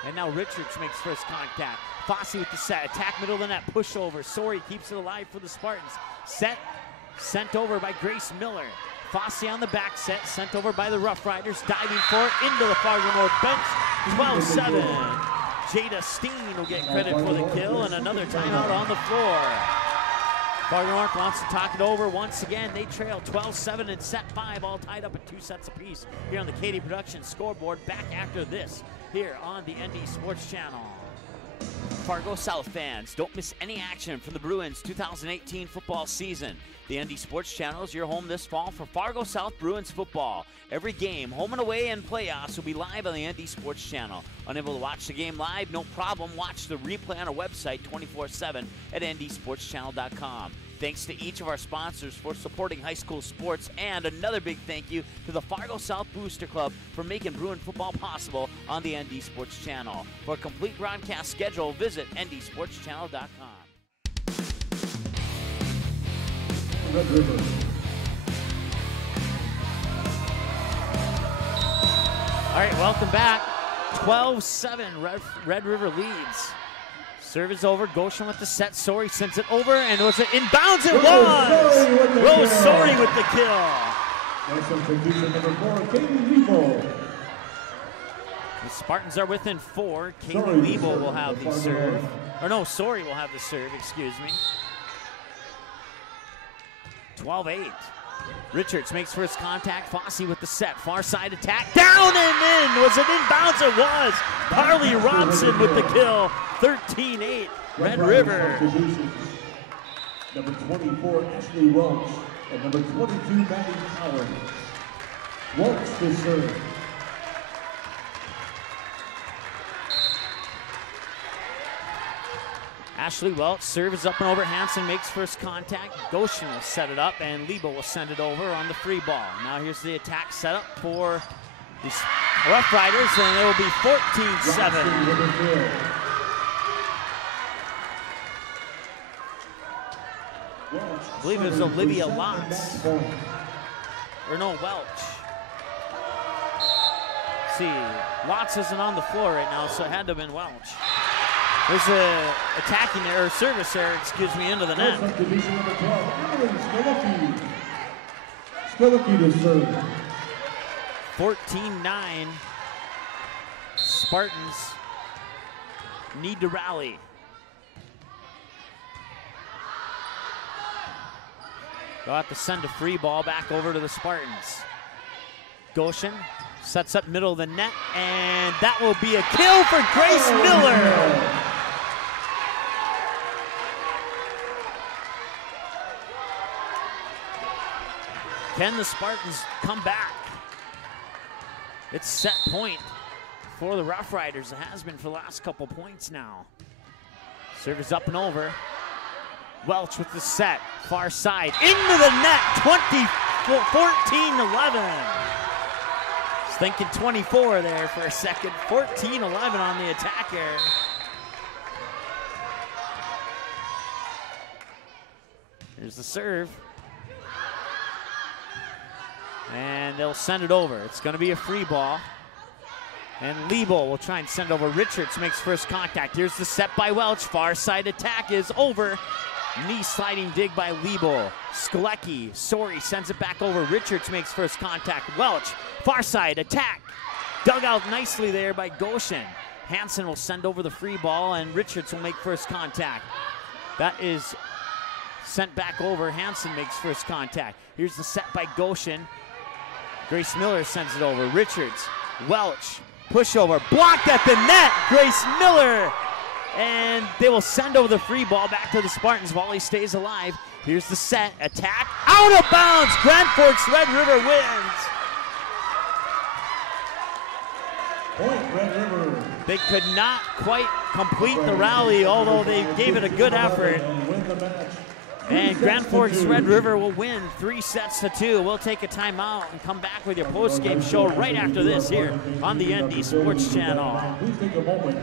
And now Richards makes first contact. Fosse with the set. Attack middle of the net. Push over. Sori keeps it alive for the Spartans. Set. Sent over by Grace Miller. Fosse on the back set, sent over by the Rough Riders, diving for it into the Fargo North bench. 12-7. Jada Steen will get credit for the kill, and another timeout on the floor. Fargo North wants to talk it over once again. They trail 12-7 in set 5, all tied up at 2 sets apiece here on the Katie Productions scoreboard. Back after this here on the ND Sports Channel. Fargo South fans, don't miss any action from the Bruins 2018 football season. The ND Sports Channel is your home this fall for Fargo South Bruins football. Every game, home and away, and playoffs will be live on the ND Sports Channel. Unable to watch the game live? No problem. Watch the replay on our website 24/7 at ndsportschannel.com. Thanks to each of our sponsors for supporting high school sports, and another big thank you to the Fargo South Booster Club for making Bruin football possible on the ND Sports Channel. For a complete broadcast schedule, visit ndsportschannel.com. Red River. All right, welcome back. 12-7, Red River leads. Serve is over. Goshen with the set. Sori sends it over, and was it inbounds? It was! Rose Sori with the kill. The Spartans are within 4. Kaylee Lebo will have the serve. Or no, Sori will have the serve, excuse me. 12-8. Richards makes first contact. Fosse with the set. Far side attack. Down and in. Was it inbounds? It was. Carly Robson with the kill. 13-8. Red River. Number 24, Ashley Welch, and number 22, Maddie Howard. Welch to serve. Ashley Welch serves up and over. Hansen makes first contact. Goshen will set it up, and Lebo will send it over on the free ball. Now here's the attack setup for the Rough Riders, and it will be 14-7. I believe it was Olivia Lotz. Or no, Welch. Let's see, Lotz isn't on the floor right now, so it had to have been Welch. There's a attacking there, or service there, excuse me, into the net. Division number 12, Skillicky to serve. 14-9. Spartans need to rally. They'll have to send a free ball back over to the Spartans. Goshen sets up middle of the net, and that will be a kill for Grace Miller. Can the Spartans come back? It's set point for the Rough Riders. It has been for the last couple points now. Serve up and over. Welch with the set, far side, into the net, 14-11. Just thinking 24 there for a second. 14-11 on the attack here. Here's the serve. And they'll send it over. It's going to be a free ball. And Lebo will try and send over. Richards makes first contact. Here's the set by Welch. Far side attack is over. Knee sliding dig by Lebo. Sklecki, sorry, sends it back over. Richards makes first contact. Welch, far side attack. Dug out nicely there by Goshen. Hansen will send over the free ball, and Richards will make first contact. That is sent back over. Hansen makes first contact. Here's the set by Goshen. Grace Miller sends it over. Richards, Welch, pushover, blocked at the net. Grace Miller, and they will send over the free ball back to the Spartans. Volley stays alive. Here's the set, attack, out of bounds. Grand Forks Red River wins. Point Red River. They could not quite complete the rally, although they gave it a good effort. And Grand Forks Red River will win 3-2. We'll take a timeout and come back with your post-game show right after this here on the ND Sports Channel. Please take a moment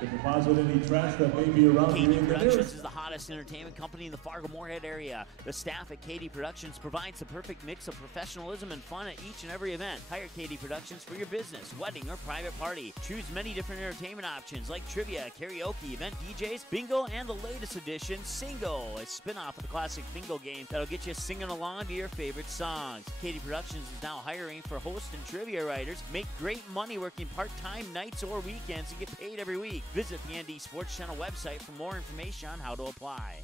to deposit any trash that may be around KD you. Productions is the hottest entertainment company in the Fargo-Moorhead area. The staff at KD Productions provides the perfect mix of professionalism and fun at each and every event. Hire KD Productions for your business, wedding, or private party. Choose many different entertainment options like trivia, karaoke, event DJs, bingo, and the latest edition, Singo, a spin-off of the classic bingo game that'll get you singing along to your favorite songs. KD Productions is now hiring for host and trivia writers. Make great money working part-time nights or weekends and get paid every week. Visit the ND Sports Channel website for more information on how to apply.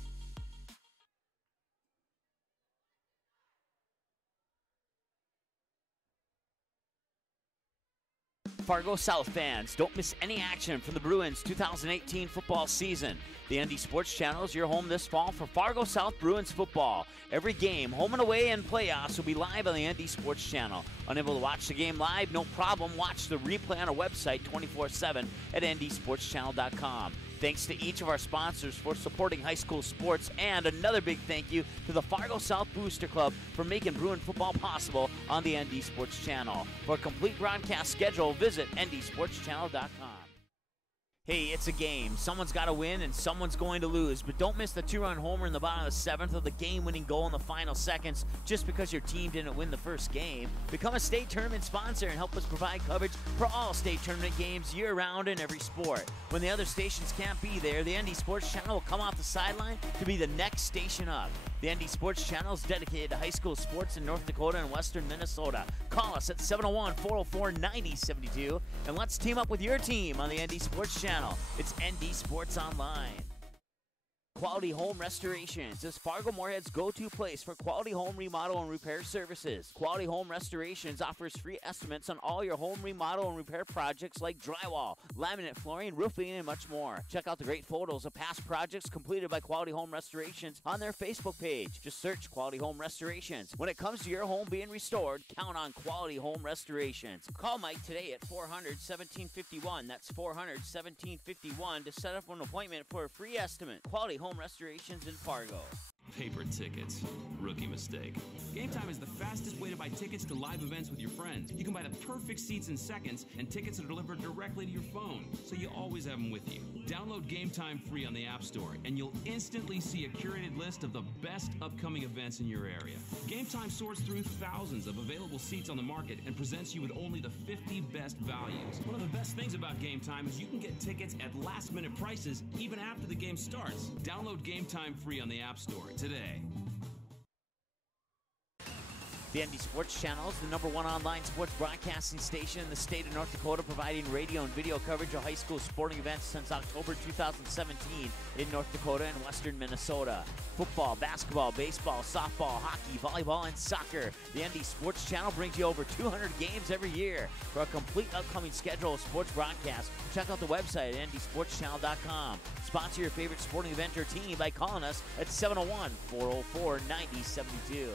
Fargo South fans, don't miss any action from the Bruins 2018 football season. The ND Sports Channel is your home this fall for Fargo South Bruins football. Every game, home and away, and playoffs will be live on the ND Sports Channel. Unable to watch the game live? No problem. Watch the replay on our website 24/7 at ndsportschannel.com. Thanks to each of our sponsors for supporting high school sports, and another big thank you to the Fargo South Booster Club for making Bruin football possible on the ND Sports Channel. For a complete broadcast schedule, visit ndsportschannel.com. Hey, it's a game. Someone's got to win and someone's going to lose. But don't miss the two-run homer in the bottom of the seventh or the game-winning goal in the final seconds just because your team didn't win the first game. Become a state tournament sponsor and help us provide coverage for all state tournament games year-round in every sport. When the other stations can't be there, the ND Sports Channel will come off the sideline to be the next station up. The ND Sports Channel is dedicated to high school sports in North Dakota and western Minnesota. Call us at 701-404-9072 and let's team up with your team on the ND Sports Channel. It's ND Sports Online. Quality Home Restorations is Fargo Moorhead's go-to place for quality home remodel and repair services. Quality Home Restorations offers free estimates on all your home remodel and repair projects like drywall, laminate flooring, roofing, and much more. Check out the great photos of past projects completed by Quality Home Restorations on their Facebook page. Just search Quality Home Restorations. When it comes to your home being restored, count on Quality Home Restorations. Call Mike today at 400-1751. That's 400-1751 to set up an appointment for a free estimate. Quality Home Restorations in Fargo. Paper tickets. Rookie mistake. Game Time is the fastest way to buy tickets to live events with your friends. You can buy the perfect seats in seconds, and tickets are delivered directly to your phone, so you always have them with you. Download Game Time free on the App Store, and you'll instantly see a curated list of the best upcoming events in your area. Game Time sorts through thousands of available seats on the market and presents you with only the 50 best values. One of the best things about Game Time is you can get tickets at last-minute prices even after the game starts. Download Game Time free on the App Store today. The ND Sports Channel is the #1 online sports broadcasting station in the state of North Dakota, providing radio and video coverage of high school sporting events since October 2017 in North Dakota and western Minnesota. Football, basketball, baseball, softball, hockey, volleyball, and soccer. The ND Sports Channel brings you over 200 games every year. For a complete upcoming schedule of sports broadcasts, check out the website at ndsportschannel.com. Sponsor your favorite sporting event or team by calling us at 701-404-9072.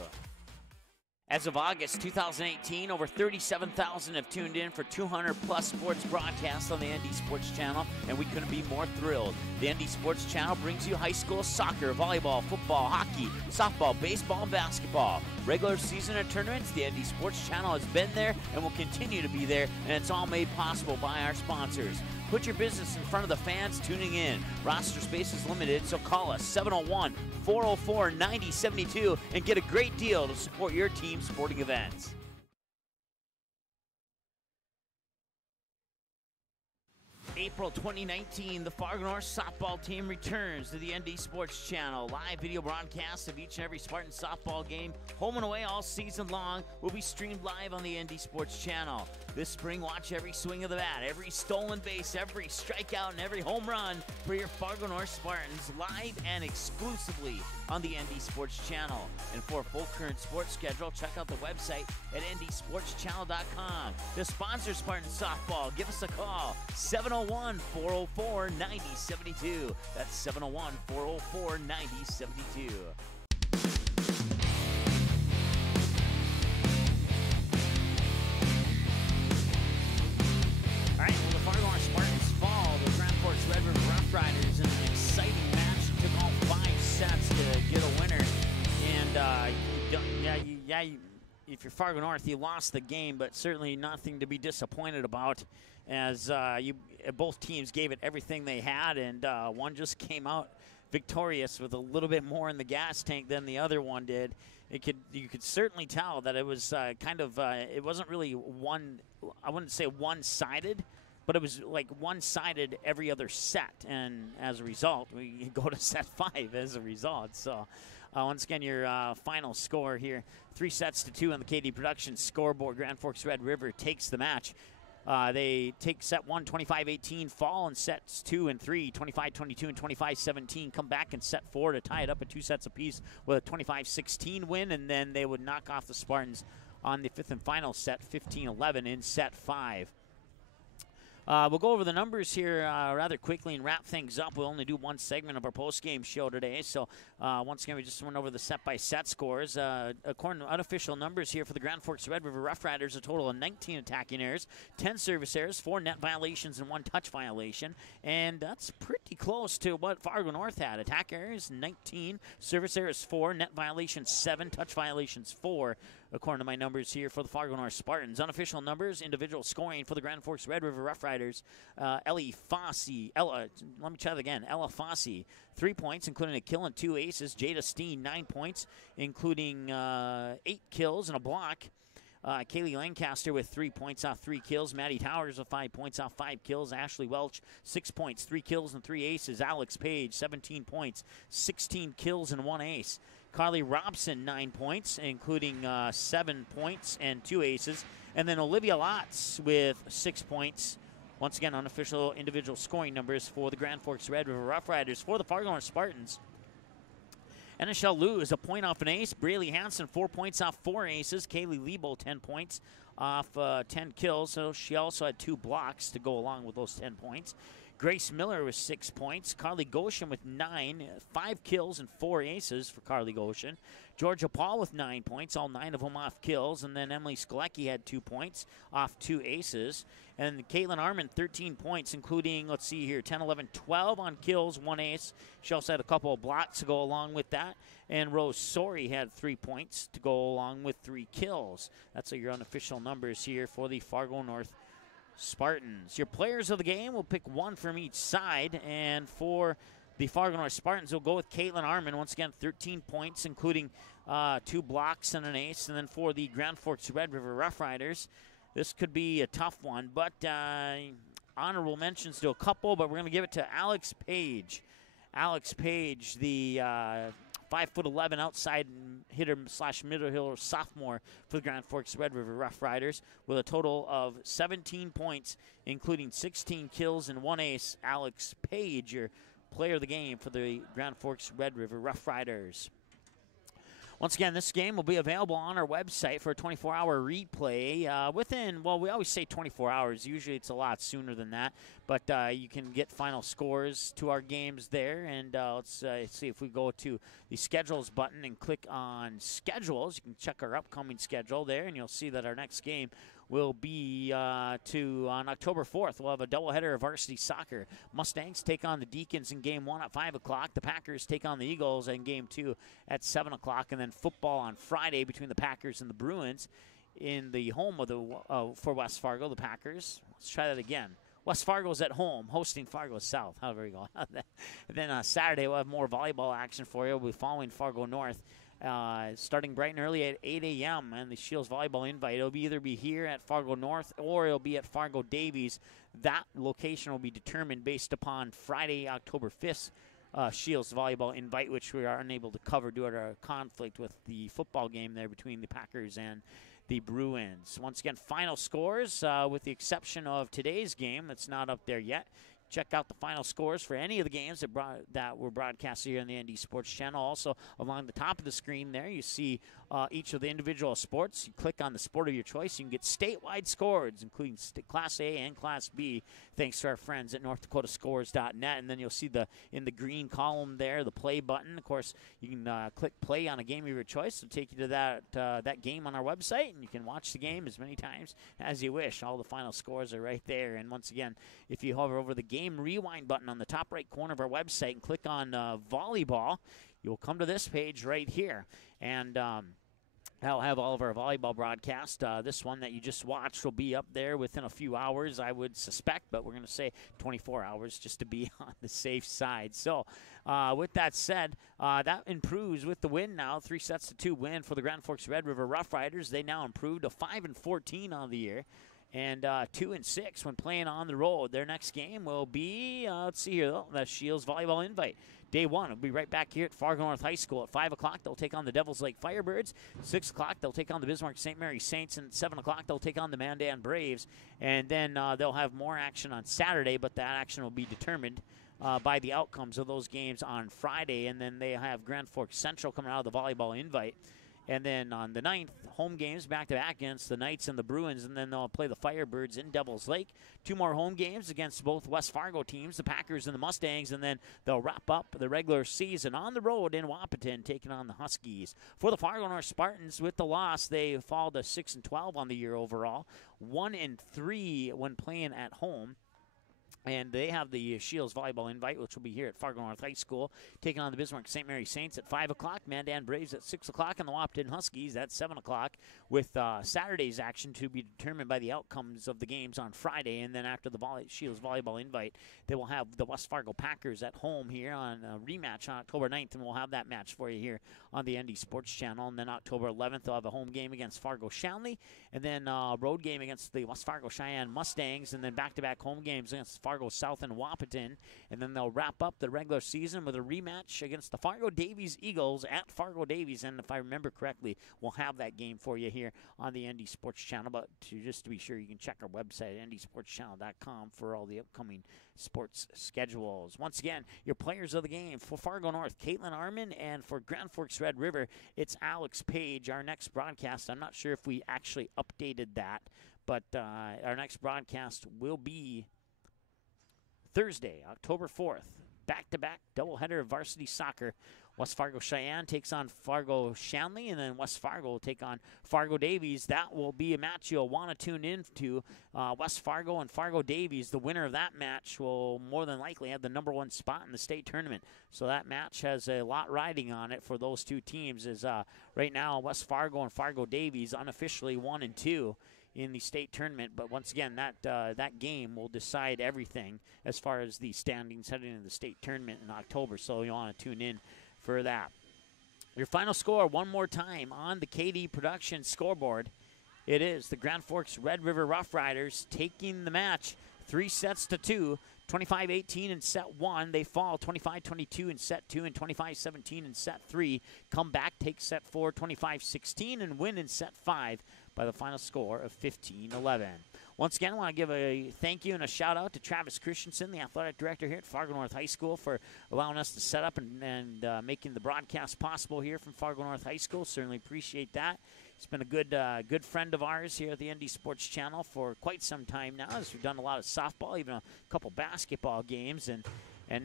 As of August 2018, over 37,000 have tuned in for 200-plus sports broadcasts on the ND Sports Channel, and we couldn't be more thrilled. The ND Sports Channel brings you high school soccer, volleyball, football, hockey, softball, baseball, and basketball. Regular season and tournaments, the ND Sports Channel has been there and will continue to be there, and it's all made possible by our sponsors. Put your business in front of the fans tuning in. Roster space is limited, so call us 701-404-9072 and get a great deal to support your team's sporting events. April 2019, the Fargo North softball team returns to the ND Sports Channel. Live video broadcasts of each and every Spartan softball game, home and away all season long, will be streamed live on the ND Sports Channel. This spring, watch every swing of the bat, every stolen base, every strikeout, and every home run for your Fargo North Spartans live and exclusively on the ND Sports Channel. And for a full current sports schedule, check out the website at ndsportschannel.com. To sponsor Spartan softball, give us a call, 701-404-9072. That's 701-404-9072. All right, well, the Fargo North Spartans fall the Grand Forks Red River Rough Riders in an exciting match. Took all 5 sets to get a winner. And, if you're Fargo North, you lost the game, but certainly nothing to be disappointed about, as both teams gave it everything they had, and one just came out victorious with a little bit more in the gas tank than the other one did. You could certainly tell that it was it wasn't really I wouldn't say one-sided, but it was like one-sided every other set, and as a result, we go to set 5 as a result. So once again, your final score here, 3-2 on the KD Productions scoreboard. Grand Forks Red River takes the match. They take set 1, 25-18, fall in sets 2 and 3, 25-22 and 25-17, come back in set 4 to tie it up at 2 sets apiece with a 25-16 win, and then they would knock off the Spartans on the 5th and final set, 15-11 in set 5. We'll go over the numbers here rather quickly and wrap things up. We'll only do one segment of our post-game show today. So once again, we just went over the set-by-set scores. According to unofficial numbers here for the Grand Forks Red River Rough Riders, a total of 19 attacking errors, 10 service errors, 4 net violations, and 1 touch violation. And that's pretty close to what Fargo North had. Attack errors, 19, service errors, 4, net violations, 7, touch violations, 4. According to my numbers here for the Fargo North Spartans. Unofficial numbers, individual scoring for the Grand Forks Red River Rough Riders. Ella Fossey, 3 points, including a kill and 2 aces. Jada Steen, 9 points, including 8 kills and a block. Kaylee Lancaster with 3 points off 3 kills. Maddie Towers with 5 points off 5 kills. Ashley Welch, 6 points, 3 kills and 3 aces. Alex Page, 17 points, 16 kills and 1 ace. Carly Robson, 9 points, including 7 points and 2 aces. And then Olivia Lotz with 6 points. Once again, unofficial individual scoring numbers for the Grand Forks Red River Rough Riders. For the Fargo North Spartans, NHL lose a point off an ace. Braylee Hansen 4 points off 4 aces. Kaylee Lebo 10 points off 10 kills. So she also had 2 blocks to go along with those 10 points. Grace Miller with 6 points. Carly Goshen with 9, 5 kills and 4 aces for Carly Goshen. Georgia Paul with 9 points, all 9 of them off kills. And then Emily Skolecki had 2 points off 2 aces. And Caitlin Armand, 13 points, including, let's see here, 10, 11, 12 on kills, 1 ace. She also had a couple of blocks to go along with that. And Rose Sori had 3 points to go along with 3 kills. That's your unofficial numbers here for the Fargo North Spartans. Your players of the game will pick one from each side, and for the Fargo North Spartans, we'll go with Caitlin Armand. Once again, 13 points, including 2 blocks and an ace. And then for the Grand Forks Red River Rough Riders, this could be a tough one, but honorable mentions to a couple, but we're going to give it to Alex Page. Alex Page, the 5'11" outside hitter / middle hitter sophomore for the Grand Forks Red River Rough Riders with a total of 17 points, including 16 kills and 1 ace. Alex Page, your player of the game for the Grand Forks Red River Rough Riders. Once again, this game will be available on our website for a 24-hour replay within, well, we always say 24 hours. Usually it's a lot sooner than that. But you can get final scores to our games there. And let's see if we go to the schedules button and click on schedules. You can check our upcoming schedule there, and you'll see that our next game will be on October 4th. We'll have a doubleheader of varsity soccer. Mustangs take on the Deacons in Game 1 at 5 o'clock. The Packers take on the Eagles in Game 2 at 7 o'clock. And then football on Friday between the Packers and the Bruins in the home of the for West Fargo, the Packers. Let's try that again. West Fargo's at home, hosting Fargo South. However you go. And then Saturday, we'll have more volleyball action for you. We'll be following Fargo North. Starting bright and early at 8 a.m. and the Shields Volleyball invite. It'll either be here at Fargo North or it'll be at Fargo Davies. That location will be determined based upon Friday, October 5th, Shields Volleyball invite, which we are unable to cover due to our conflict with the football game there between the Packers and the Bruins. Once again, final scores with the exception of today's game that's not up there yet. Check out the final scores for any of the games that were broadcast here on the ND Sports Channel. Also, along the top of the screen there, you see each of the individual sports. You click on the sport of your choice. You can get statewide scores, including Class A and Class B, thanks to our friends at NorthDakotaScores.net. And then you'll see in the green column there, the play button. Of course, you can click play on a game of your choice. It'll take you to that game on our website, and you can watch the game as many times as you wish. All the final scores are right there. And once again, if you hover over the game rewind button on the top right corner of our website and click on volleyball, you'll come to this page right here. And that'll have all of our volleyball broadcasts. This one that you just watched will be up there within a few hours, I would suspect, but we're going to say 24 hours just to be on the safe side. So with that said, that improves with the win now, 3-2 win for the Grand Forks Red River Rough Riders. They now improved to 5-14 on the year. And 2-6 when playing on the road. Their next game will be, let's see here, the Shields Volleyball invite. Day 1 will be right back here at Fargo North High School. At 5 o'clock, they'll take on the Devils Lake Firebirds. 6 o'clock, they'll take on the Bismarck St. Mary Saints. And at 7 o'clock, they'll take on the Mandan Braves. And then they'll have more action on Saturday, but that action will be determined by the outcomes of those games on Friday. And then they have Grand Forks Central coming out of the volleyball invite. And then on the 9th, home games back-to-back against the Knights and the Bruins, and then they'll play the Firebirds in Devils Lake. 2 more home games against both West Fargo teams, the Packers and the Mustangs, and then they'll wrap up the regular season on the road in Wahpeton, taking on the Huskies. For the Fargo North Spartans, with the loss, they fall to 6-12 on the year overall, 1-3 when playing at home. And they have the Shields Volleyball invite, which will be here at Fargo North High School, taking on the Bismarck St. Mary Saints at 5 o'clock, Mandan Braves at 6 o'clock, and the Wahpeton Huskies at 7 o'clock, with Saturday's action to be determined by the outcomes of the games on Friday. And then after the Shields Volleyball invite, they will have the West Fargo Packers at home here on a rematch on October 9th, and we'll have that match for you here on the ND Sports Channel. And then October 11th, they'll have a home game against Fargo Shanley, and then a road game against the West Fargo Cheyenne Mustangs, and then back-to-back home games against against Fargo South and Wahpeton, and then they'll wrap up the regular season with a rematch against the Fargo Davies Eagles at Fargo Davies. And if I remember correctly, we'll have that game for you here on the ND Sports Channel. But just to be sure, you can check our website at ndsportschannel.com for all the upcoming sports schedules. Once again, your players of the game for Fargo North, Caitlin Armin, and for Grand Forks Red River, it's Alex Page. Our next broadcast, I'm not sure if we actually updated that, but our next broadcast will be Thursday, October 4th. Back-to-back doubleheader of varsity soccer. West Fargo Cheyenne takes on Fargo Shanley, and then West Fargo will take on Fargo Davies. That will be a match you'll want to tune into. West Fargo and Fargo Davies, the winner of that match will more than likely have the #1 spot in the state tournament. So that match has a lot riding on it for those two teams. As right now, West Fargo and Fargo Davies unofficially 1 and 2 in the state tournament. But once again, that game will decide everything as far as the standings heading into the state tournament in October. So you want to tune in for that. Your final score one more time on the KD Production scoreboard. It is the Grand Forks Red River Rough Riders taking the match 3-2, 25-18 in set 1. They fall 25-22 in set 2 and 25-17 in set 3. Come back, take set 4, 25-16, and win in set 5 by the final score of 15-11. Once again, I want to give a thank you and a shout out to Travis Christensen, the athletic director here at Fargo North High School, for allowing us to set up and making the broadcast possible here from Fargo North High School. Certainly appreciate that. He's been a good friend of ours here at the ND Sports Channel for quite some time now, as we've done a lot of softball, even a couple basketball games, and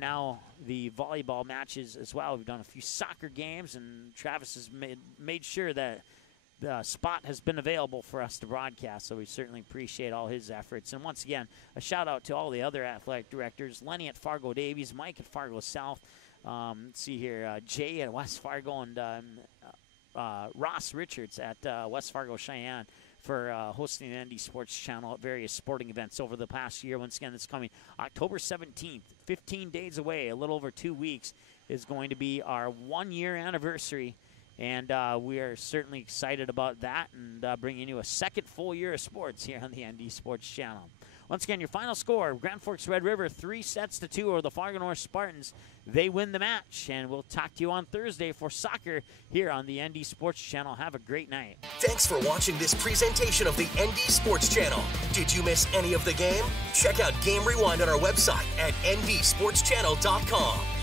now the volleyball matches as well. We've done a few soccer games, and Travis has made sure that the spot has been available for us to broadcast, so we certainly appreciate all his efforts. And once again, a shout out to all the other athletic directors: Lenny at Fargo Davies, Mike at Fargo South, let's see here, Jay at West Fargo, and Ross Richards at West Fargo Cheyenne for hosting the ND Sports Channel at various sporting events over the past year. Once again, this coming October 17th, 15 days away, a little over 2 weeks, is going to be our 1-year anniversary. And we are certainly excited about that and bringing you a second full year of sports here on the ND Sports Channel. Once again, your final score, Grand Forks Red River 3-2 over the Fargo North Spartans. They win the match, and we'll talk to you on Thursday for soccer here on the ND Sports Channel. Have a great night. Thanks for watching this presentation of the ND Sports Channel. Did you miss any of the game? Check out Game Rewind on our website at ndsportschannel.com.